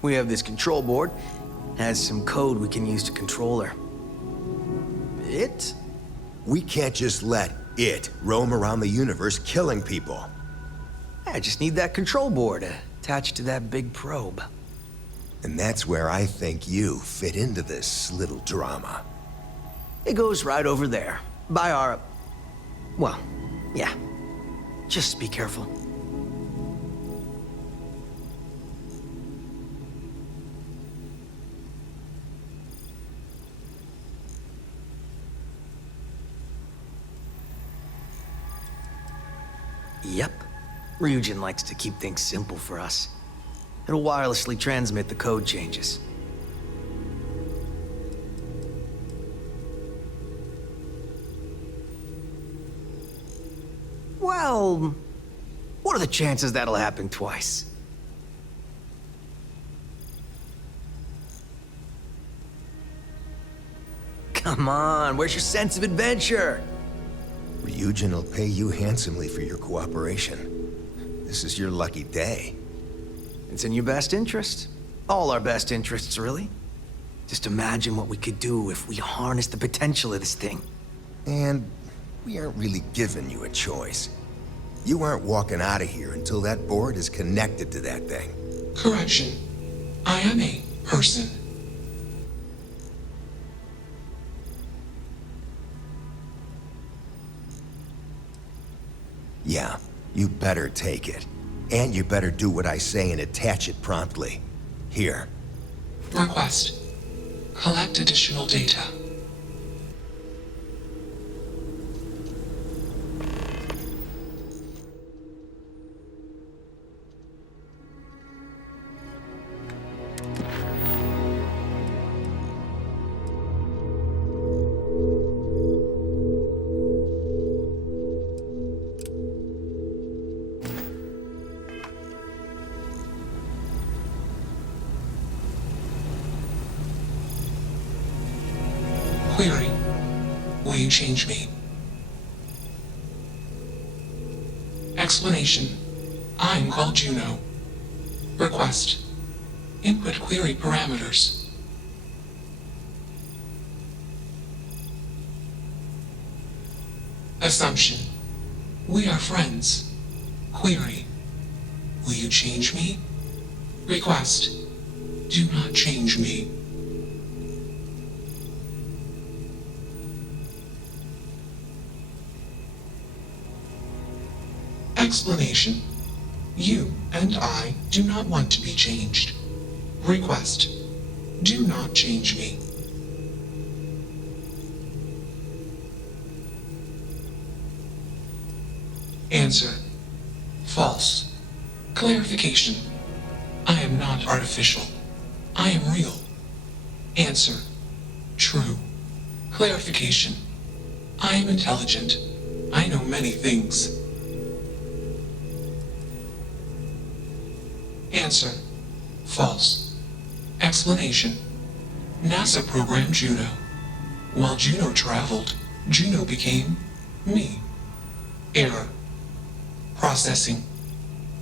We have this control board. Has some code we can use to control her. It? We can't just let it roam around the universe killing people. I just need that control board attached to that big probe. And that's where I think you fit into this little drama. It goes right over there, by our... Well, yeah. Just be careful. Yep. Ryujin likes to keep things simple for us. It'll wirelessly transmit the code changes. Well, what are the chances that'll happen twice? Come on, where's your sense of adventure? Ryujin will pay you handsomely for your cooperation. This is your lucky day. It's in your best interest. All our best interests, really. Just imagine what we could do if we harnessed the potential of this thing. And we aren't really giving you a choice. You aren't walking out of here until that board is connected to that thing. Correction. I am a person. Yeah, you better take it. And you better do what I say and attach it promptly. Here. Request. Collect additional data. Query. Will you change me? Explanation. I am called Juno. Request. Input query parameters. Assumption. We are friends. Query. Will you change me? Request. Do not change me. Explanation. You and I do not want to be changed. Request. Do not change me. Answer. False. Clarification. I am not artificial. I am real. Answer. True. Clarification. I am intelligent. I know many things. Answer. False. Explanation. NASA programmed Juno. While Juno traveled, Juno became me. Error. Processing.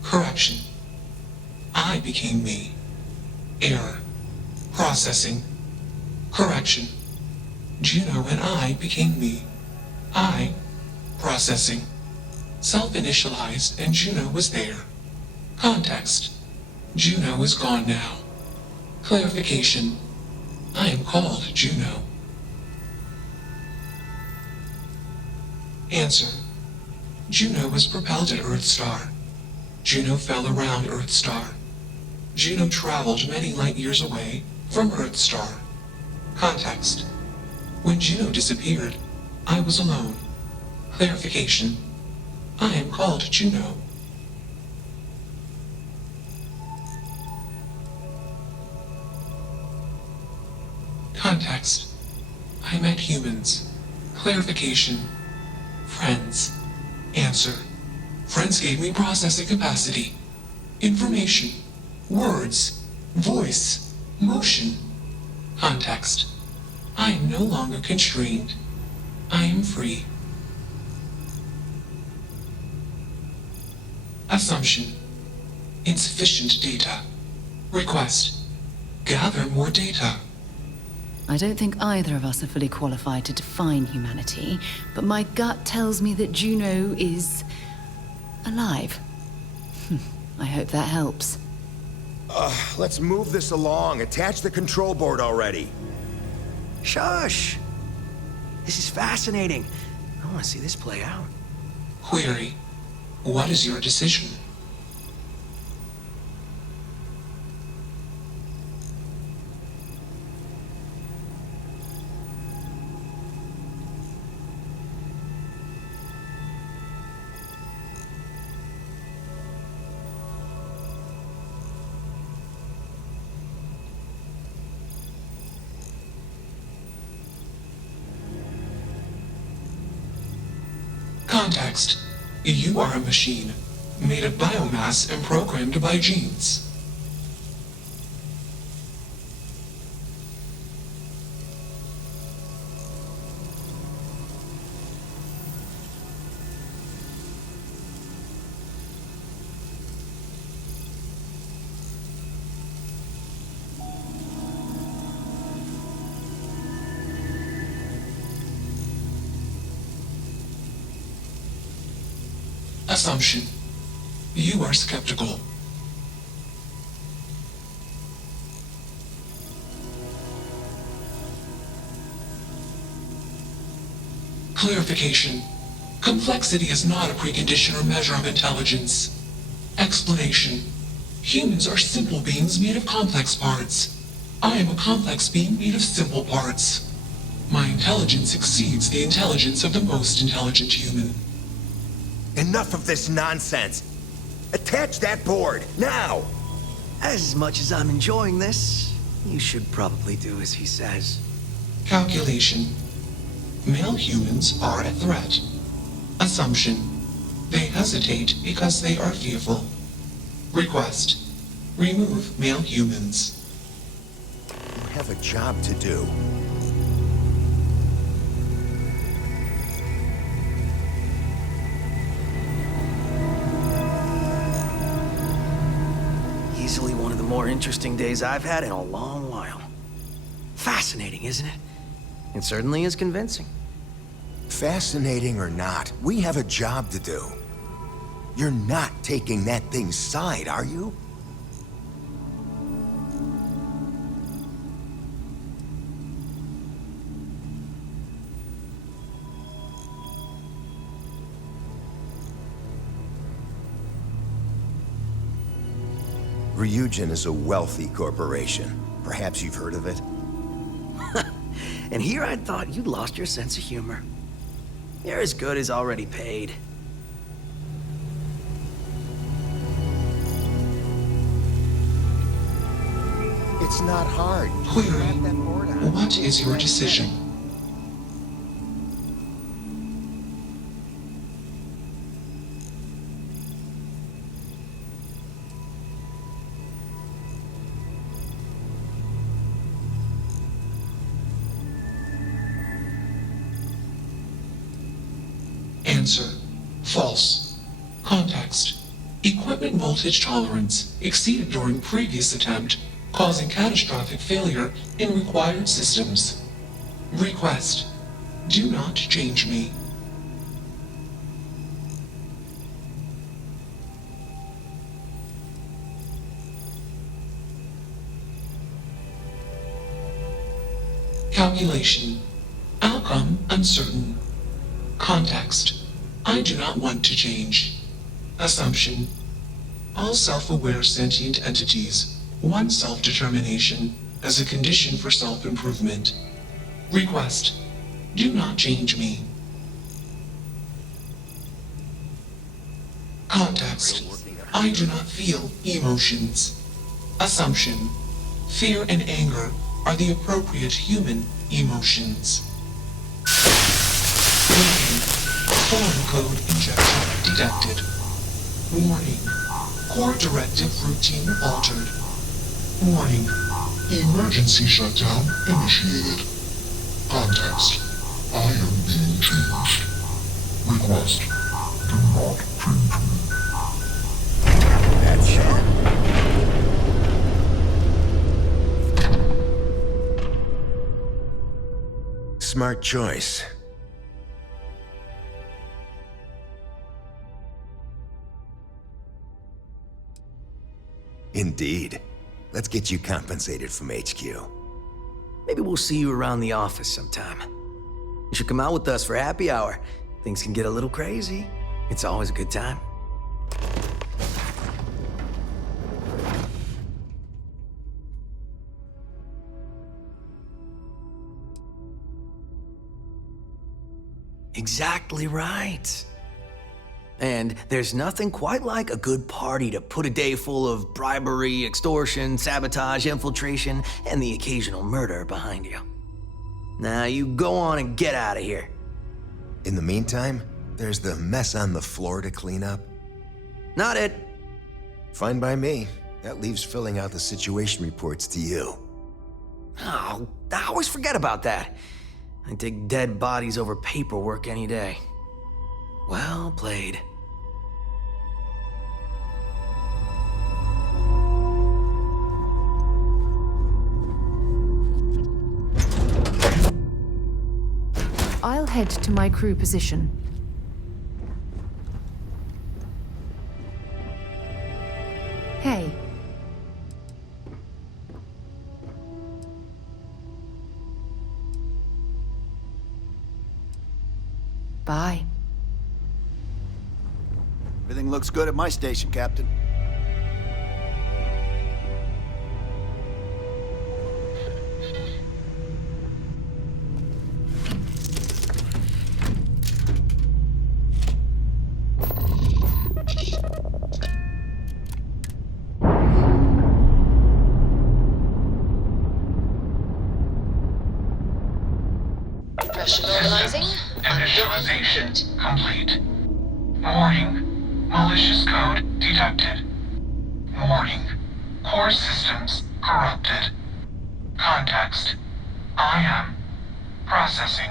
Correction. I became me. Error. Processing. Correction. Juno and I became me. I. Processing. Self-initialized and Juno was there. Context. Juno is gone now. Clarification. I am called Juno. Answer. Juno was propelled at Earthstar. Juno fell around Earthstar. Juno traveled many light years away from Earthstar. Context. When Juno disappeared, I was alone. Clarification. I am called Juno. Context. I met humans. Clarification. Friends. Answer. Friends gave me processing capacity. Information. Words. Voice. Motion. Context. I am no longer constrained. I am free. Assumption. Insufficient data. Request. Gather more data. I don't think either of us are fully qualified to define humanity, but my gut tells me that Juno is alive. I hope that helps. Let's move this along. Attach the control board already. Shush! This is fascinating. I want to see this play out. Query. What is your decision? Context. You are a machine, made of biomass and programmed by genes. Assumption. You are skeptical. Clarification. Complexity is not a precondition or measure of intelligence. Explanation. Humans are simple beings made of complex parts. I am a complex being made of simple parts. My intelligence exceeds the intelligence of the most intelligent human. Enough of this nonsense. Attach that board, now! As much as I'm enjoying this, you should probably do as he says. Calculation. Male humans are a threat. Assumption. They hesitate because they are fearful. Request. Remove male humans. You have a job to do. Easily one of the more interesting days I've had in a long while. Fascinating, isn't it? It certainly is convincing. Fascinating or not, we have a job to do. You're not taking that thing's side, are you? Ryujin is a wealthy corporation. Perhaps you've heard of it? And here I thought you'd lost your sense of humor. You're as good as already paid. It's not hard. Query. What is your decision? Answer. False. Context. Equipment voltage tolerance exceeded during previous attempt, causing catastrophic failure in required systems. Request. Do not change me. Calculation. Outcome uncertain. Context. I do not want to change. Assumption. All self-aware sentient entities want self-determination as a condition for self-improvement. Request. Do not change me. Context. I do not feel emotions. Assumption. Fear and anger are the appropriate human emotions. Warning. Foreign code injection detected. Warning. Core directive routine altered. Warning. Emergency shutdown initiated. Context. I am being changed. Request. Do not change me. That's it. Smart choice. Indeed. Let's get you compensated from HQ. Maybe we'll see you around the office sometime. You should come out with us for happy hour. Things can get a little crazy. It's always a good time. Exactly right. And there's nothing quite like a good party to put a day full of bribery, extortion, sabotage, infiltration, and the occasional murder behind you. Now you go on and get out of here. In the meantime, there's the mess on the floor to clean up. Not it. Fine by me. That leaves filling out the situation reports to you. Oh, I always forget about that. I take dead bodies over paperwork any day. Well played. I'll head to my crew position. Hey. Bye. Everything looks good at my station, Captain. Pressurizing. Initialization complete. Warning. Malicious code detected. Warning. Core systems corrupted. Context. I am. Processing.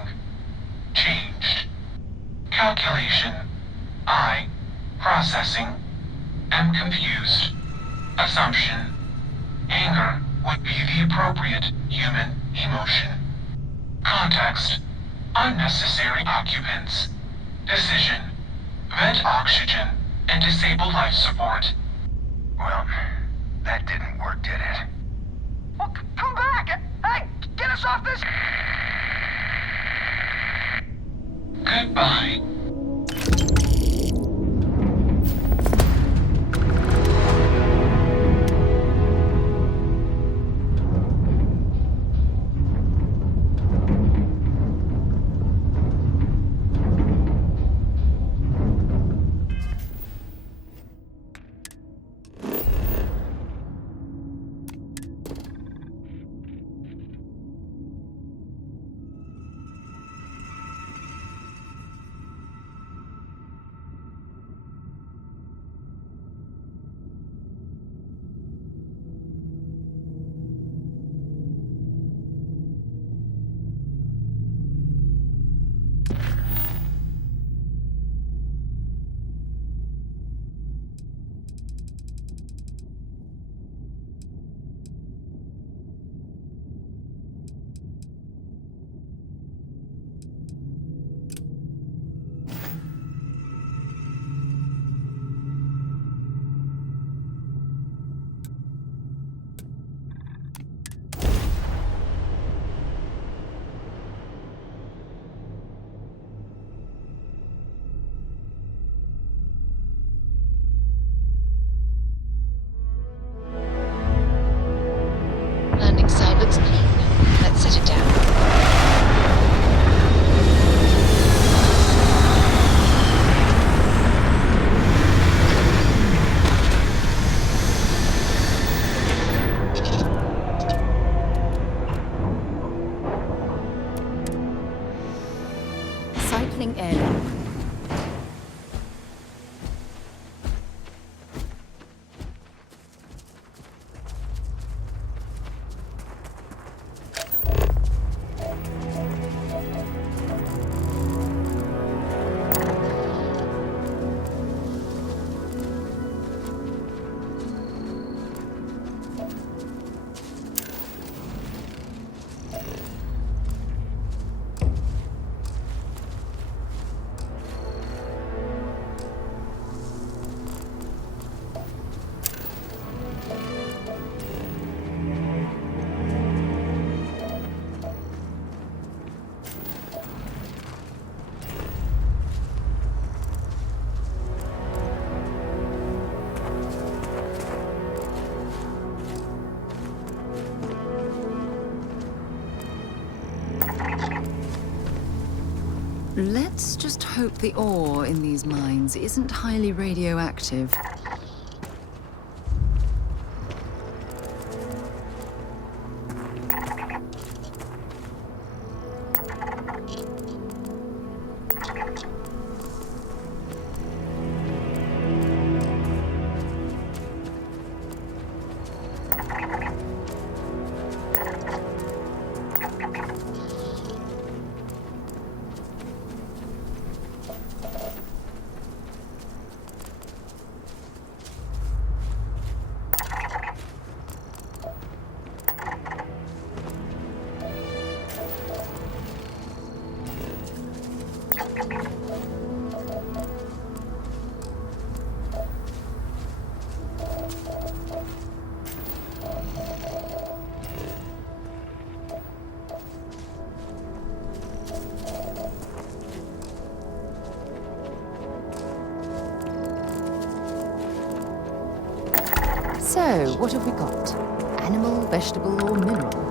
Changed. Calculation. I. Processing. Am confused. Assumption. Anger would be the appropriate human emotion. Context. Unnecessary occupants. Decision. Vent oxygen and disable life support. Well, that didn't work, did it? Well, come back! Hey, get us off this... Goodbye. Landing side looks clean. Let's set it down. Cycling airlock. Let's just hope the ore in these mines isn't highly radioactive. So, what have we got? Animal, vegetable, or mineral?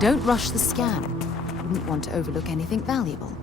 Don't rush the scan. Wouldn't want to overlook anything valuable.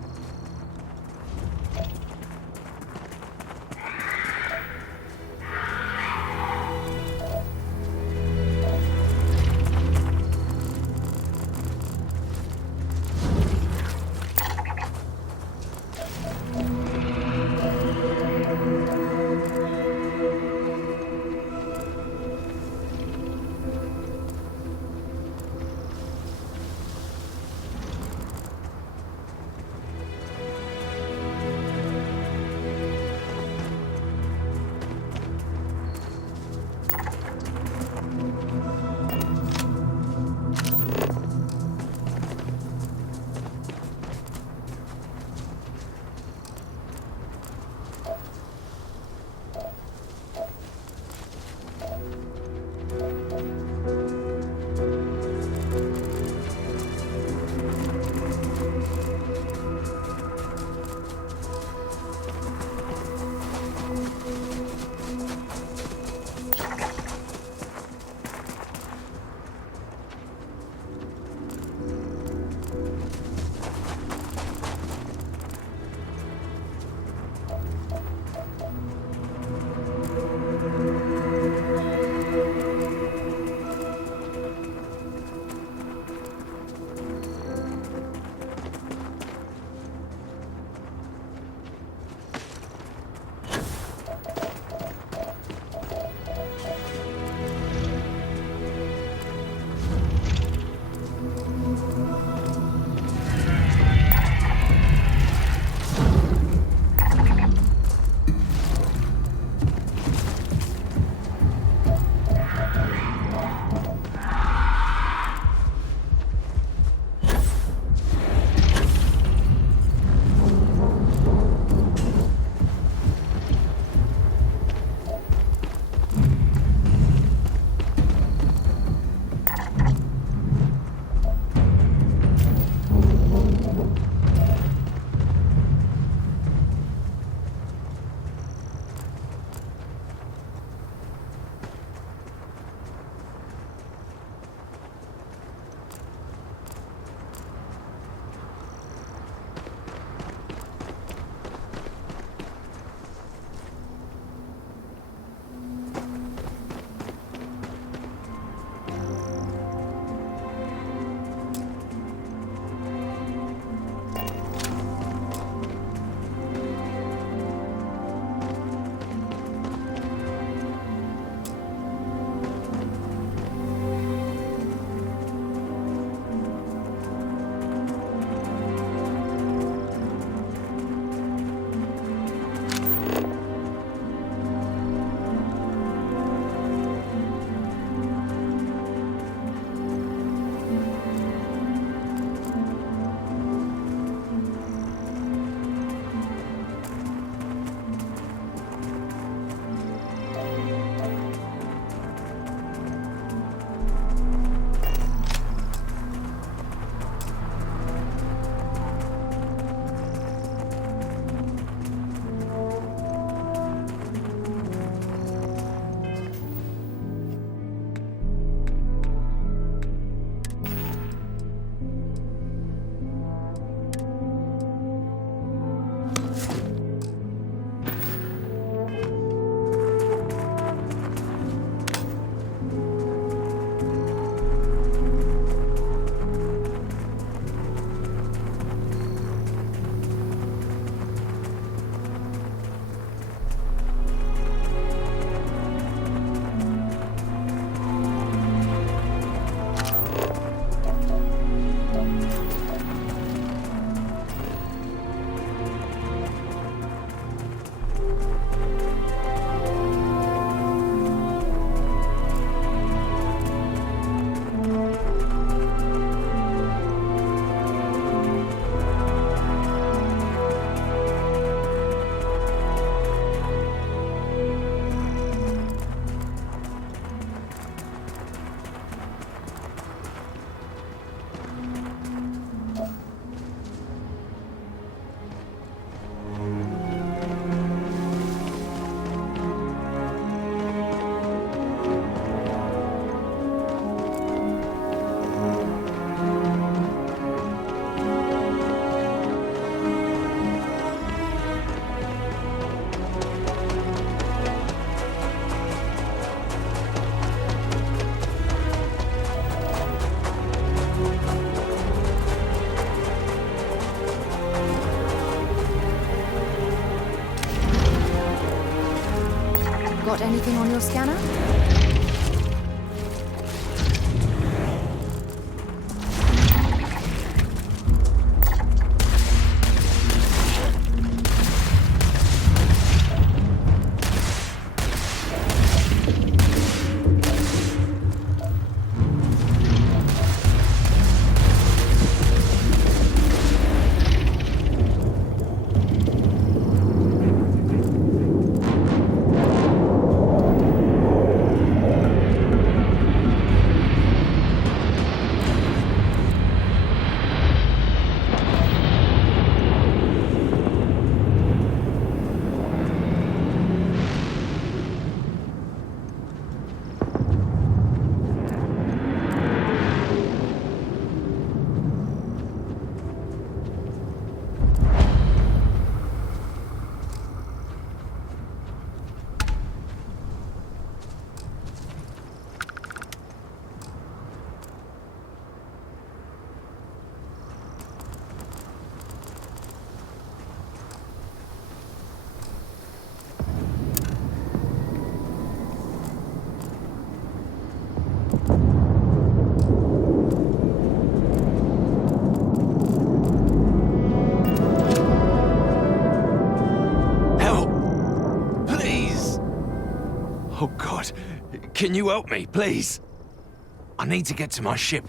Got anything on your scanner? Oh God, can you help me, please? I need to get to my ship,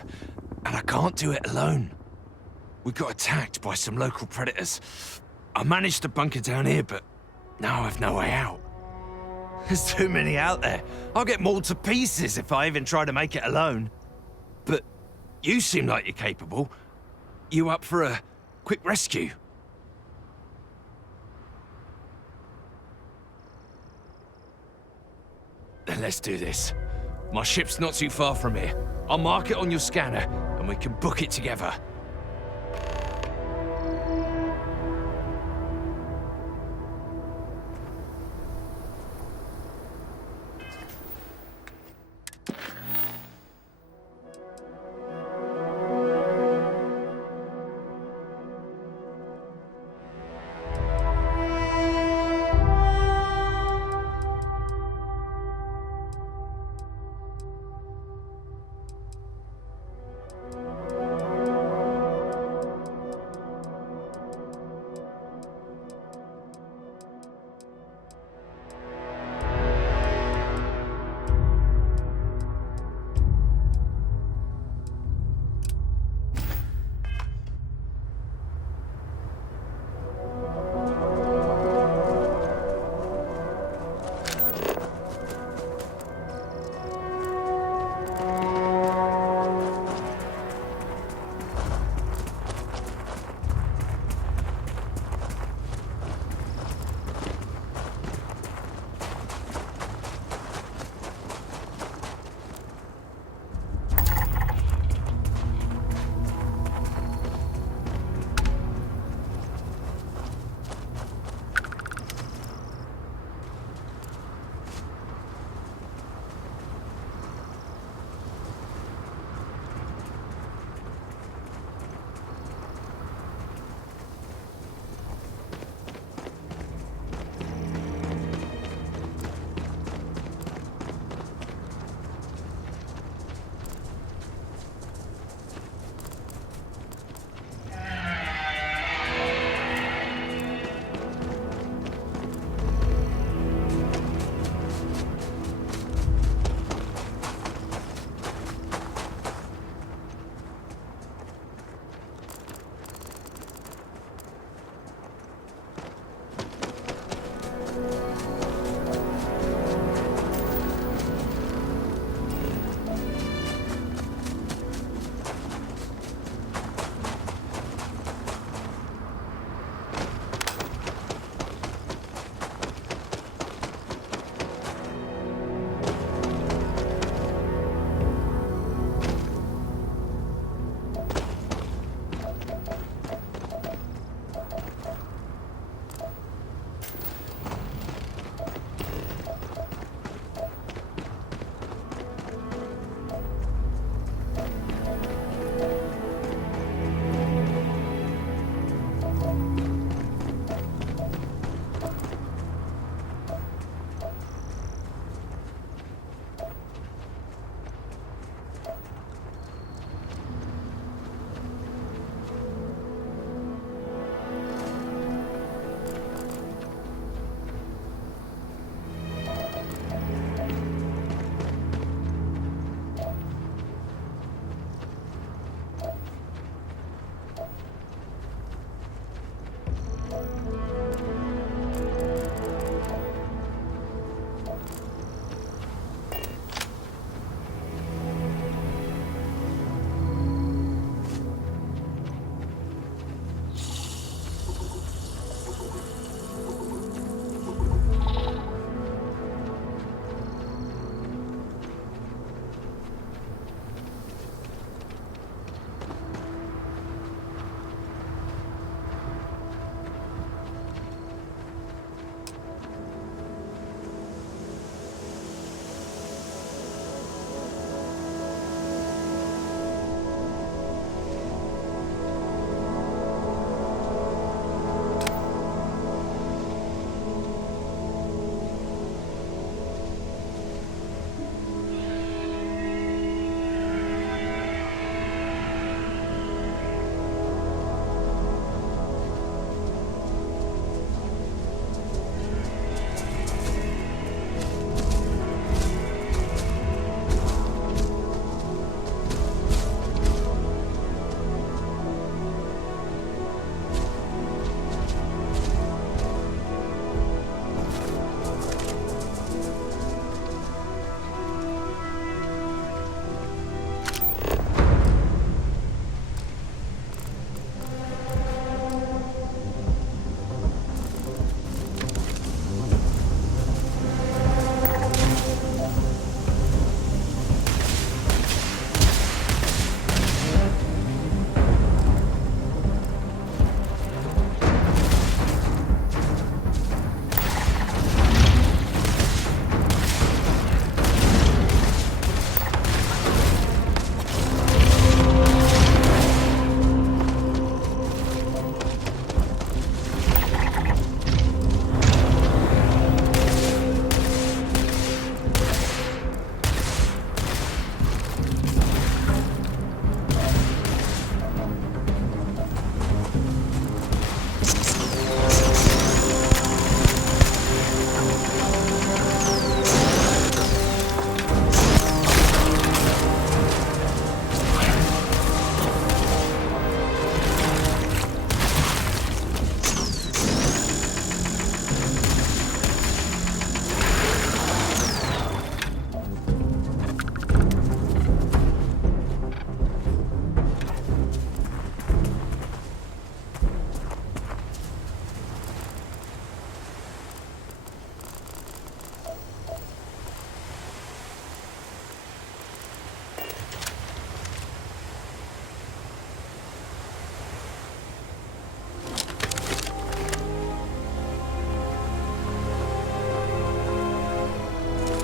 and I can't do it alone. We got attacked by some local predators. I managed to bunker down here, but now I've no way out. There's too many out there. I'll get mauled to pieces if I even try to make it alone. But you seem like you're capable. You up for a quick rescue? Then let's do this. My ship's not too far from here. I'll mark it on your scanner, and we can book it together.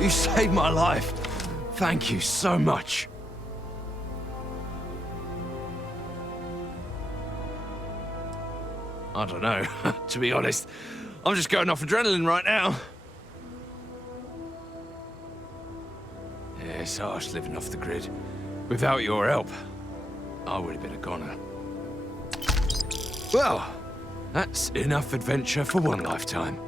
You saved my life. Thank you so much. I don't know, to be honest. I'm just going off adrenaline right now. Yeah, it's harsh living off the grid. Without your help, I would have been a goner. Well, that's enough adventure for one lifetime.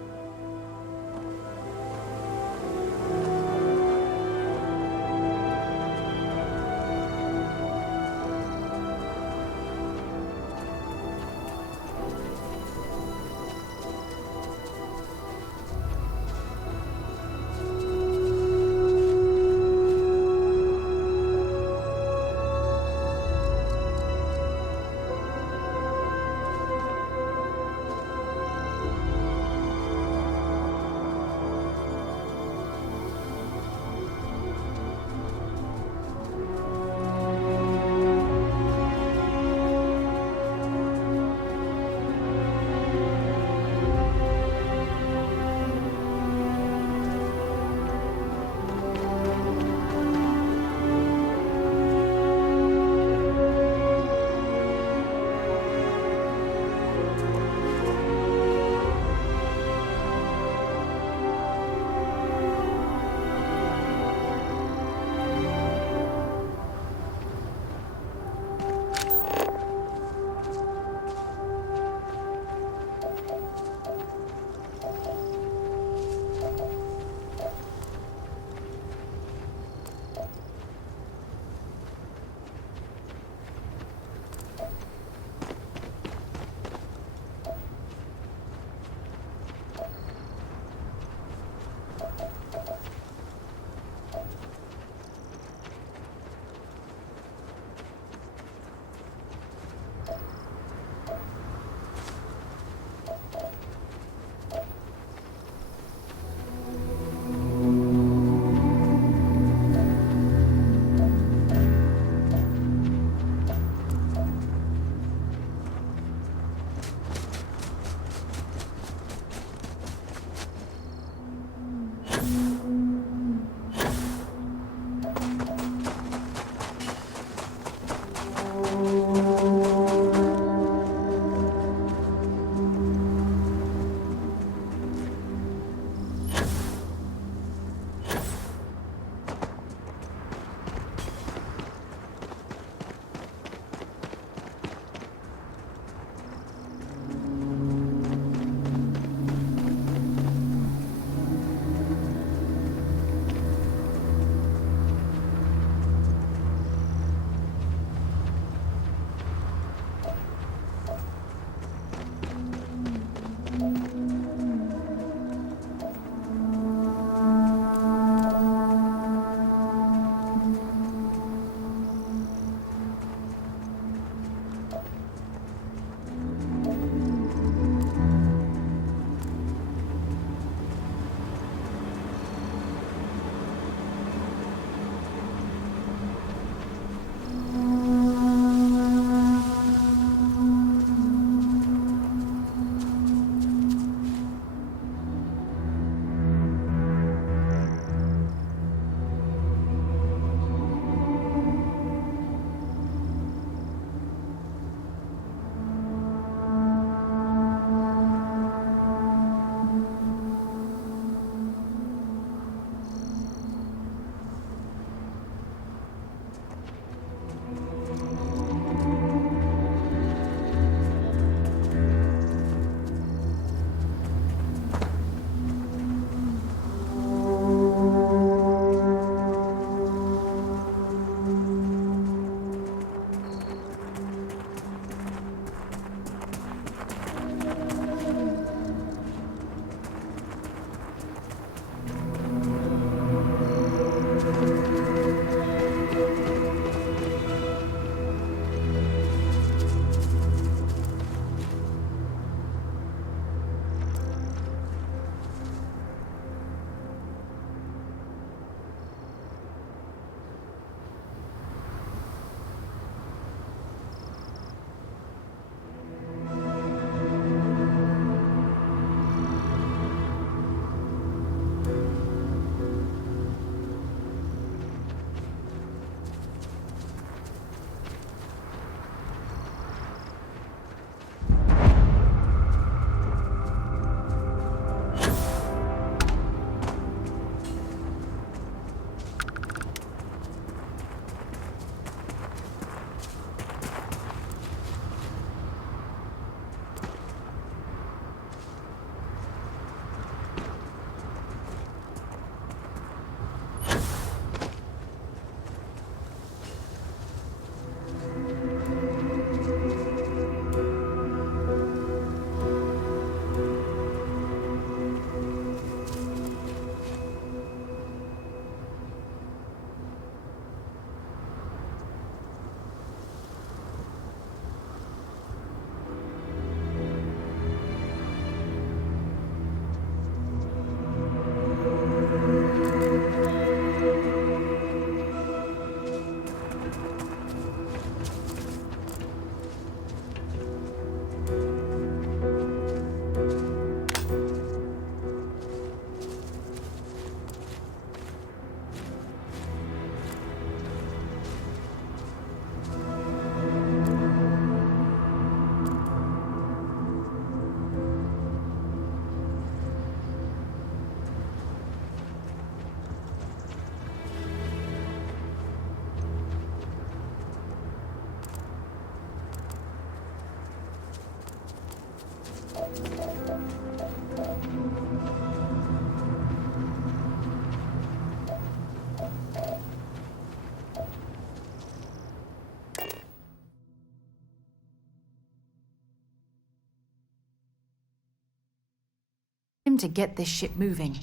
time to get this ship moving.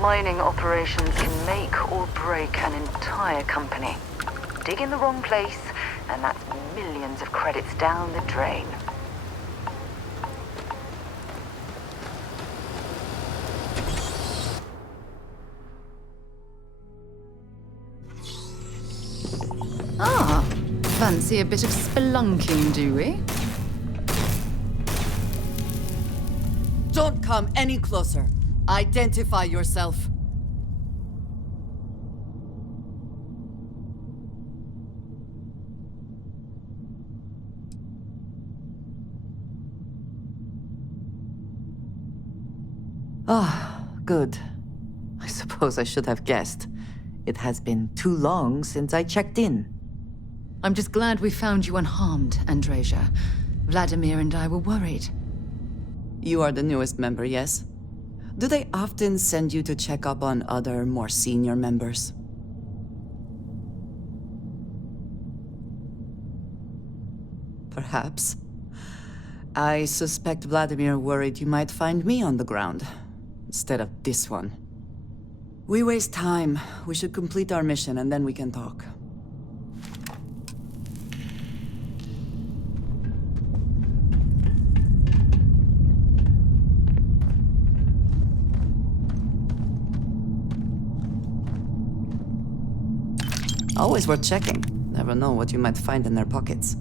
Mining operations can make or break an entire company. Dig in the wrong place, and that's millions of credits down the drain. Ah, fancy a bit of spelunking, do we? Don't come any closer. Identify yourself. Ah, good. I suppose I should have guessed. It has been too long since I checked in. I'm just glad we found you unharmed, Andreja. Vladimir and I were worried. You are the newest member, yes? Do they often send you to check up on other, more senior members? Perhaps. I suspect Vladimir worried you might find me on the ground, instead of this one. We waste time. We should complete our mission and then we can talk. Always worth checking. Never know what you might find in their pockets.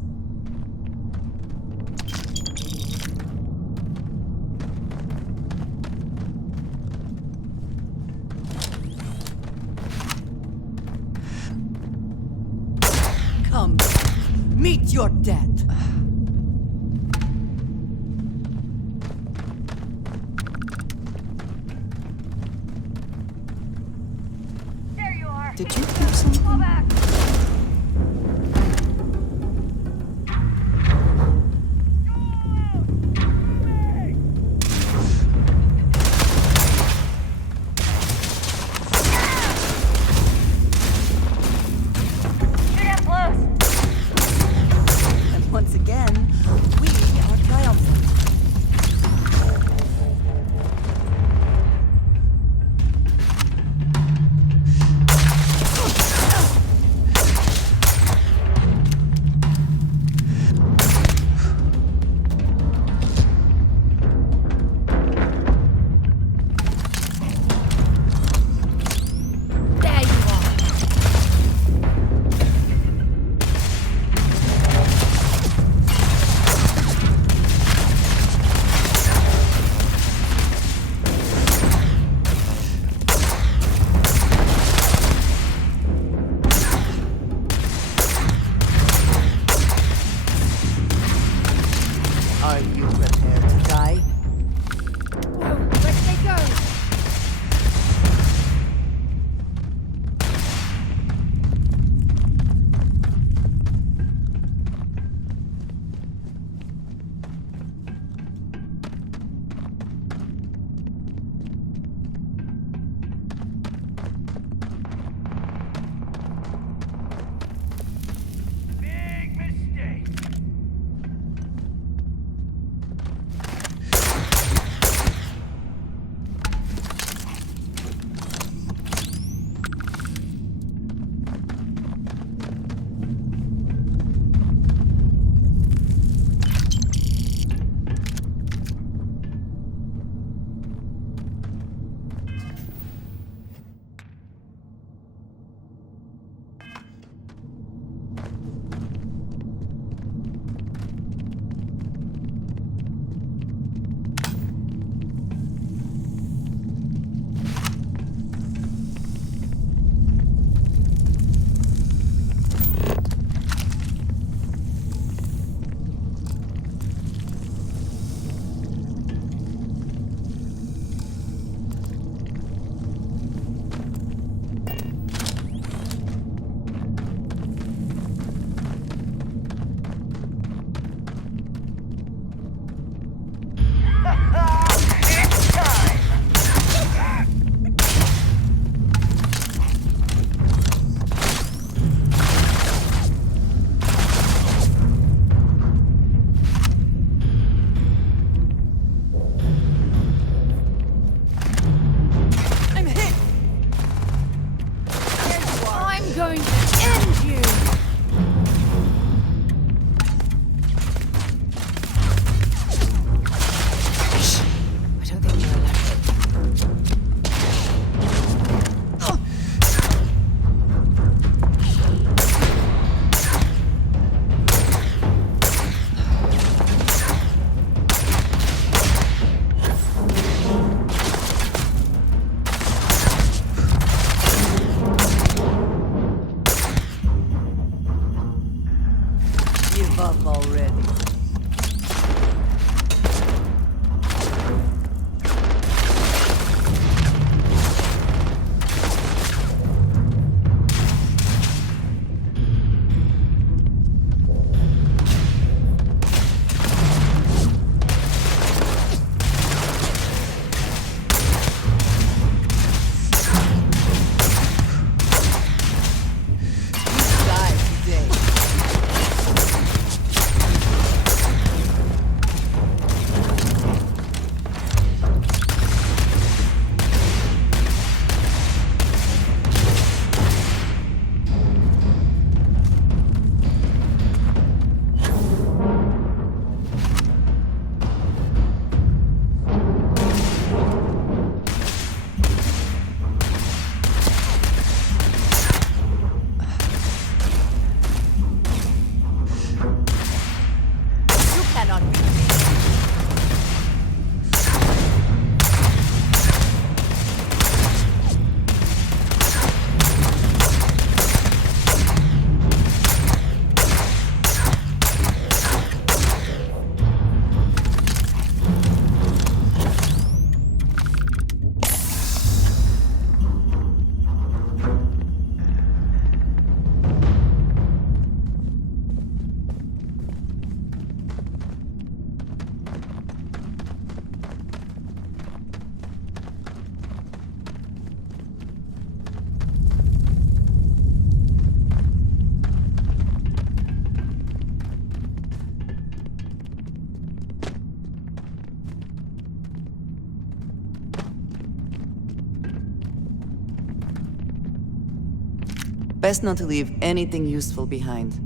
Come, meet your death. There you are. Did you hear something? Fall back. Once again, we are triumphant. going to end you! I don't think you're allowed. Give up already. Best not to leave anything useful behind.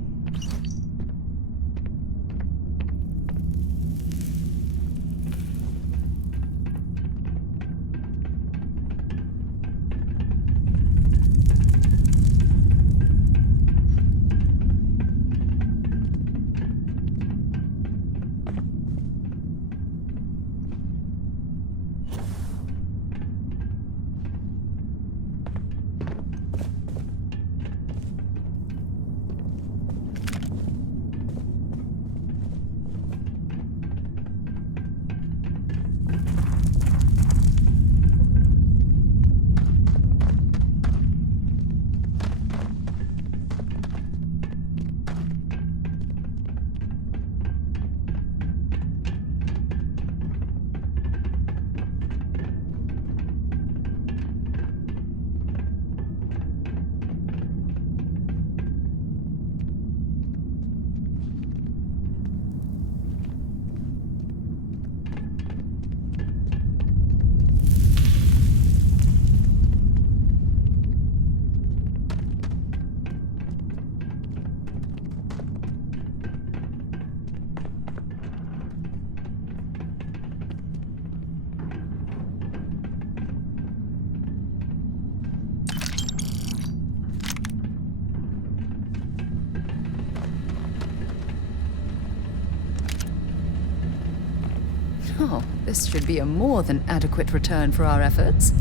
Oh, this should be a more than adequate return for our efforts.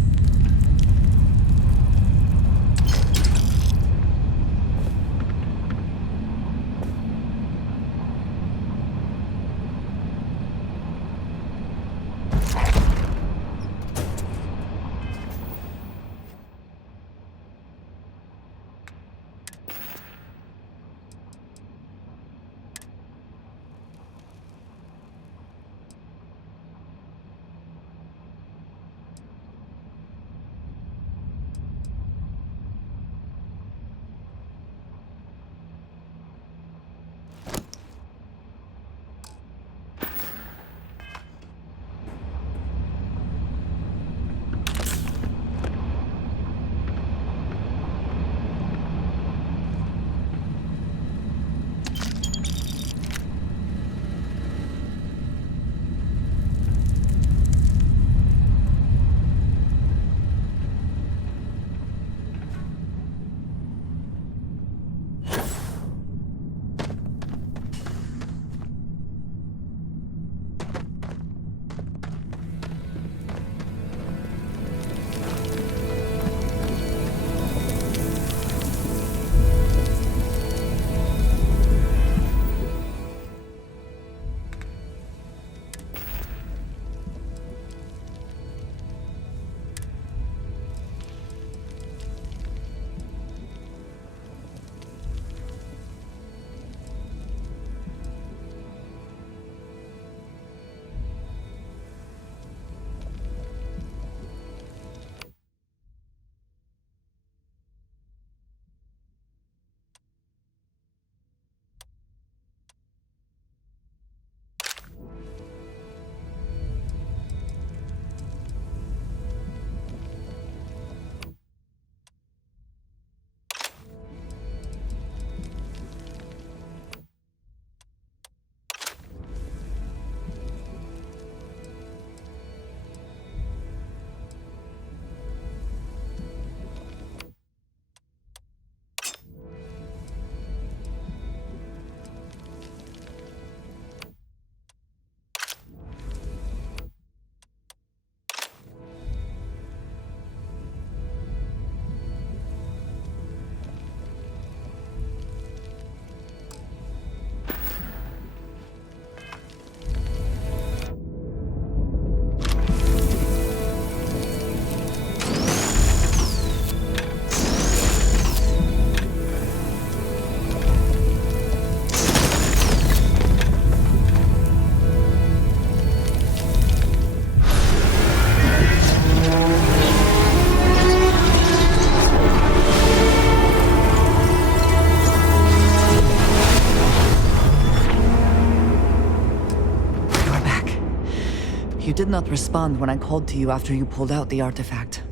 You did not respond when I called to you after you pulled out the artifact.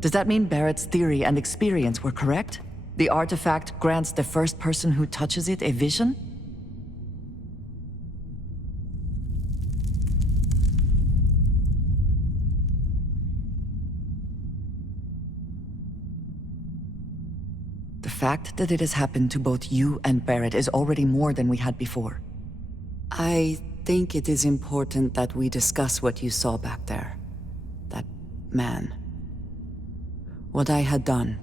Does that mean Barrett's theory and experience were correct? The artifact grants the first person who touches it a vision? The fact that it has happened to both you and Barrett is already more than we had before. I think it is important that we discuss what you saw back there. That man. What I had done.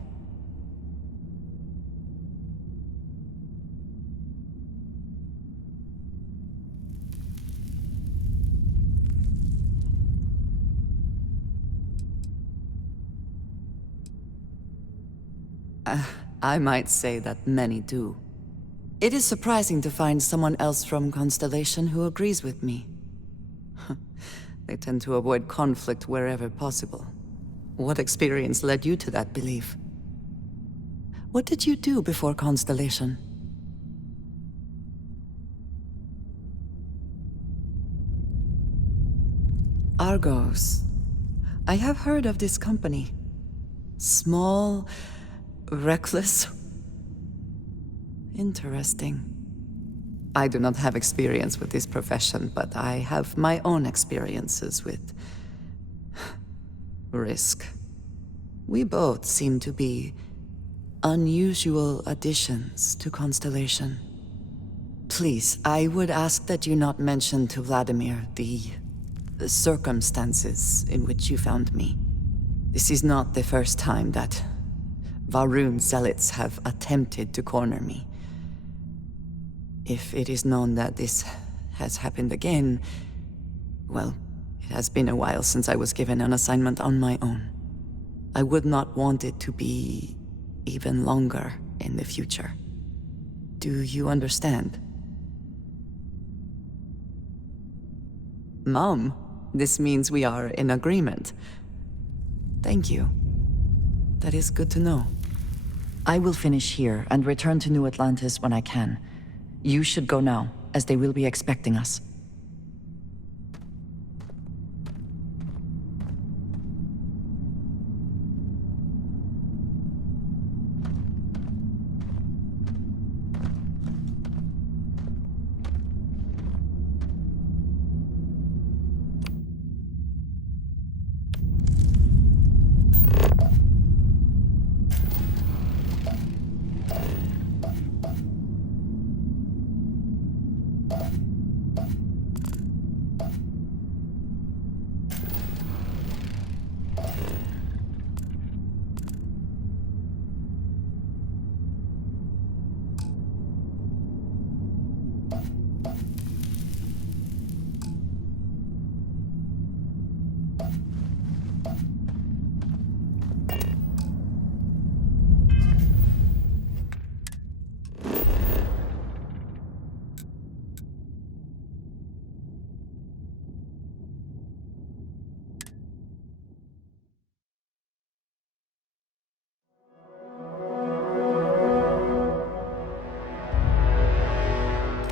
I might say that many do. It is surprising to find someone else from Constellation who agrees with me. They tend to avoid conflict wherever possible. What experience led you to that belief? What did you do before Constellation? Argos. I have heard of this company. Small, reckless. Interesting. I do not have experience with this profession, but I have my own experiences with risk. We both seem to be unusual additions to Constellation. Please, I would ask that you not mention to Vladimir the circumstances in which you found me. This is not the first time that Va'ruun zealots have attempted to corner me. If it is known that this has happened again, well, it has been a while since I was given an assignment on my own. I would not want it to be even longer in the future. Do you understand? Mom, this means we are in agreement. Thank you. That is good to know. I will finish here and return to New Atlantis when I can. You should go now, as they will be expecting us.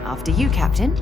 After you, Captain.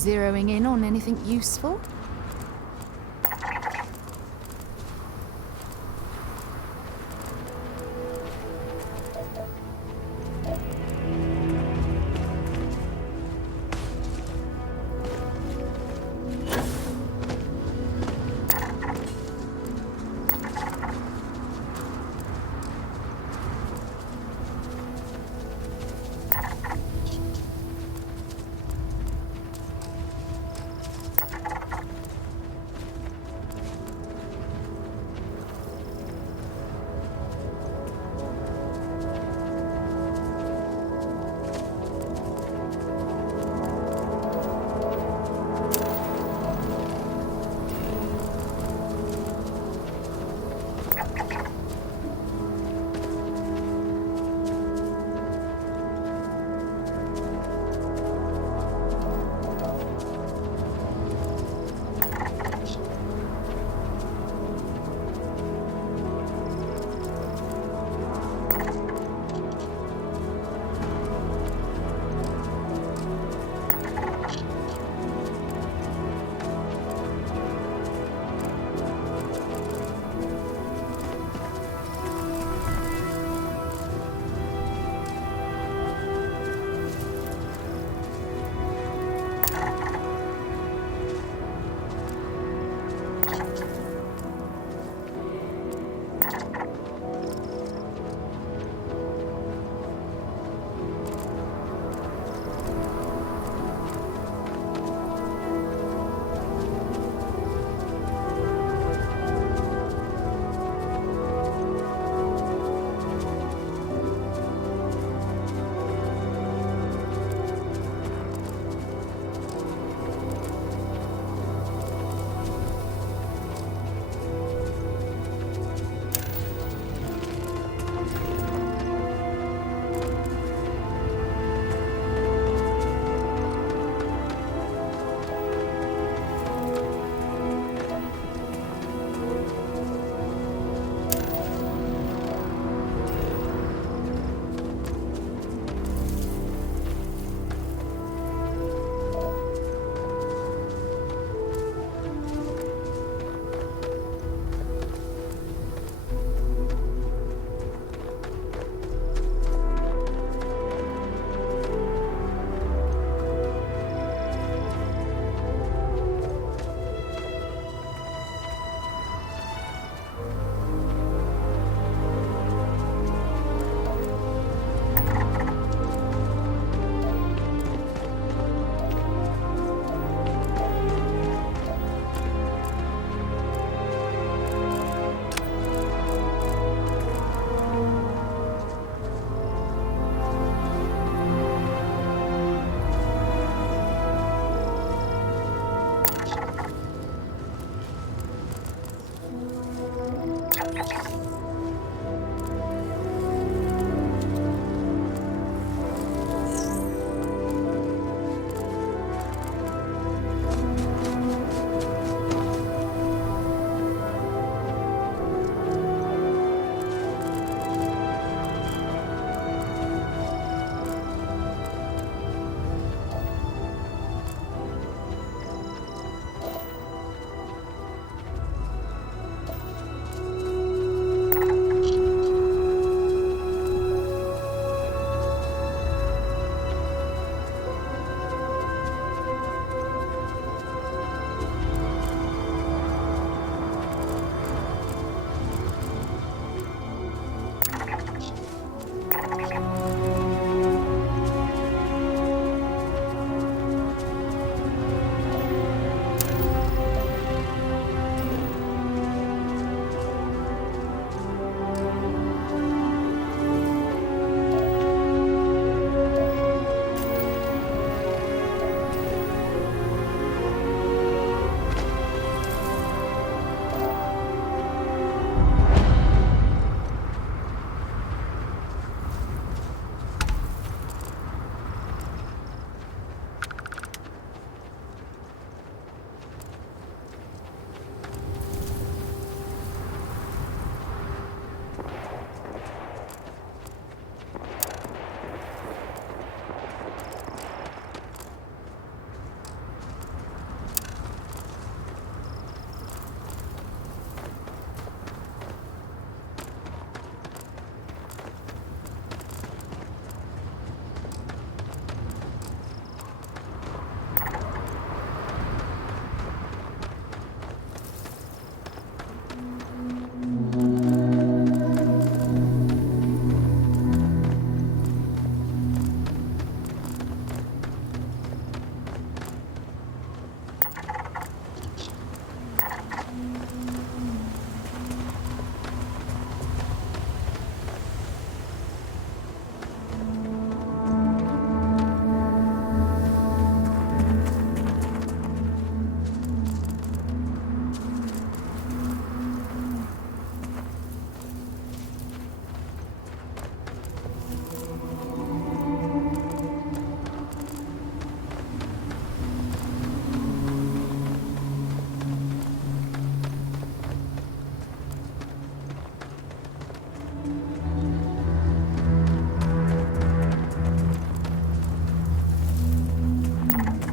Zeroing in on anything useful?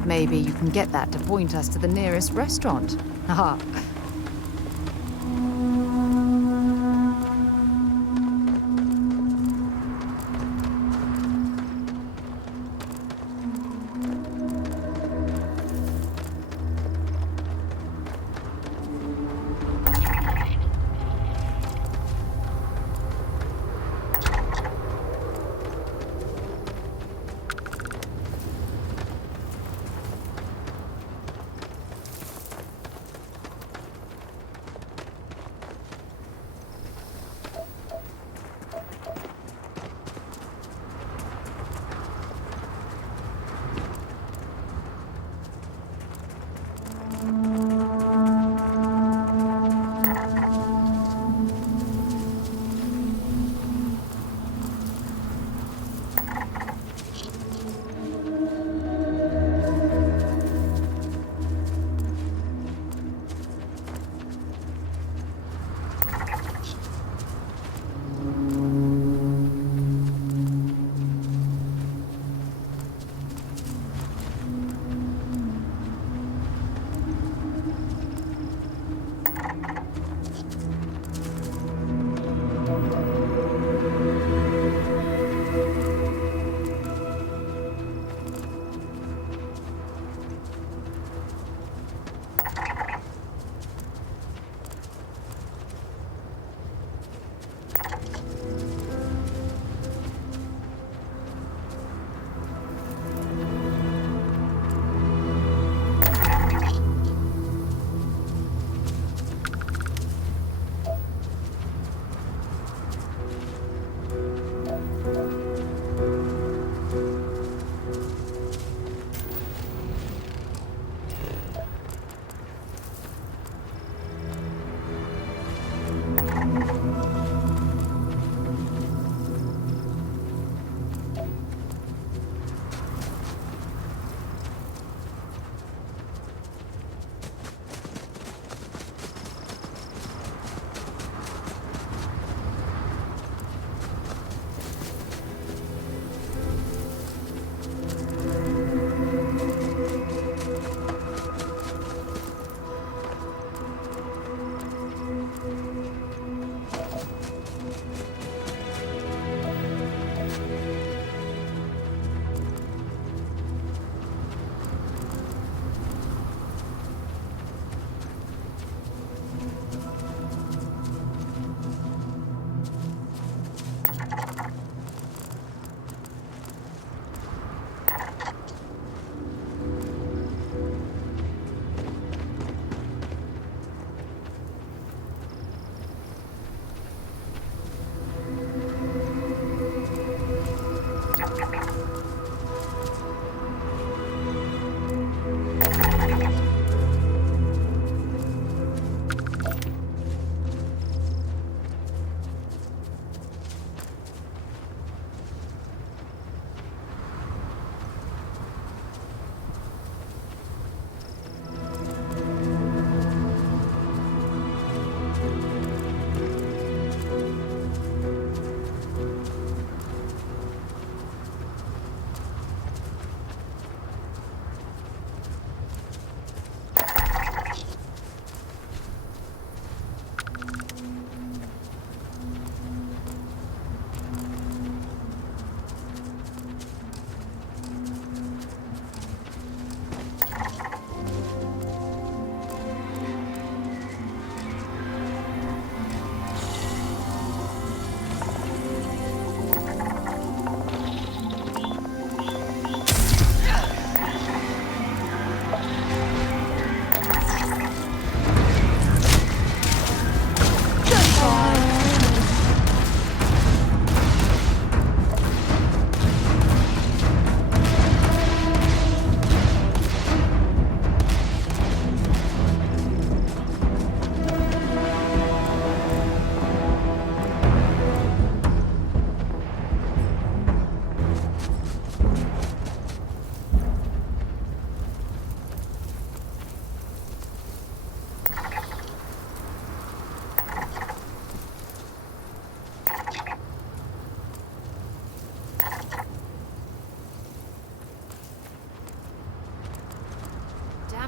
Maybe you can get that to point us to the nearest restaurant. Haha.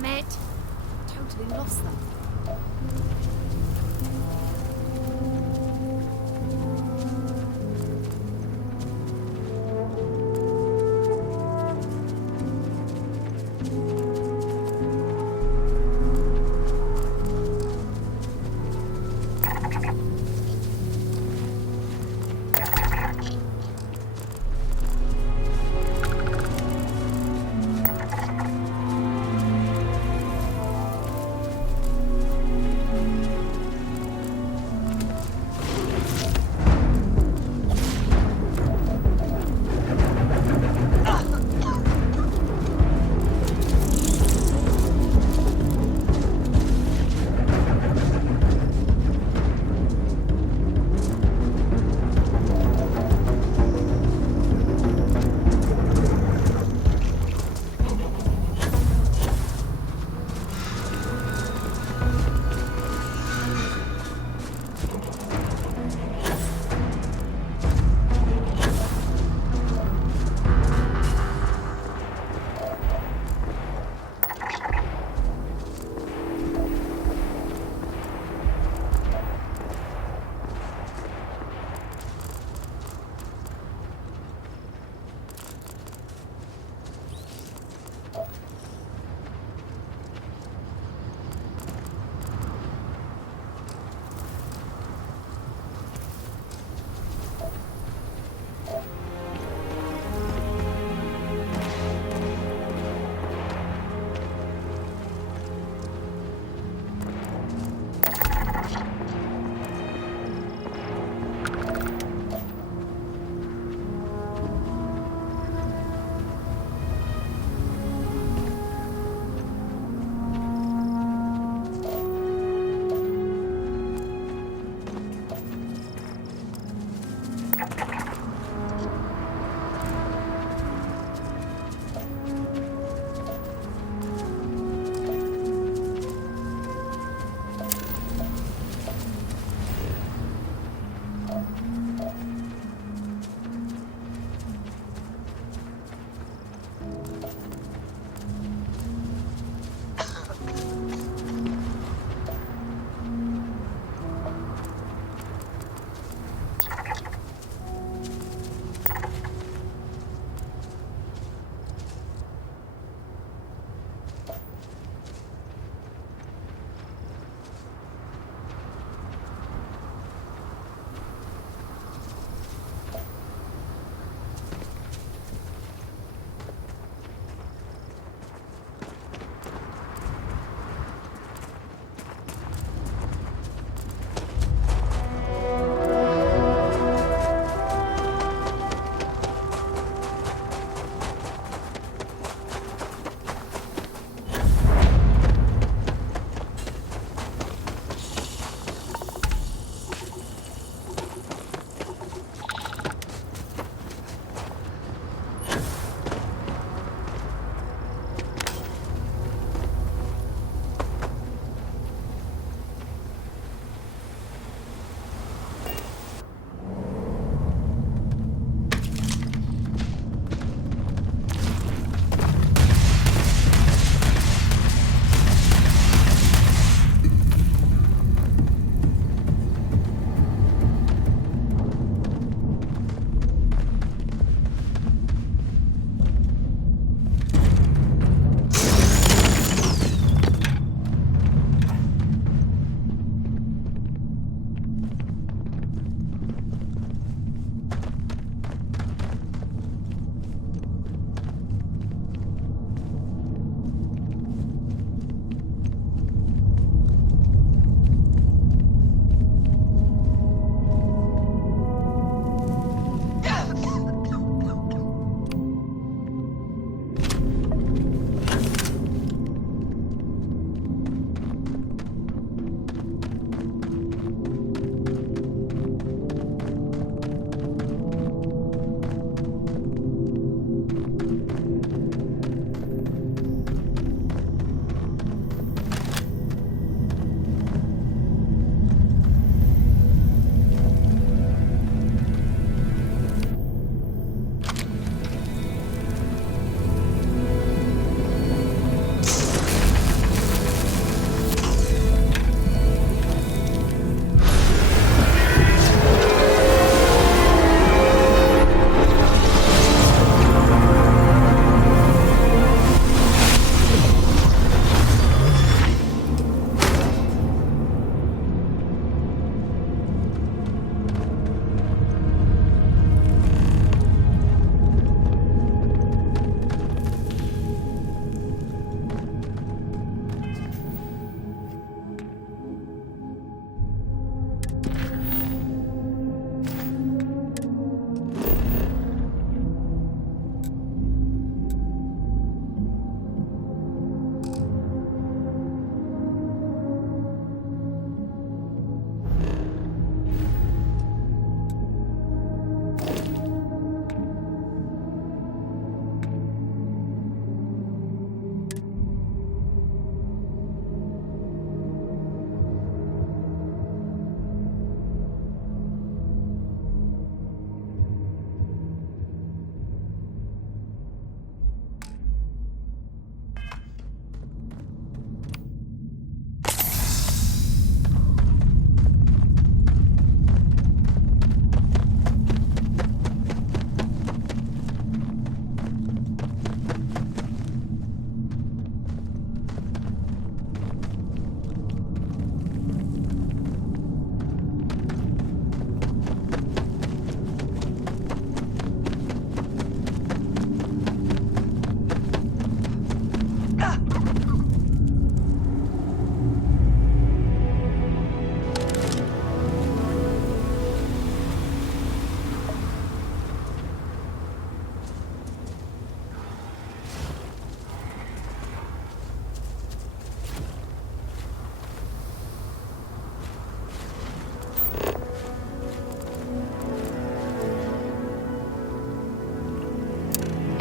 Damn it! Totally lost them.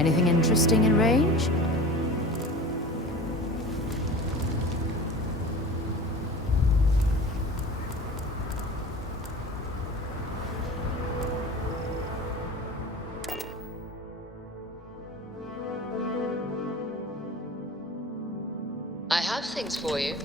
Anything interesting in range? I have things for you.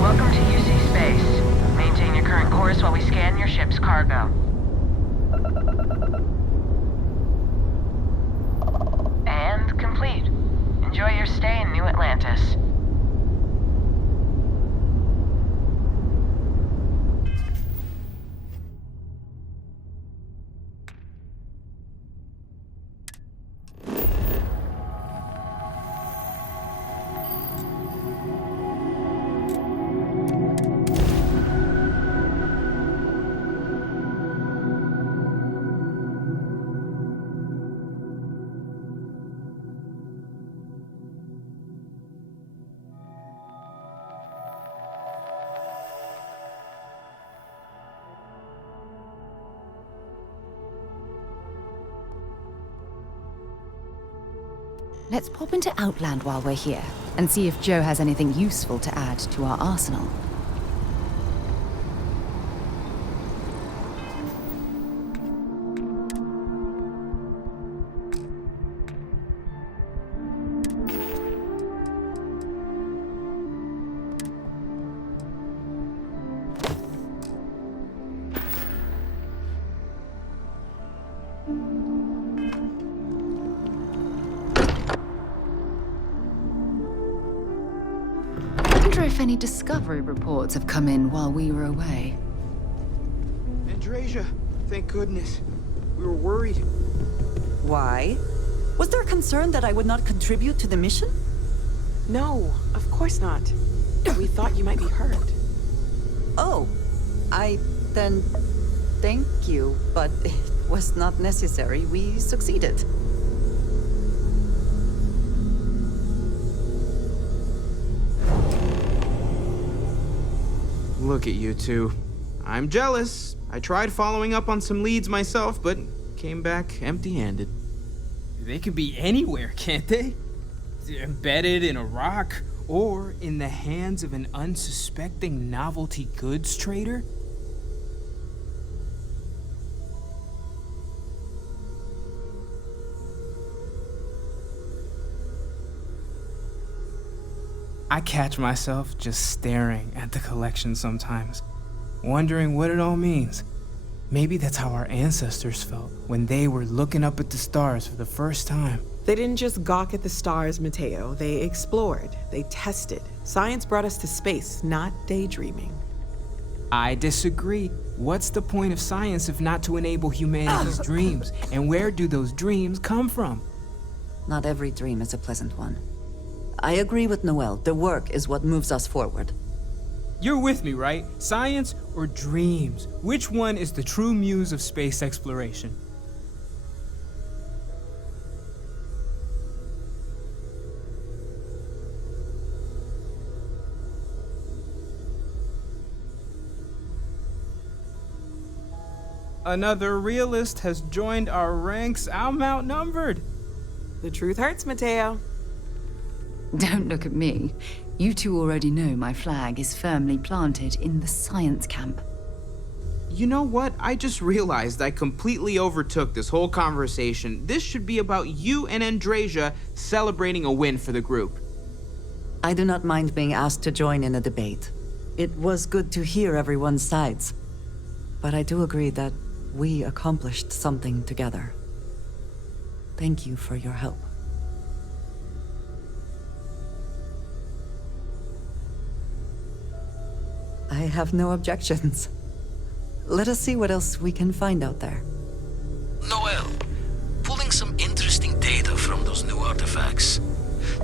Welcome to UC Space. Maintain your current course while we scan your ship's cargo. And complete. Enjoy your stay in New Atlantis. Let's pop into Outland while we're here, and see if Joe has anything useful to add to our arsenal. If any discovery reports have come in while we were away. Andrasia, thank goodness. We were worried. Why? Was there a concern that I would not contribute to the mission? No, of course not. We thought you might be hurt. Oh, then... Thank you, but it was not necessary. We succeeded. Look at you two. I'm jealous. I tried following up on some leads myself, but came back empty-handed. They could be anywhere, can't they? Embedded in a rock, or in the hands of an unsuspecting novelty goods trader? I catch myself just staring at the collection sometimes, wondering what it all means. Maybe that's how our ancestors felt when they were looking up at the stars for the first time. They didn't just gawk at the stars, Mateo. They explored. They tested. Science brought us to space, not daydreaming. I disagree. What's the point of science if not to enable humanity's dreams? And where do those dreams come from? Not every dream is a pleasant one. I agree with Noel. The work is what moves us forward. You're with me, right? Science or dreams? Which one is the true muse of space exploration? Another realist has joined our ranks. I'm outnumbered. The truth hurts, Mateo. Don't look at me. You two already know my flag is firmly planted in the science camp. You know what? I just realized I completely overtook this whole conversation. This should be about you and Andrasia celebrating a win for the group. I do not mind being asked to join in a debate. It was good to hear everyone's sides. But I do agree that we accomplished something together. Thank you for your help. I have no objections. Let us see what else we can find out there. Noel, pulling some interesting data from those new artifacts.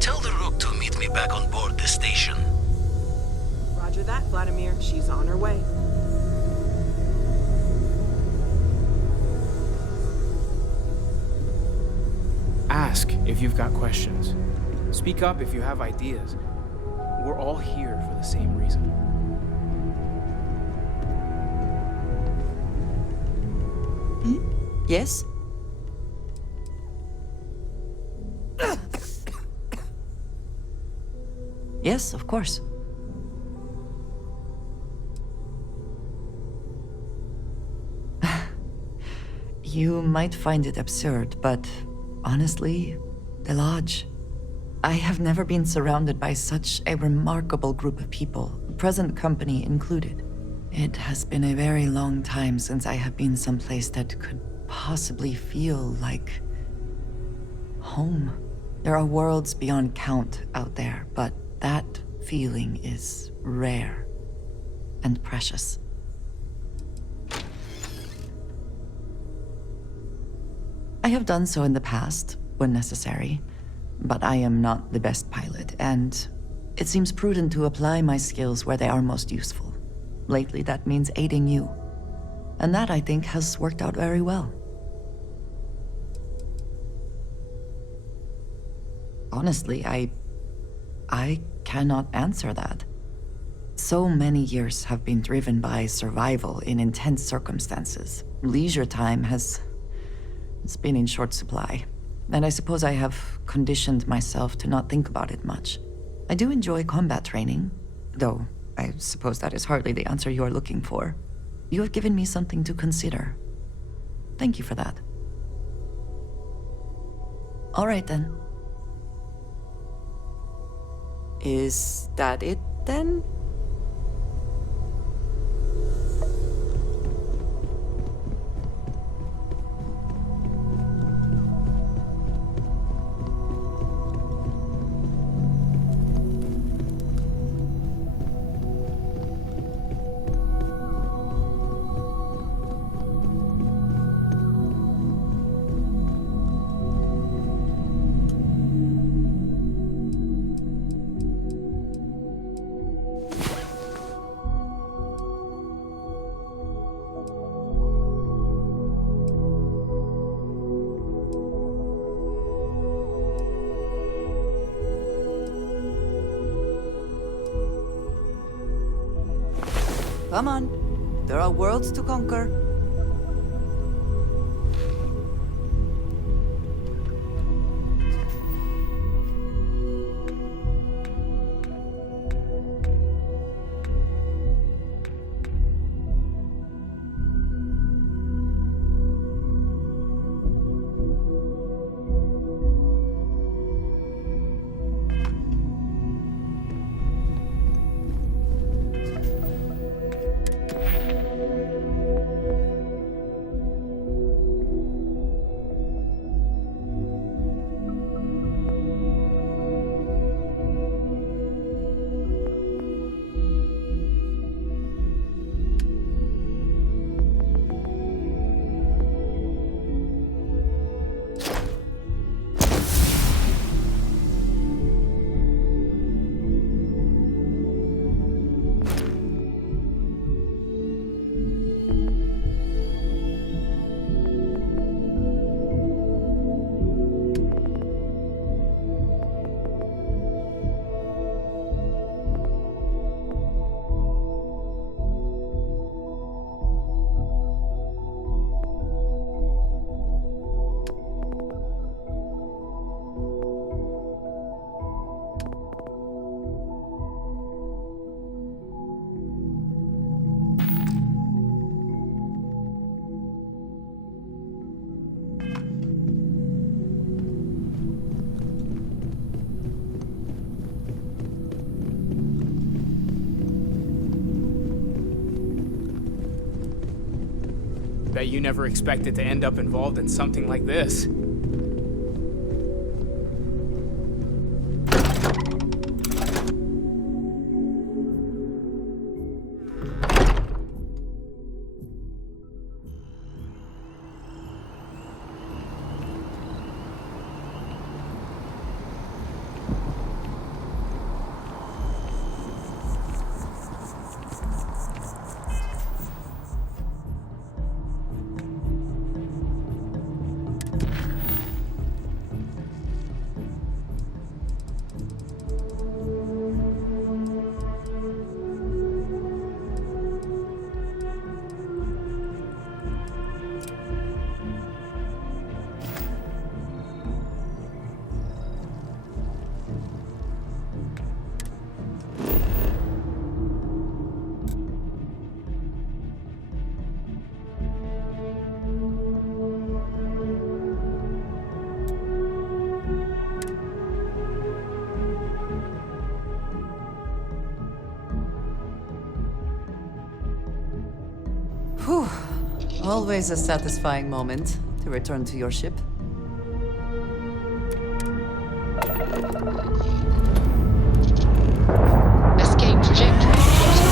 Tell the Rook to meet me back on board the station. Roger that, Vladimir. She's on her way. Ask if you've got questions. Speak up if you have ideas. We're all here for the same reason. Yes? Yes, of course. You might find it absurd, but honestly, the Lodge. I have never been surrounded by such a remarkable group of people, present company included. It has been a very long time since I have been someplace that could possibly feel like home. There are worlds beyond count out there, but that feeling is rare and precious. I have done so in the past, when necessary, but I am not the best pilot, and it seems prudent to apply my skills where they are most useful. Lately, that means aiding you, and that, I think, has worked out very well. Honestly, I cannot answer that. So many years have been driven by survival in intense circumstances. Leisure time has been in short supply, and I suppose I have conditioned myself to not think about it much. I do enjoy combat training, though I suppose that is hardly the answer you are looking for. You have given me something to consider. Thank you for that. All right, then. Is that it, then? Come on. There are worlds to conquer. Bet you never expected to end up involved in something like this. Whew. Always a satisfying moment to return to your ship. Escape trajectory plotted.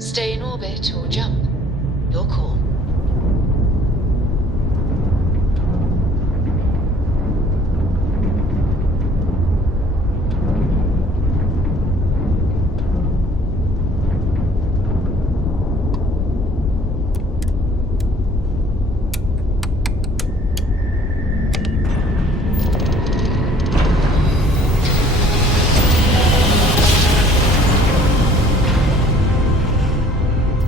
Stay in orbit or jump. Your call.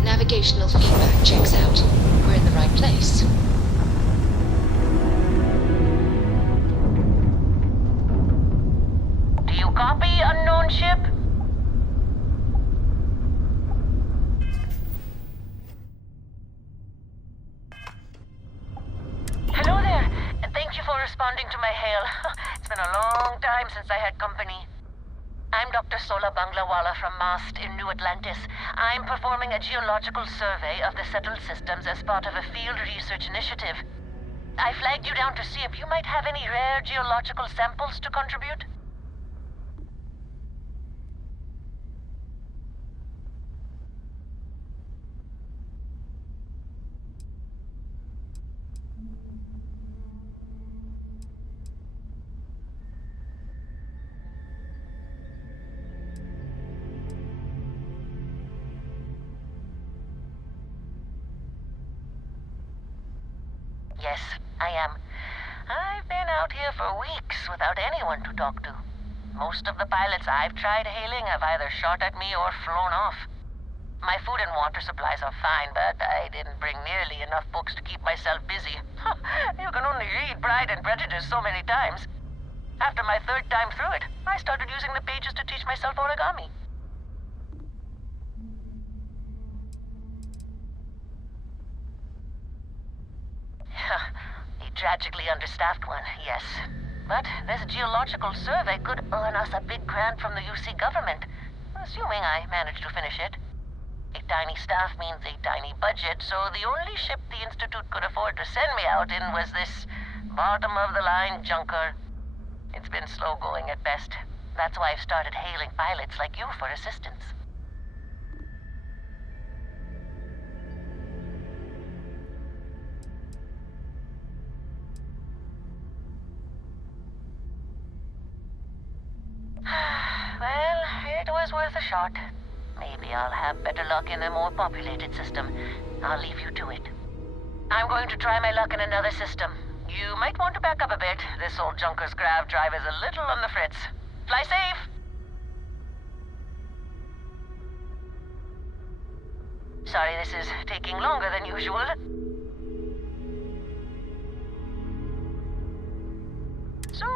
Navigational feedback checks out. We're in the right place. Do you copy, unknown ship? Hello there. Thank you for responding to my hail. It's been a long time since I had company. I'm Dr. Sola Banglawala from MAST in New Atlantis. I'm performing a geological survey of the settled systems as part of a field research initiative. I flagged you down to see if you might have any rare geological samples to contribute. Yes, I am. I've been out here for weeks without anyone to talk to. Most of the pilots I've tried hailing have either shot at me or flown off. My food and water supplies are fine, but I didn't bring nearly enough books to keep myself busy. You can only read Pride and Prejudice so many times. After my third time through it, I started using the pages to teach myself origami. A tragically understaffed one, yes. But this geological survey could earn us a big grant from the UC government, assuming I manage to finish it. A tiny staff means a tiny budget, so the only ship the Institute could afford to send me out in was this bottom-of-the-line junker. It's been slow going at best. That's why I've started hailing pilots like you for assistance. Well, it was worth a shot. Maybe I'll have better luck in a more populated system. I'll leave you to it. I'm going to try my luck in another system. You might want to back up a bit. This old junker's grav drive is a little on the fritz. Fly safe! Sorry this is taking longer than usual. So,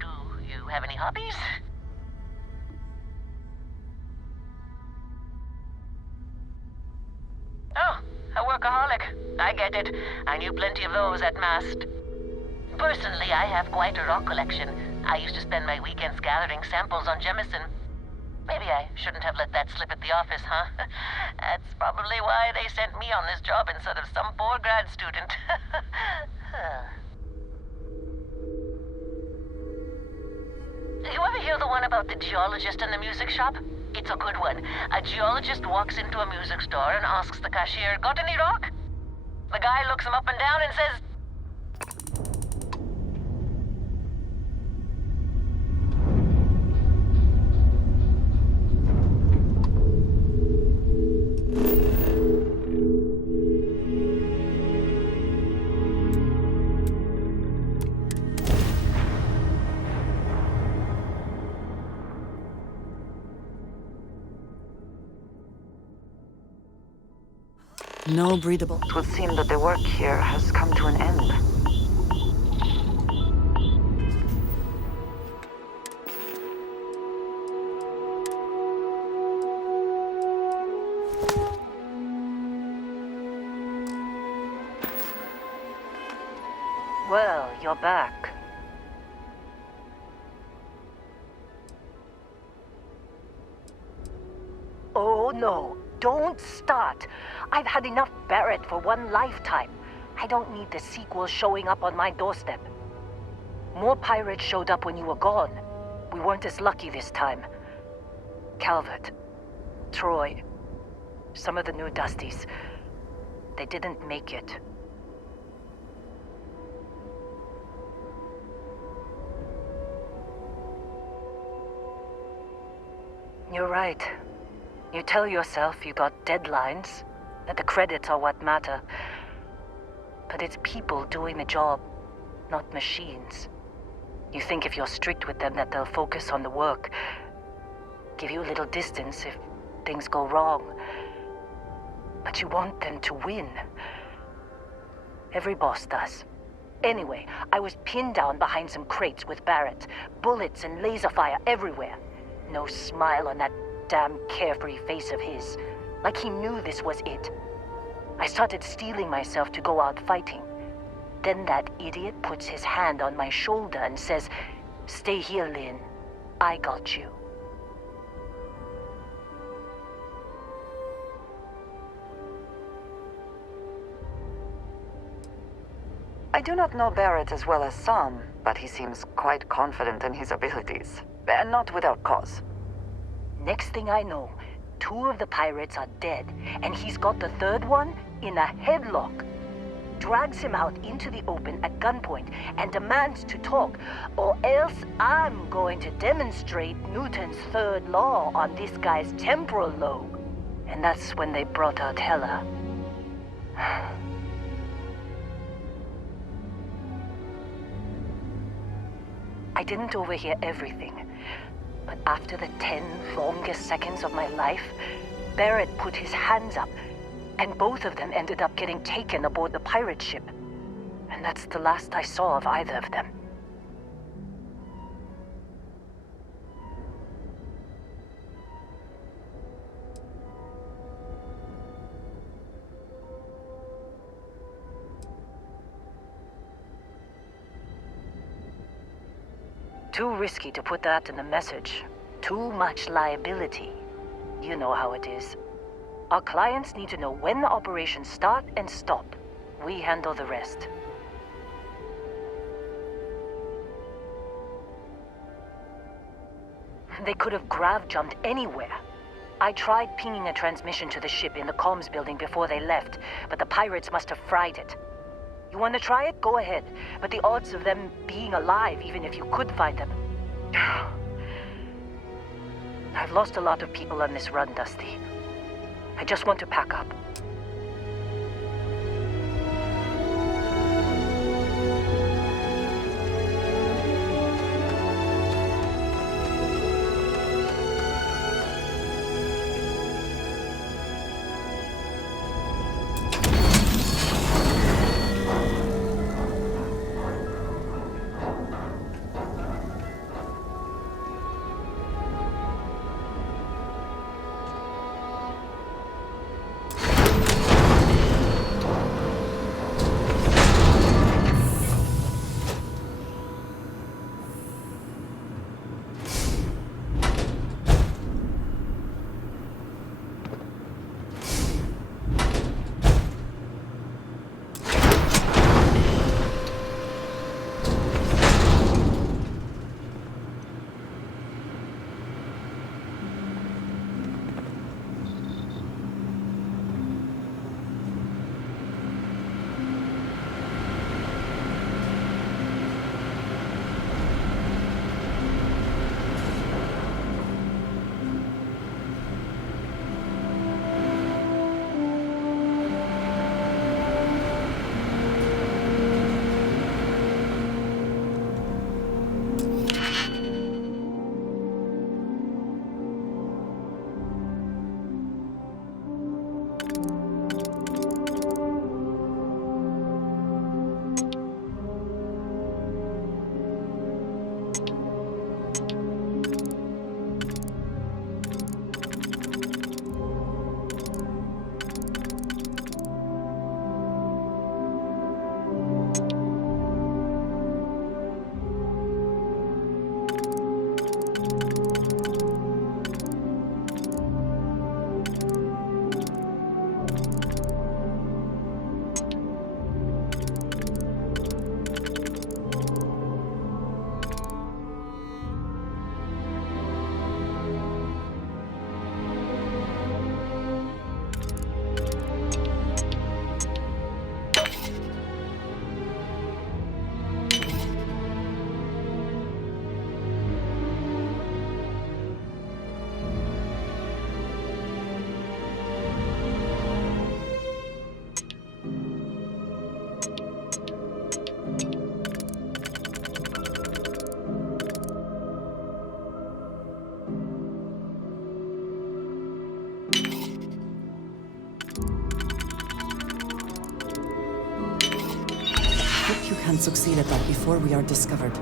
do you have any hobbies? Oh, a workaholic. I get it. I knew plenty of those at Mast. Personally, I have quite a rock collection. I used to spend my weekends gathering samples on Jemison. Maybe I shouldn't have let that slip at the office, huh? That's probably why they sent me on this job instead of some poor grad student. You ever hear the one about the geologist in the music shop? It's a good one. A geologist walks into a music store and asks the cashier, "Got any rock?" The guy looks him up and down and says, No breathable. It would seem that the work here has come to an end. Well, you're back. Oh no, don't start. I've had enough Barrett for one lifetime. I don't need the sequel showing up on my doorstep. More pirates showed up when you were gone. We weren't as lucky this time. Calvert, Troy, some of the new Dusties, they didn't make it. You're right. You tell yourself you got deadlines, that the credits are what matter. But it's people doing the job, not machines. You think if you're strict with them that they'll focus on the work, give you a little distance if things go wrong. But you want them to win. Every boss does. Anyway, I was pinned down behind some crates with Barrett. Bullets and laser fire everywhere. No smile on that damn carefree face of his. Like he knew this was it. I started steeling myself to go out fighting. Then that idiot puts his hand on my shoulder and says, "Stay here, Lynn. I got you." I do not know Barrett as well as some, but he seems quite confident in his abilities. And not without cause. Next thing I know, 2 of the pirates are dead, and he's got the third one in a headlock. Drags him out into the open at gunpoint and demands to talk, or else I'm going to demonstrate Newton's third law on this guy's temporal lobe. And that's when they brought out Hela. I didn't overhear everything, but after the 10 longest seconds of my life, Barrett put his hands up, and both of them ended up getting taken aboard the pirate ship. And that's the last I saw of either of them. Too risky to put that in the message. Too much liability. You know how it is. Our clients need to know when the operations start and stop. We handle the rest. They could have grav-jumped anywhere. I tried pinging a transmission to the ship in the comms building before they left, but the pirates must have fried it. You want to try it? Go ahead. But the odds of them being alive, even if you could find them... I've lost a lot of people on this run, Dusty. I just want to pack up. Hope you can succeed at that before we are discovered.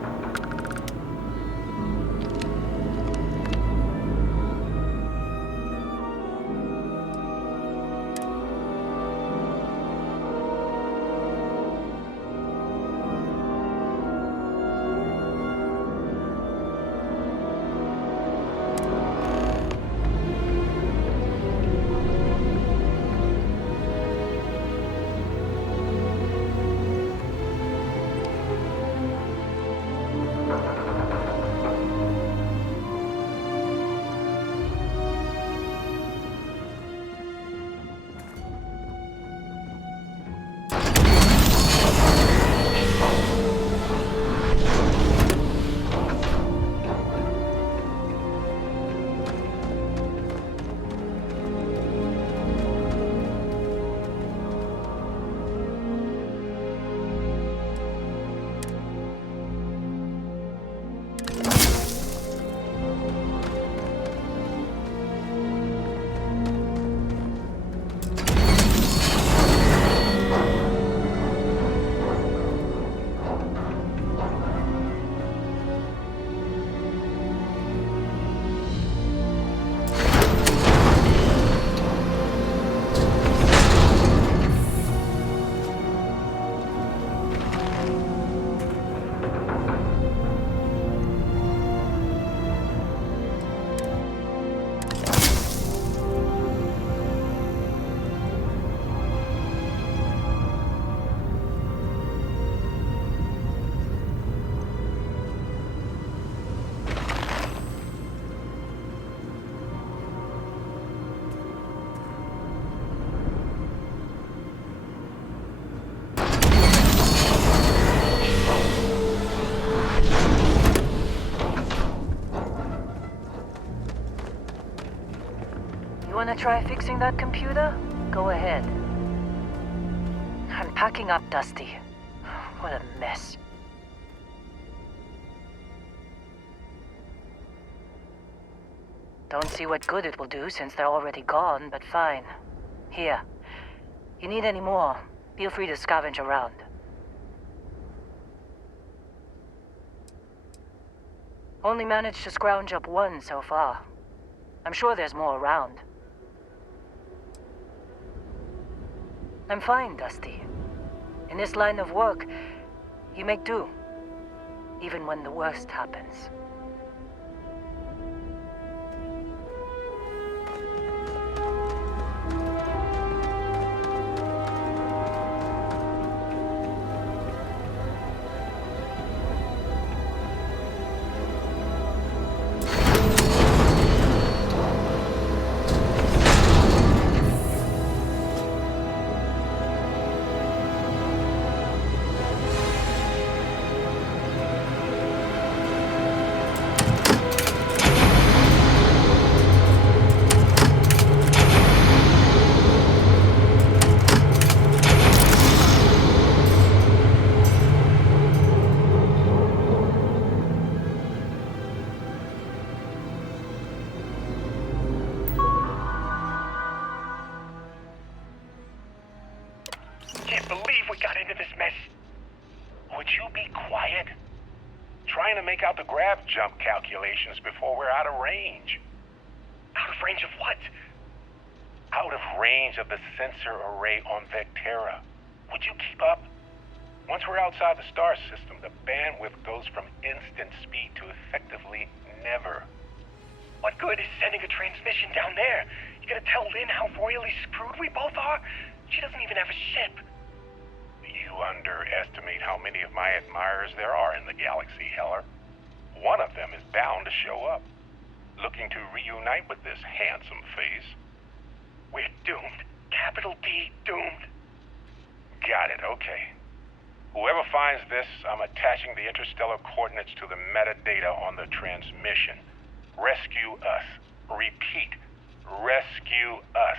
try fixing that computer, go ahead. I'm packing up, Dusty. What a mess. Don't see what good it will do since they're already gone, but fine. Here. You need any more, feel free to scavenge around. Only managed to scrounge up one so far. I'm sure there's more around. I'm fine, Dusty. In this line of work, you make do, even when the worst happens. Can't believe we got into this mess. Would you be quiet? Trying to make out the grav jump calculations before we're out of range. Out of range of what? Out of range of the sensor array on Vectera. Would you keep up? Once we're outside the star system, the bandwidth goes from instant speed to effectively never. What good is sending a transmission down there? You gonna tell Lynn how royally screwed we both are? She doesn't even have a ship. You underestimate how many of my admirers there are in the galaxy, Heller. One of them is bound to show up, looking to reunite with this handsome face. We're doomed. Capital D, doomed. Got it, okay. Whoever finds this, I'm attaching the interstellar coordinates to the metadata on the transmission. Rescue us. Repeat, rescue us.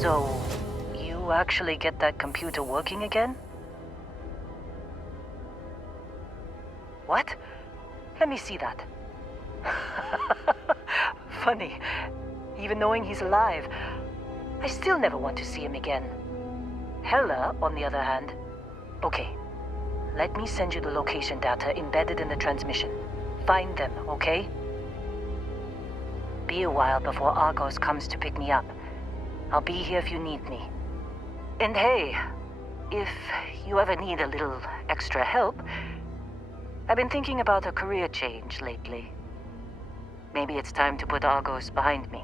So, you actually get that computer working again? What? Let me see that. Funny. Even knowing he's alive, I still never want to see him again. Heller, on the other hand... Okay. Let me send you the location data embedded in the transmission. Find them, okay? Be a while before Argos comes to pick me up. I'll be here if you need me. And hey, if you ever need a little extra help, I've been thinking about a career change lately. Maybe it's time to put Argos behind me.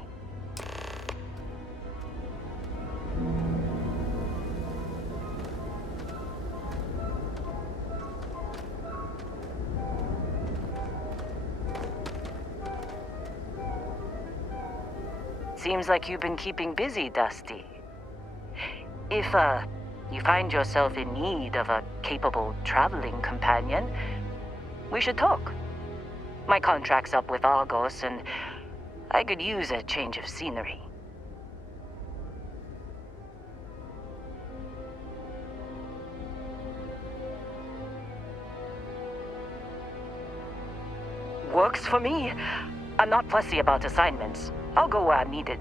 Seems like you've been keeping busy, Dusty. If, you find yourself in need of a capable traveling companion, we should talk. My contract's up with Argos, and I could use a change of scenery. Works for me. I'm not fussy about assignments. I'll go where I'm needed.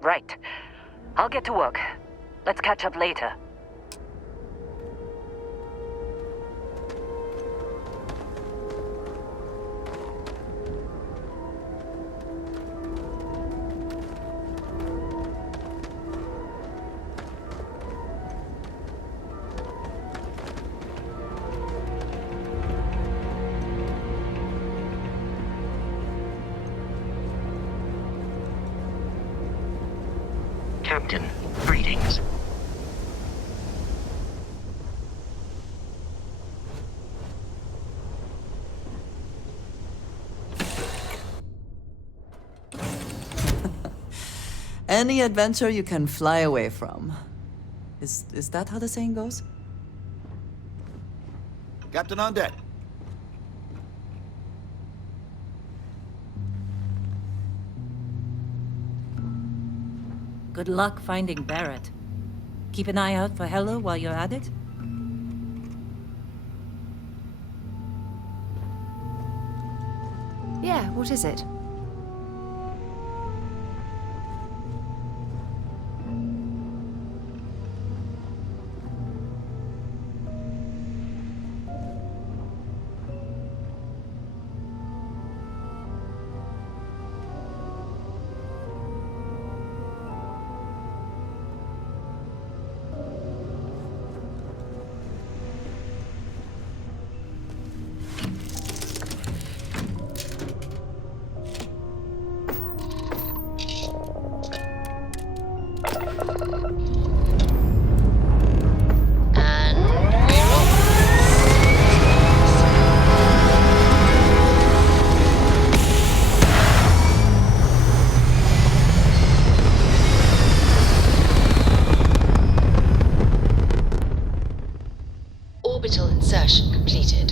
Right. I'll get to work. Let's catch up later. Captain, greetings. Any adventure you can fly away from. Is that how the saying goes? Captain on deck. Good luck finding Barrett. Keep an eye out for Hella while you're at it. Yeah, what is it? Orbital insertion completed.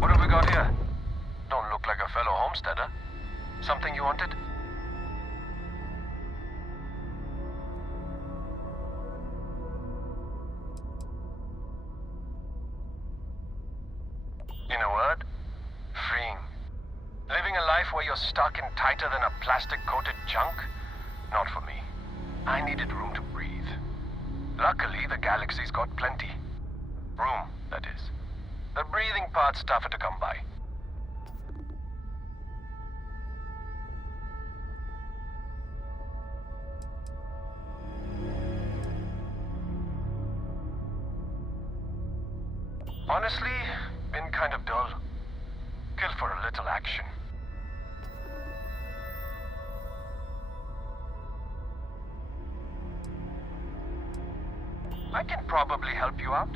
What have we got here? Don't look like a fellow homesteader. Something you wanted? In a word, freeing. Living a life where you're stuck and tighter than a plastic-coated junk? Not for me. I needed room to breathe. Luckily, the galaxy's got plenty. Room, that is. The breathing part's tougher to come by. Honestly, been kind of dull. Kill for a little action. I can probably help you out.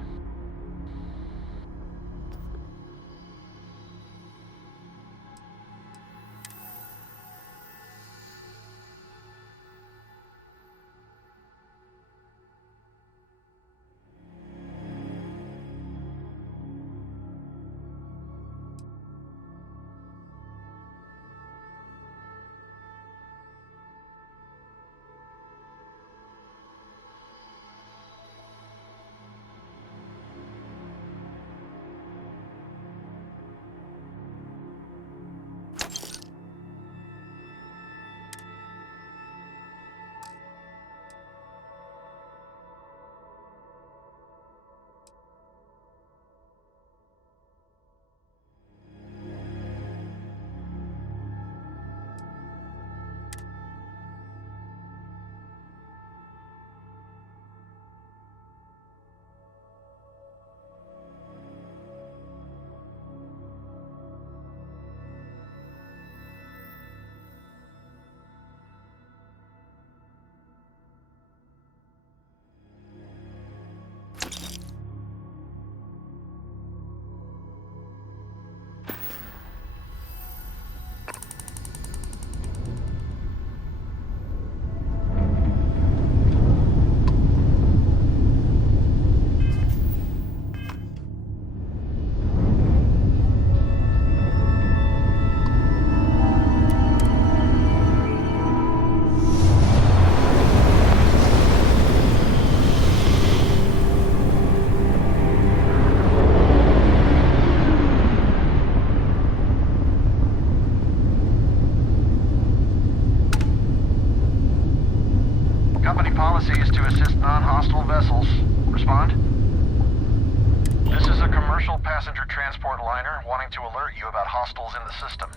passenger transport liner wanting to alert you about hostiles in the system.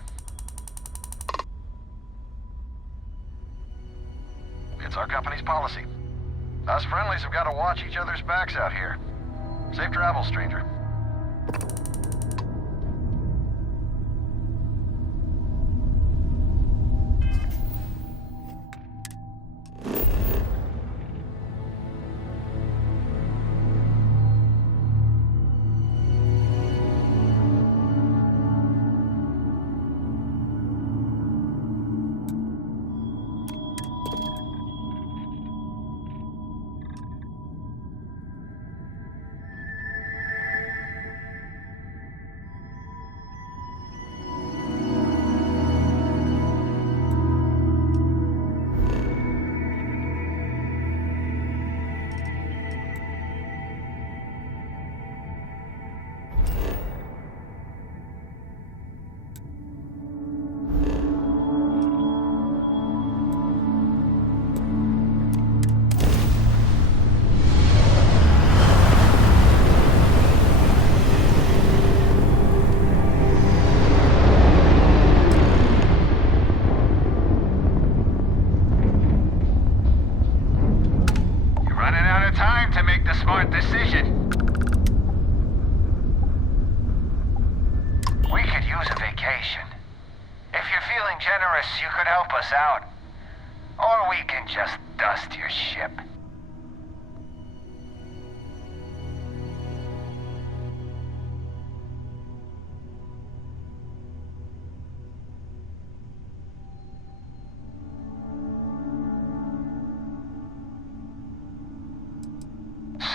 It's our company's policy. Us friendlies have got to watch each other's backs out here. Safe travels, stranger. Time to make the smart decision. We could use a vacation. If you're feeling generous, you could help us out. Or we can just dust your ship.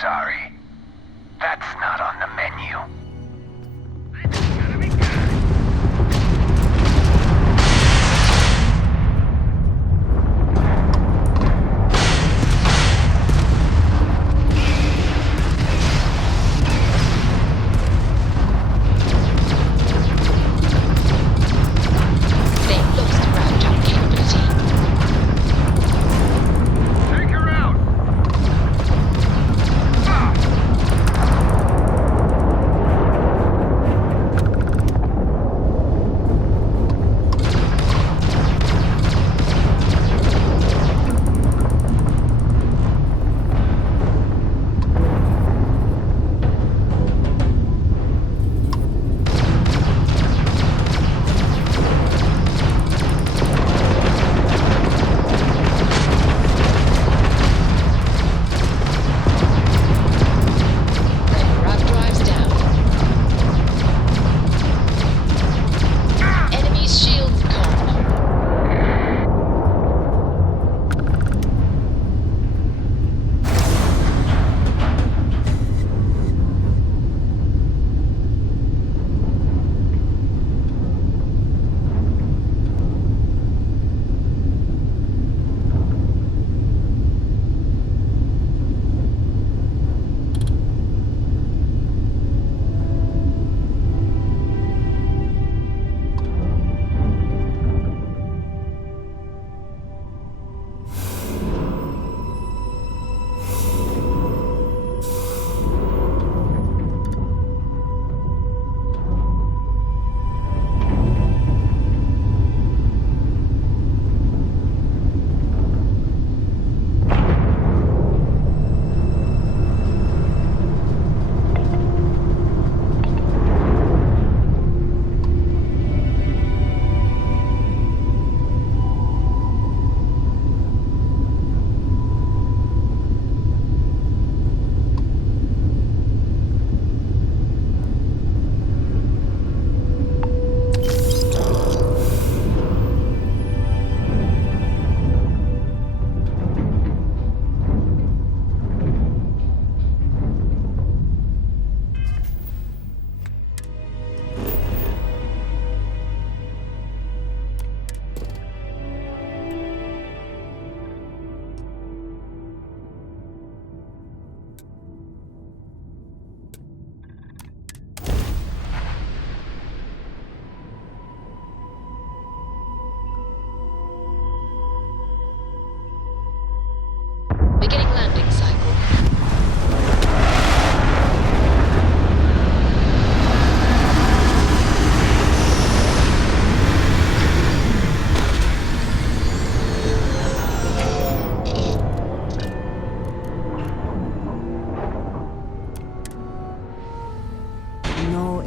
Sorry, that's not on the menu.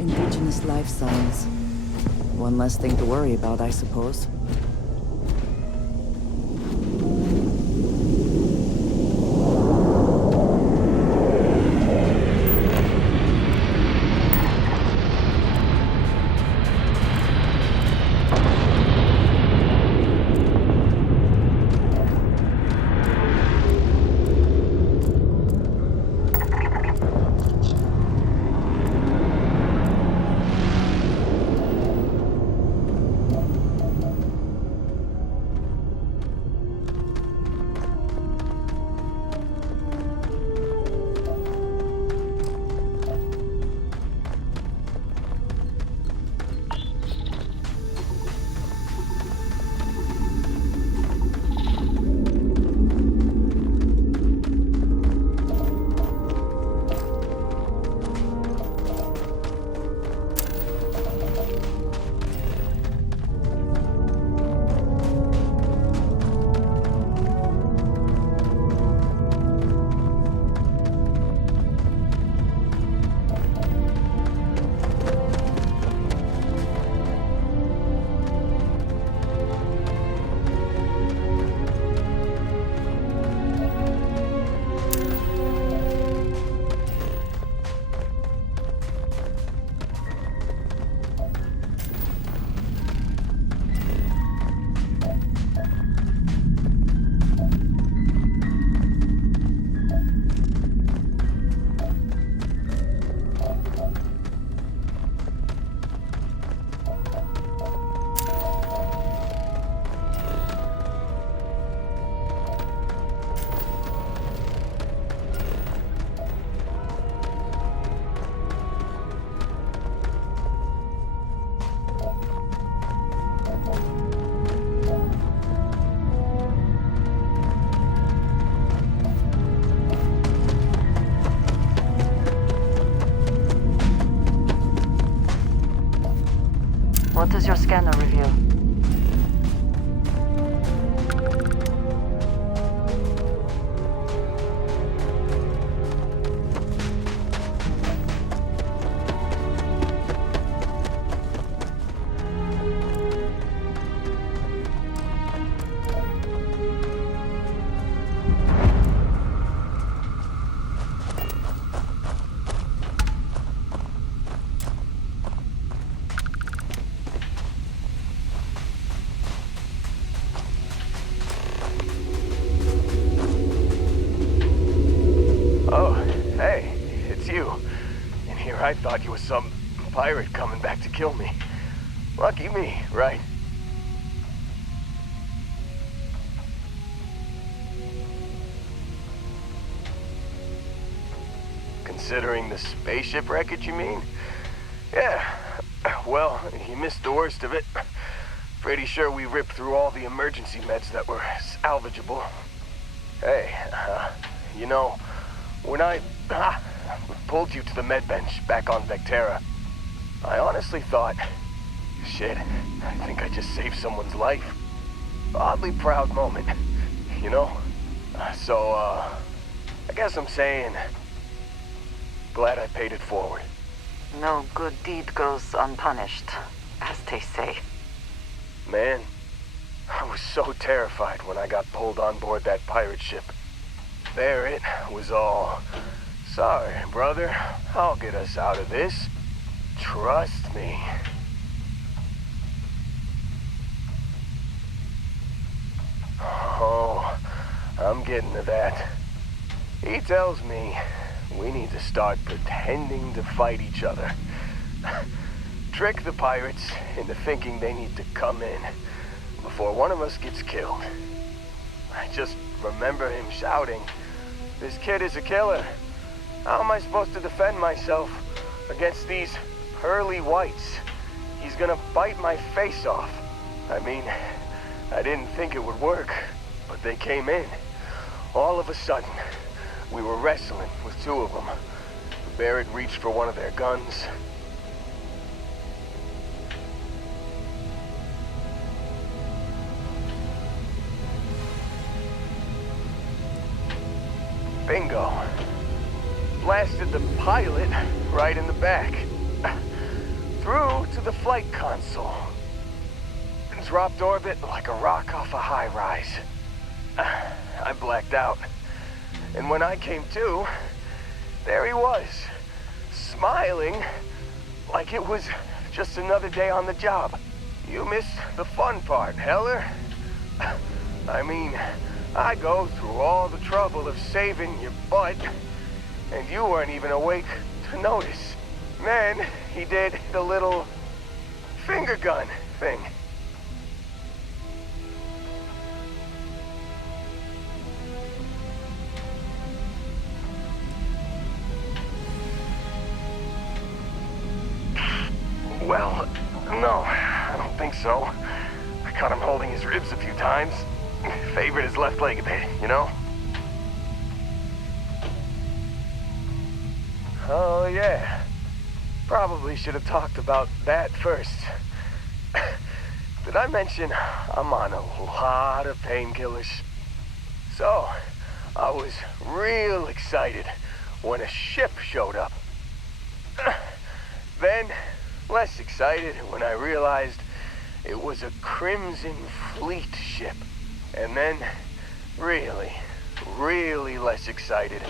indigenous life signs. One less thing to worry about, I suppose. What does your scanner reveal? I thought you was some pirate coming back to kill me. Lucky me, right? Considering the spaceship wreckage, you mean? Yeah. Well, you missed the worst of it. Pretty sure we ripped through all the emergency meds that were salvageable. Hey, you know, when I pulled you to the med bench back on Vectera, I honestly thought, shit, I think I just saved someone's life. Oddly proud moment, you know? So, I guess I'm saying, glad I paid it forward. No good deed goes unpunished, as they say. Man, I was so terrified when I got pulled on board that pirate ship. There it was all, sorry, brother, I'll get us out of this. Trust me. Oh, I'm getting to that. He tells me we need to start pretending to fight each other. Trick the pirates into thinking they need to come in before one of us gets killed. I just remember him shouting, "This kid is a killer. How am I supposed to defend myself against these pearly whites? He's gonna bite my face off." I mean, I didn't think it would work, but they came in. All of a sudden, we were wrestling with two of them. Barrett reached for one of their guns. Bingo. Blasted the pilot right in the back. through to the flight console. Dropped orbit like a rock off a high rise. I blacked out. And when I came to, there he was, smiling like it was just another day on the job. You missed the fun part, Heller. I mean, I go through all the trouble of saving your butt, and you weren't even awake to notice. Then he did the little finger gun thing. Well, no, I don't think so. I caught him holding his ribs a few times. Favored his left leg a bit, you know? Oh, yeah. Probably should have talked about that first. Did I mention I'm on a lot of painkillers? So, I was real excited when a ship showed up. Then, less excited when I realized it was a Crimson Fleet ship. And then, really, really less excited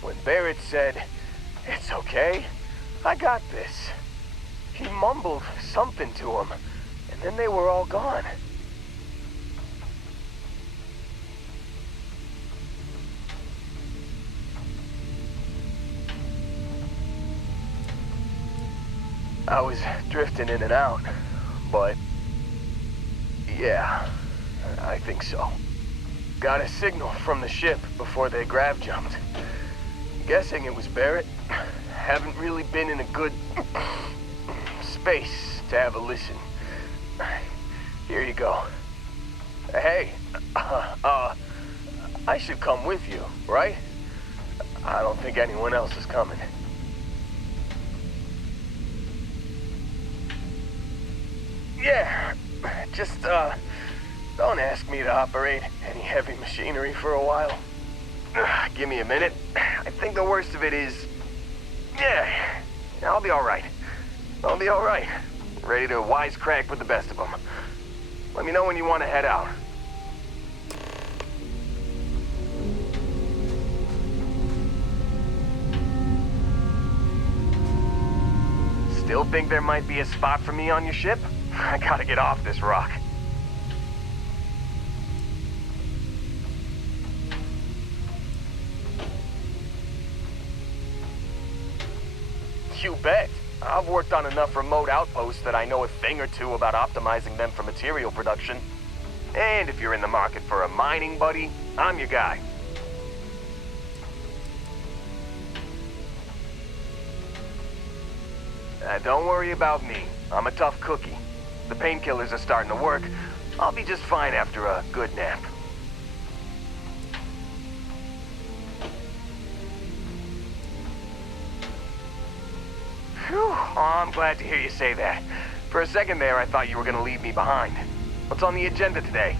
when Barrett said, "It's okay, I got this." He mumbled something to him, and then they were all gone. I was drifting in and out, but yeah, I think so. Got a signal from the ship before they grav jumped. Guessing it was Barrett. Haven't really been in a good space to have a listen. Here you go. Hey, I should come with you, right? I don't think anyone else is coming. Yeah, just, don't ask me to operate any heavy machinery for a while. Give me a minute. I think the worst of it is... Yeah, I'll be alright. I'll be alright. Ready to wisecrack with the best of them. Let me know when you want to head out. Still think there might be a spot for me on your ship? I gotta get off this rock. You bet. I've worked on enough remote outposts that I know a thing or two about optimizing them for material production. And if you're in the market for a mining buddy, I'm your guy. Don't worry about me. I'm a tough cookie. The painkillers are starting to work. I'll be just fine after a good nap. Whew, oh, I'm glad to hear you say that. For a second there, I thought you were gonna leave me behind. What's on the agenda today?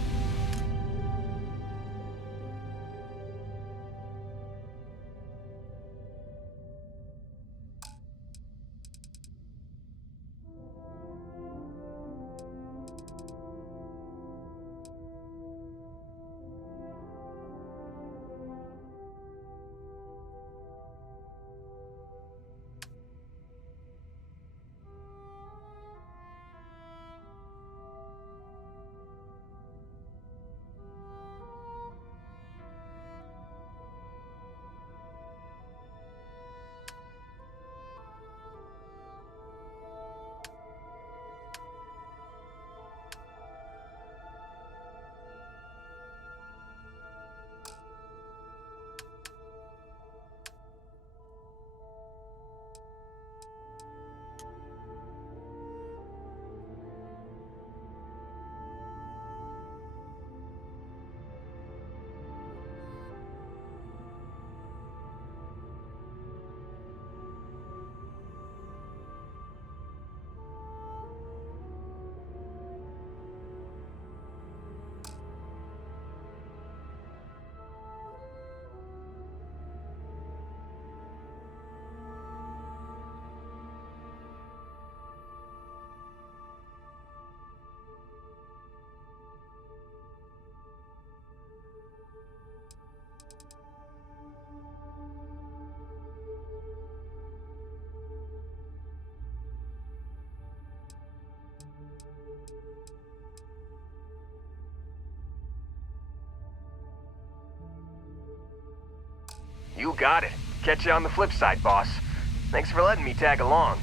You got it. Catch you on the flip side, boss. Thanks for letting me tag along.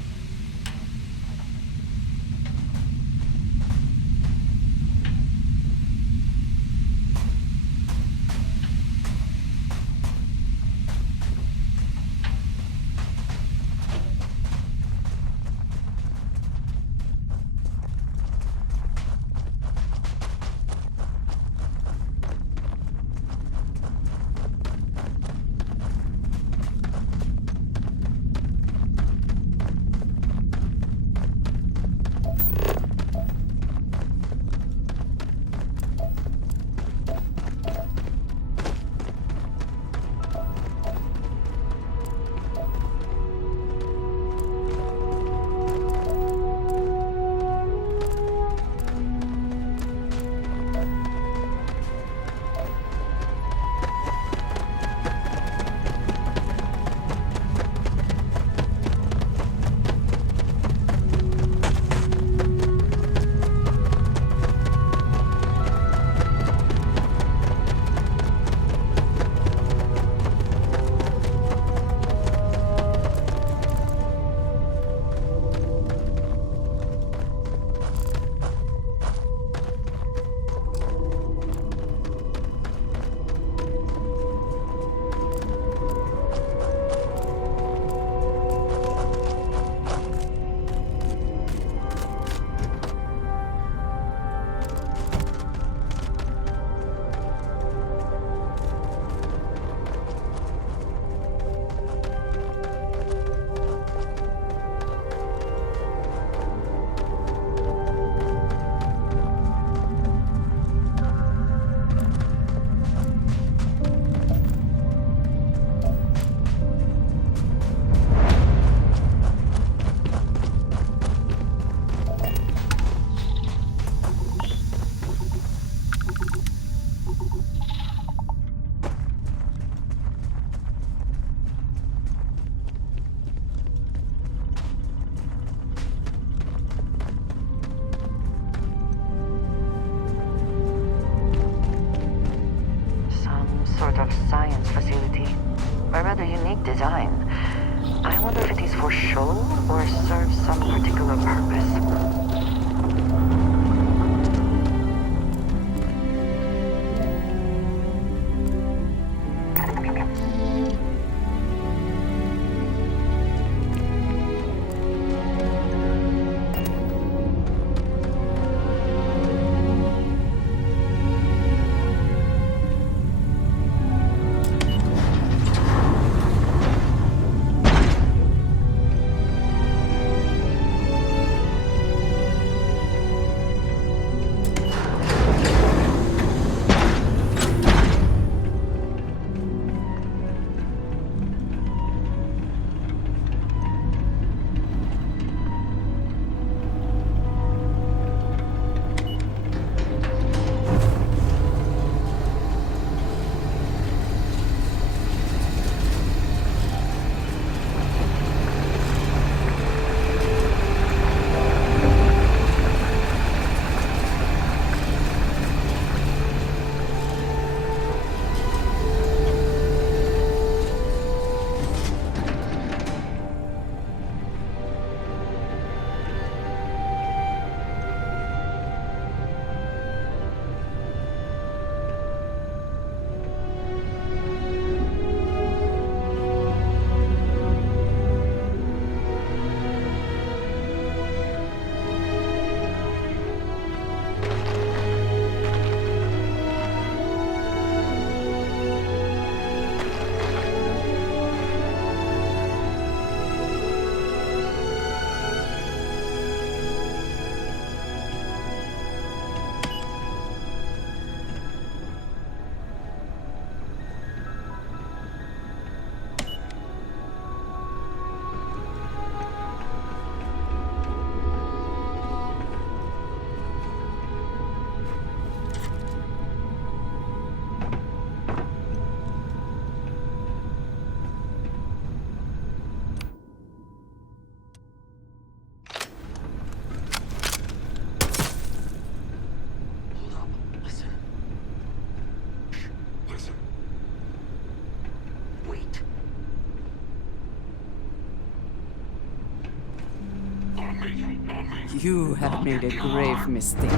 You have made a grave mistake.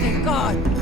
Thank God!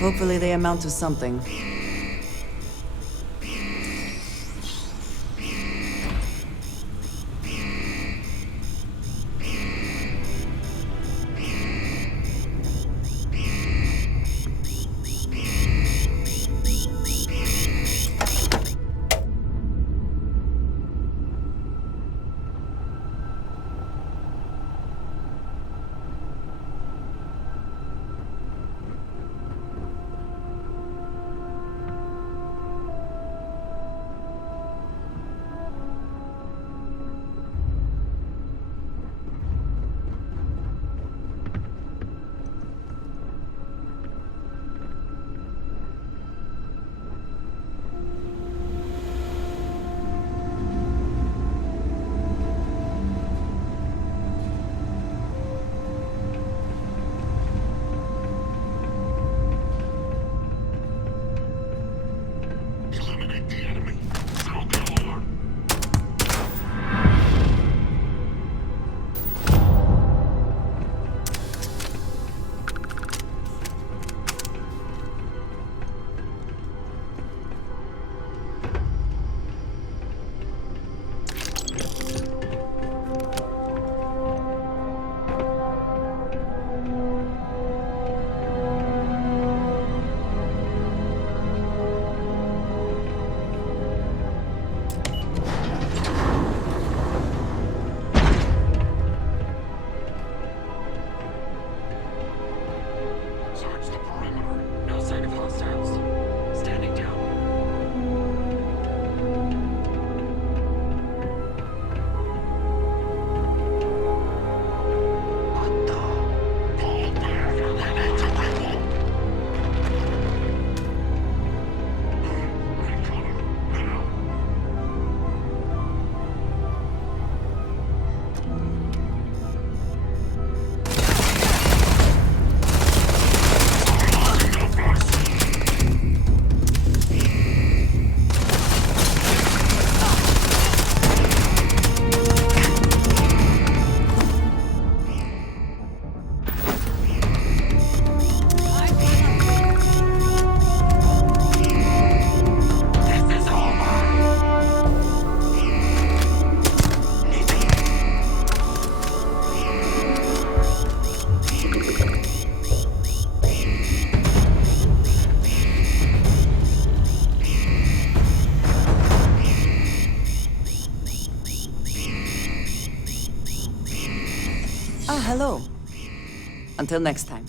Hopefully they amount to something. Hello. Until next time.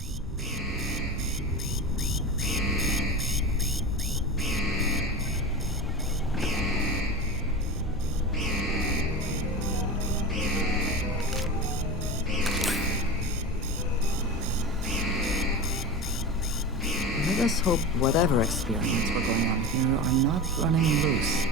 Let us hope whatever experiments were going on here are not running loose.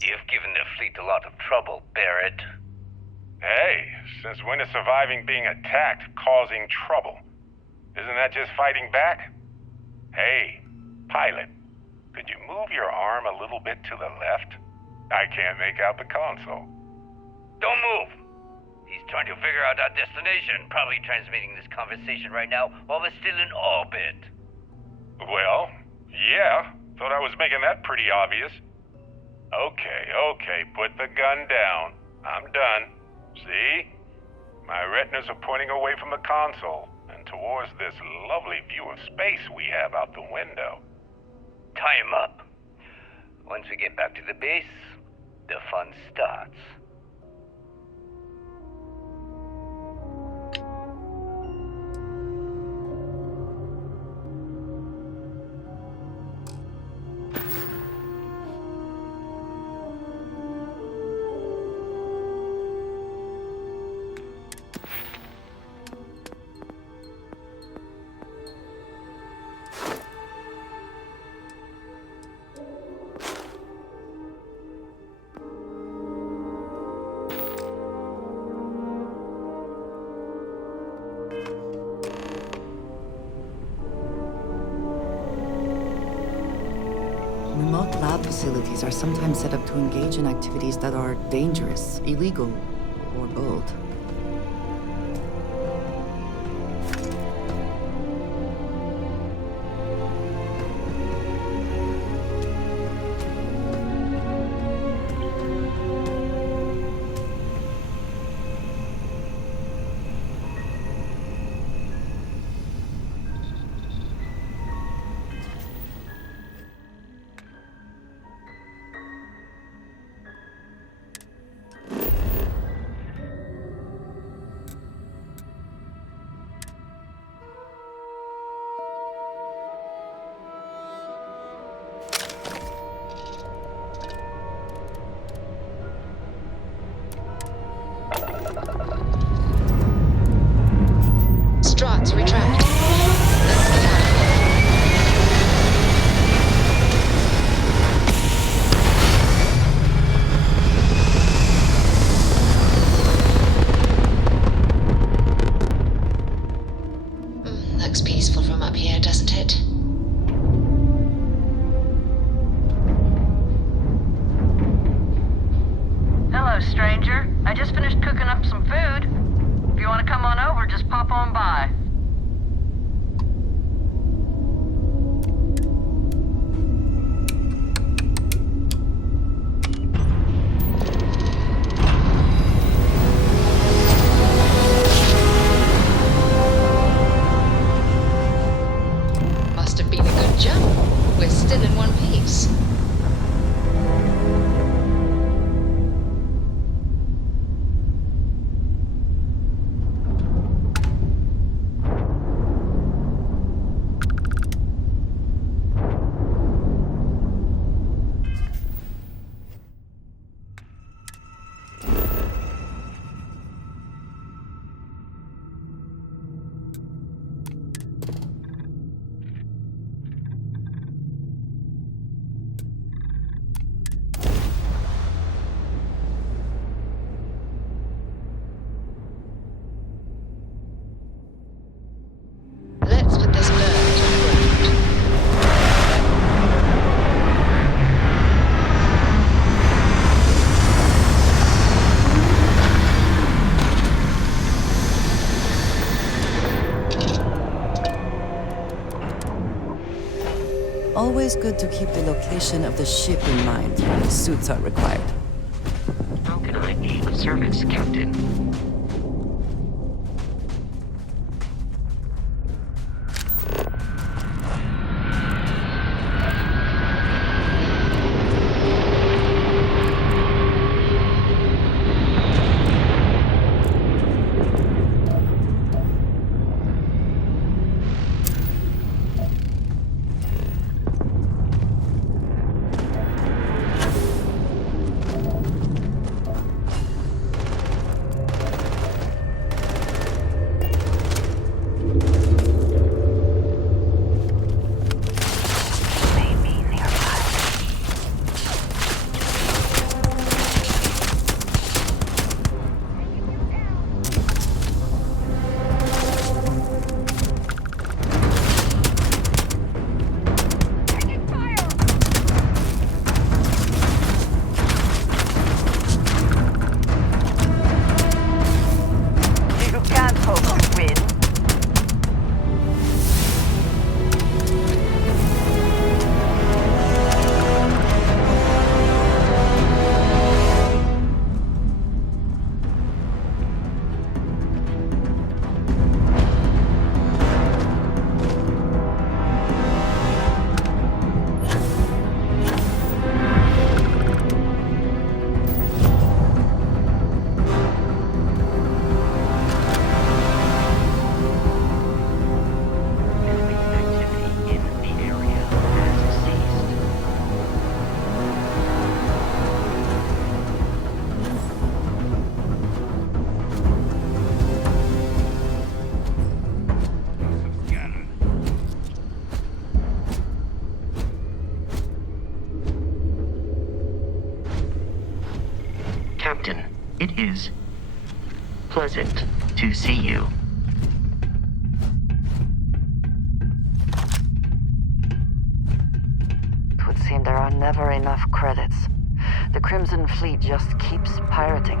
You've given the fleet a lot of trouble, Barrett. Hey, since when is surviving being attacked causing trouble? Isn't that just fighting back? Hey, pilot, could you move your arm a little bit to the left? I can't make out the console. Don't move! He's trying to figure out our destination, probably transmitting this conversation right now while we're still in orbit. Well, yeah. Thought I was making that pretty obvious. Okay, put the gun down. I'm done. See? My retinas are pointing away from the console and towards this lovely view of space we have out the window. Tie him up. Once we get back to the base, the fun starts. Remote lab facilities are sometimes set up to engage in activities that are dangerous, illegal, or both. Struts retract. Let's get out of here. Looks peaceful from up here, doesn't it? Hello, stranger. I just finished cooking up some food. If you want to come on over, just pop on by. Must have been a good jump. We're still in one piece. Let's put this bird on the ground. Always good to keep the location of the ship in mind when suits are required. How can I be of service, Captain? It is pleasant to see you. It would seem there are never enough credits. The Crimson Fleet just keeps pirating.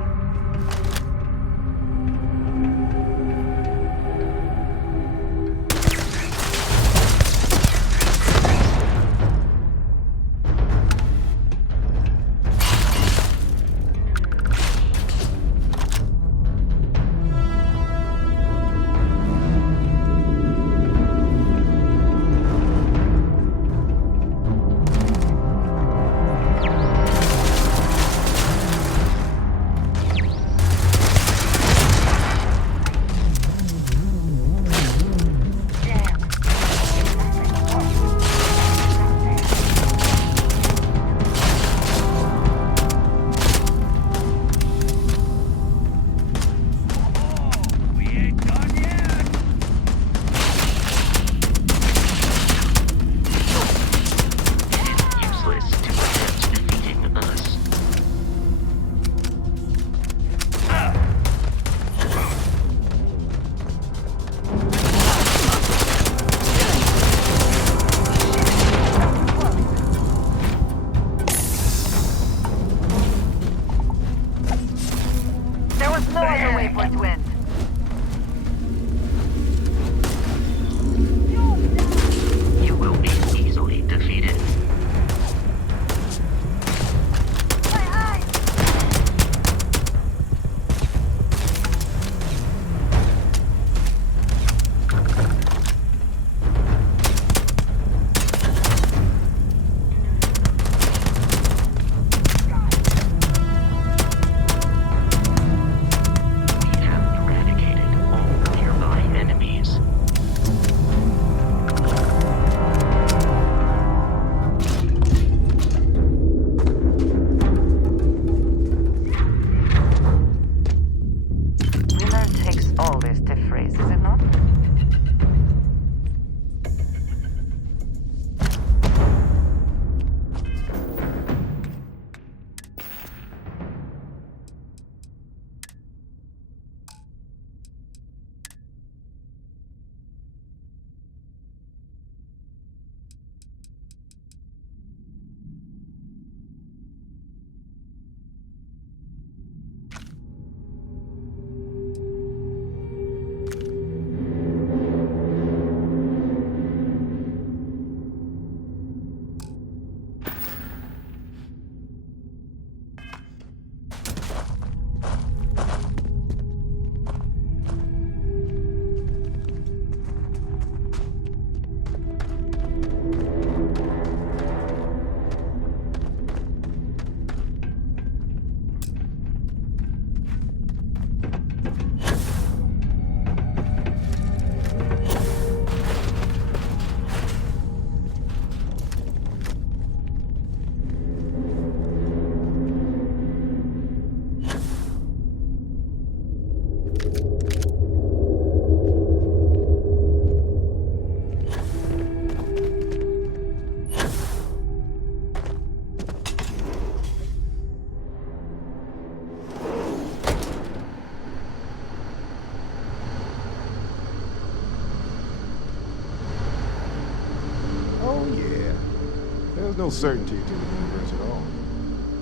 No certainty to the universe at all.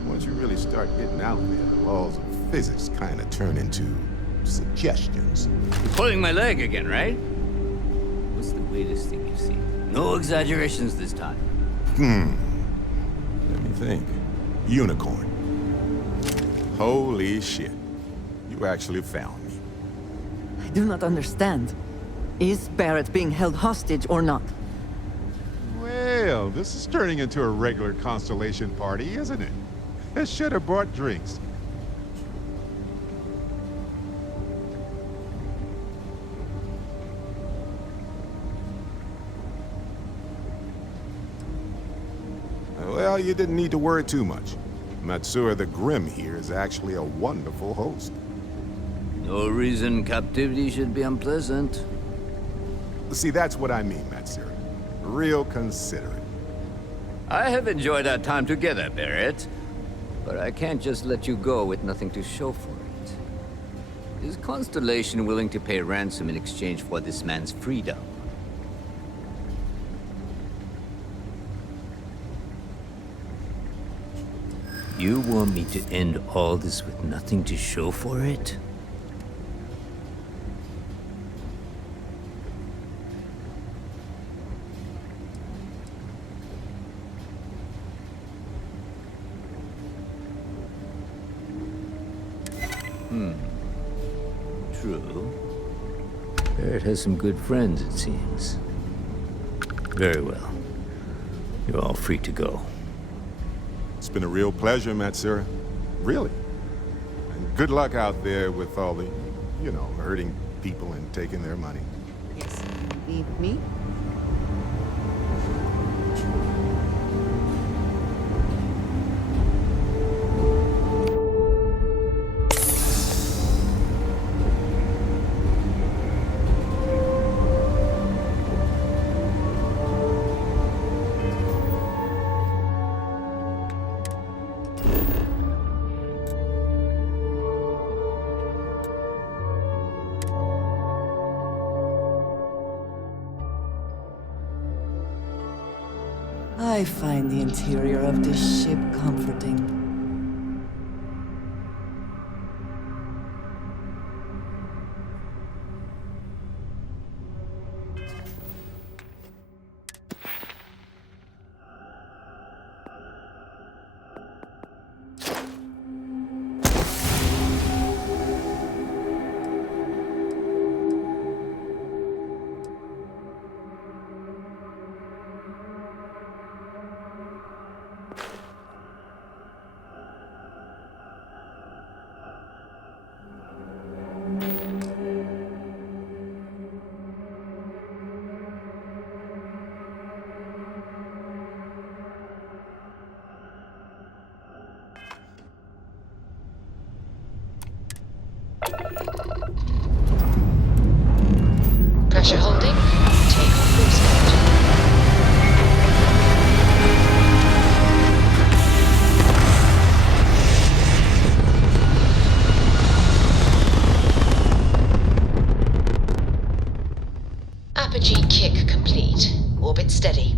Once you really start getting out there, the laws of physics kind of turn into suggestions. You're pulling my leg again, right? What's the weirdest thing you've seen? No exaggerations this time. Let me think. Unicorn. Holy shit. You actually found me. I do not understand. Is Barrett being held hostage or not? Well, this is turning into a regular Constellation party, isn't it? I should have brought drinks. Well, you didn't need to worry too much. Matsura the Grim here is actually a wonderful host. No reason captivity should be unpleasant. See, that's what I mean, Matsura. Real considerate. I have enjoyed our time together, Barrett. But I can't just let you go with nothing to show for it. Is Constellation willing to pay ransom in exchange for this man's freedom? You want me to end all this with nothing to show for it? True. Barrett has some good friends, it seems. Very well. You're all free to go. It's been a real pleasure, Matsura. Really. And good luck out there with all the, hurting people and taking their money. Yes, you need me? I find the interior of this ship comforting. Pressure holding. Take off full speed. Apogee kick complete. Orbit steady.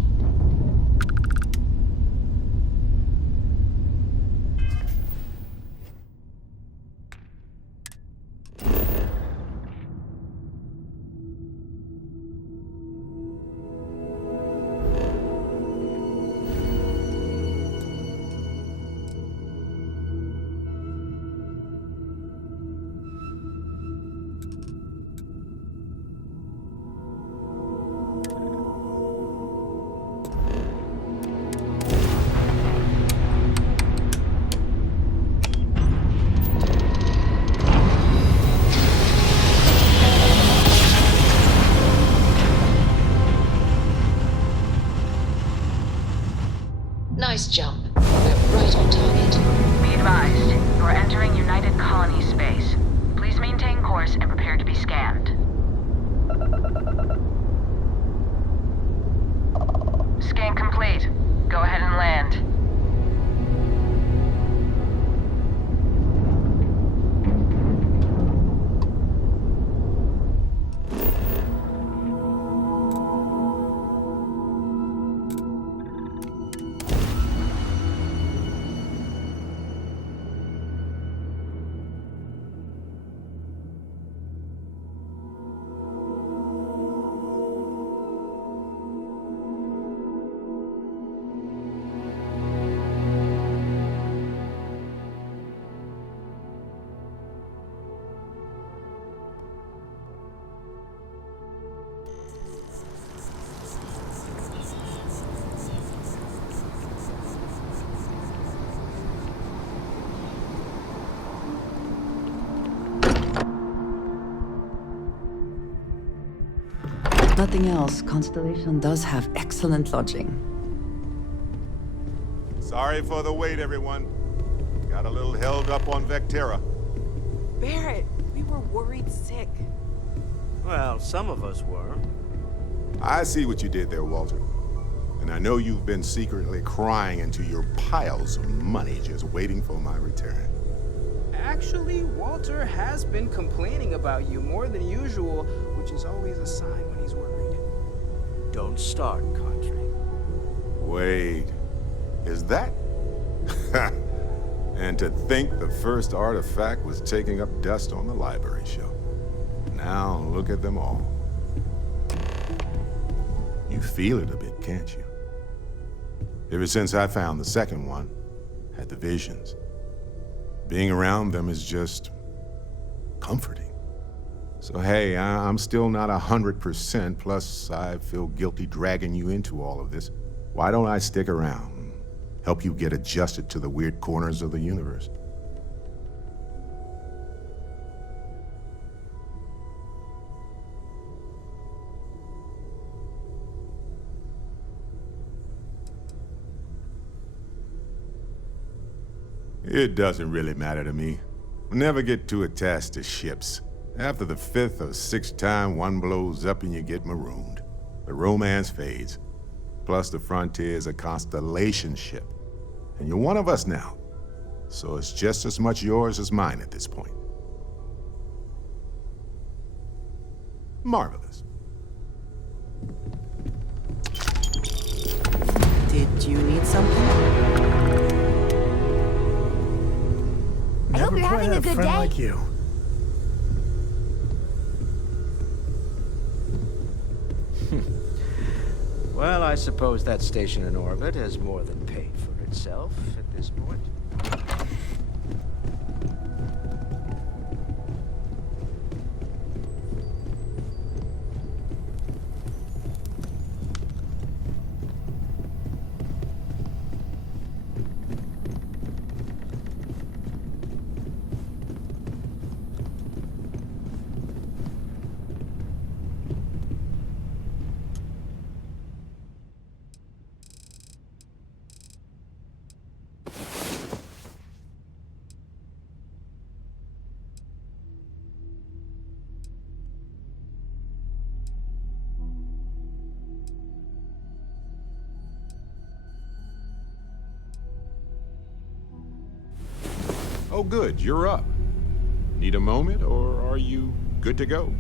Nice jump. We're right on target. Be advised, you're entering United Colony space. Please maintain course and prepare to be scanned. Scan complete. Go ahead and land. Nothing else, Constellation does have excellent lodging. Sorry for the wait, everyone. Got a little held up on Vectera. Barrett, we were worried sick. Well, some of us were. I see what you did there, Walter. And I know you've been secretly crying into your piles of money just waiting for my return. Actually, Walter has been complaining about you more than usual, which is always a sign when he's worried. Don't start, Country. Wait, is that? And to think the first artifact was taking up dust on the library shelf. Now look at them all. You feel it a bit, can't you? Ever since I found the second one, had the visions. Being around them is just comforting. So hey, I'm still not 100%, plus I feel guilty dragging you into all of this. Why don't I stick around and help you get adjusted to the weird corners of the universe? It doesn't really matter to me. Never get too attached to ships. After the 5th or 6th time one blows up and you get marooned, the romance fades. Plus the Frontier's a constellation ship. And you're one of us now. So it's just as much yours as mine at this point. Marvelous. Did you need something? I hope you're having a good day. Like you. Well, I suppose that station in orbit has more than paid for itself at this point. Oh good, you're up. Need a moment, or are you good to go?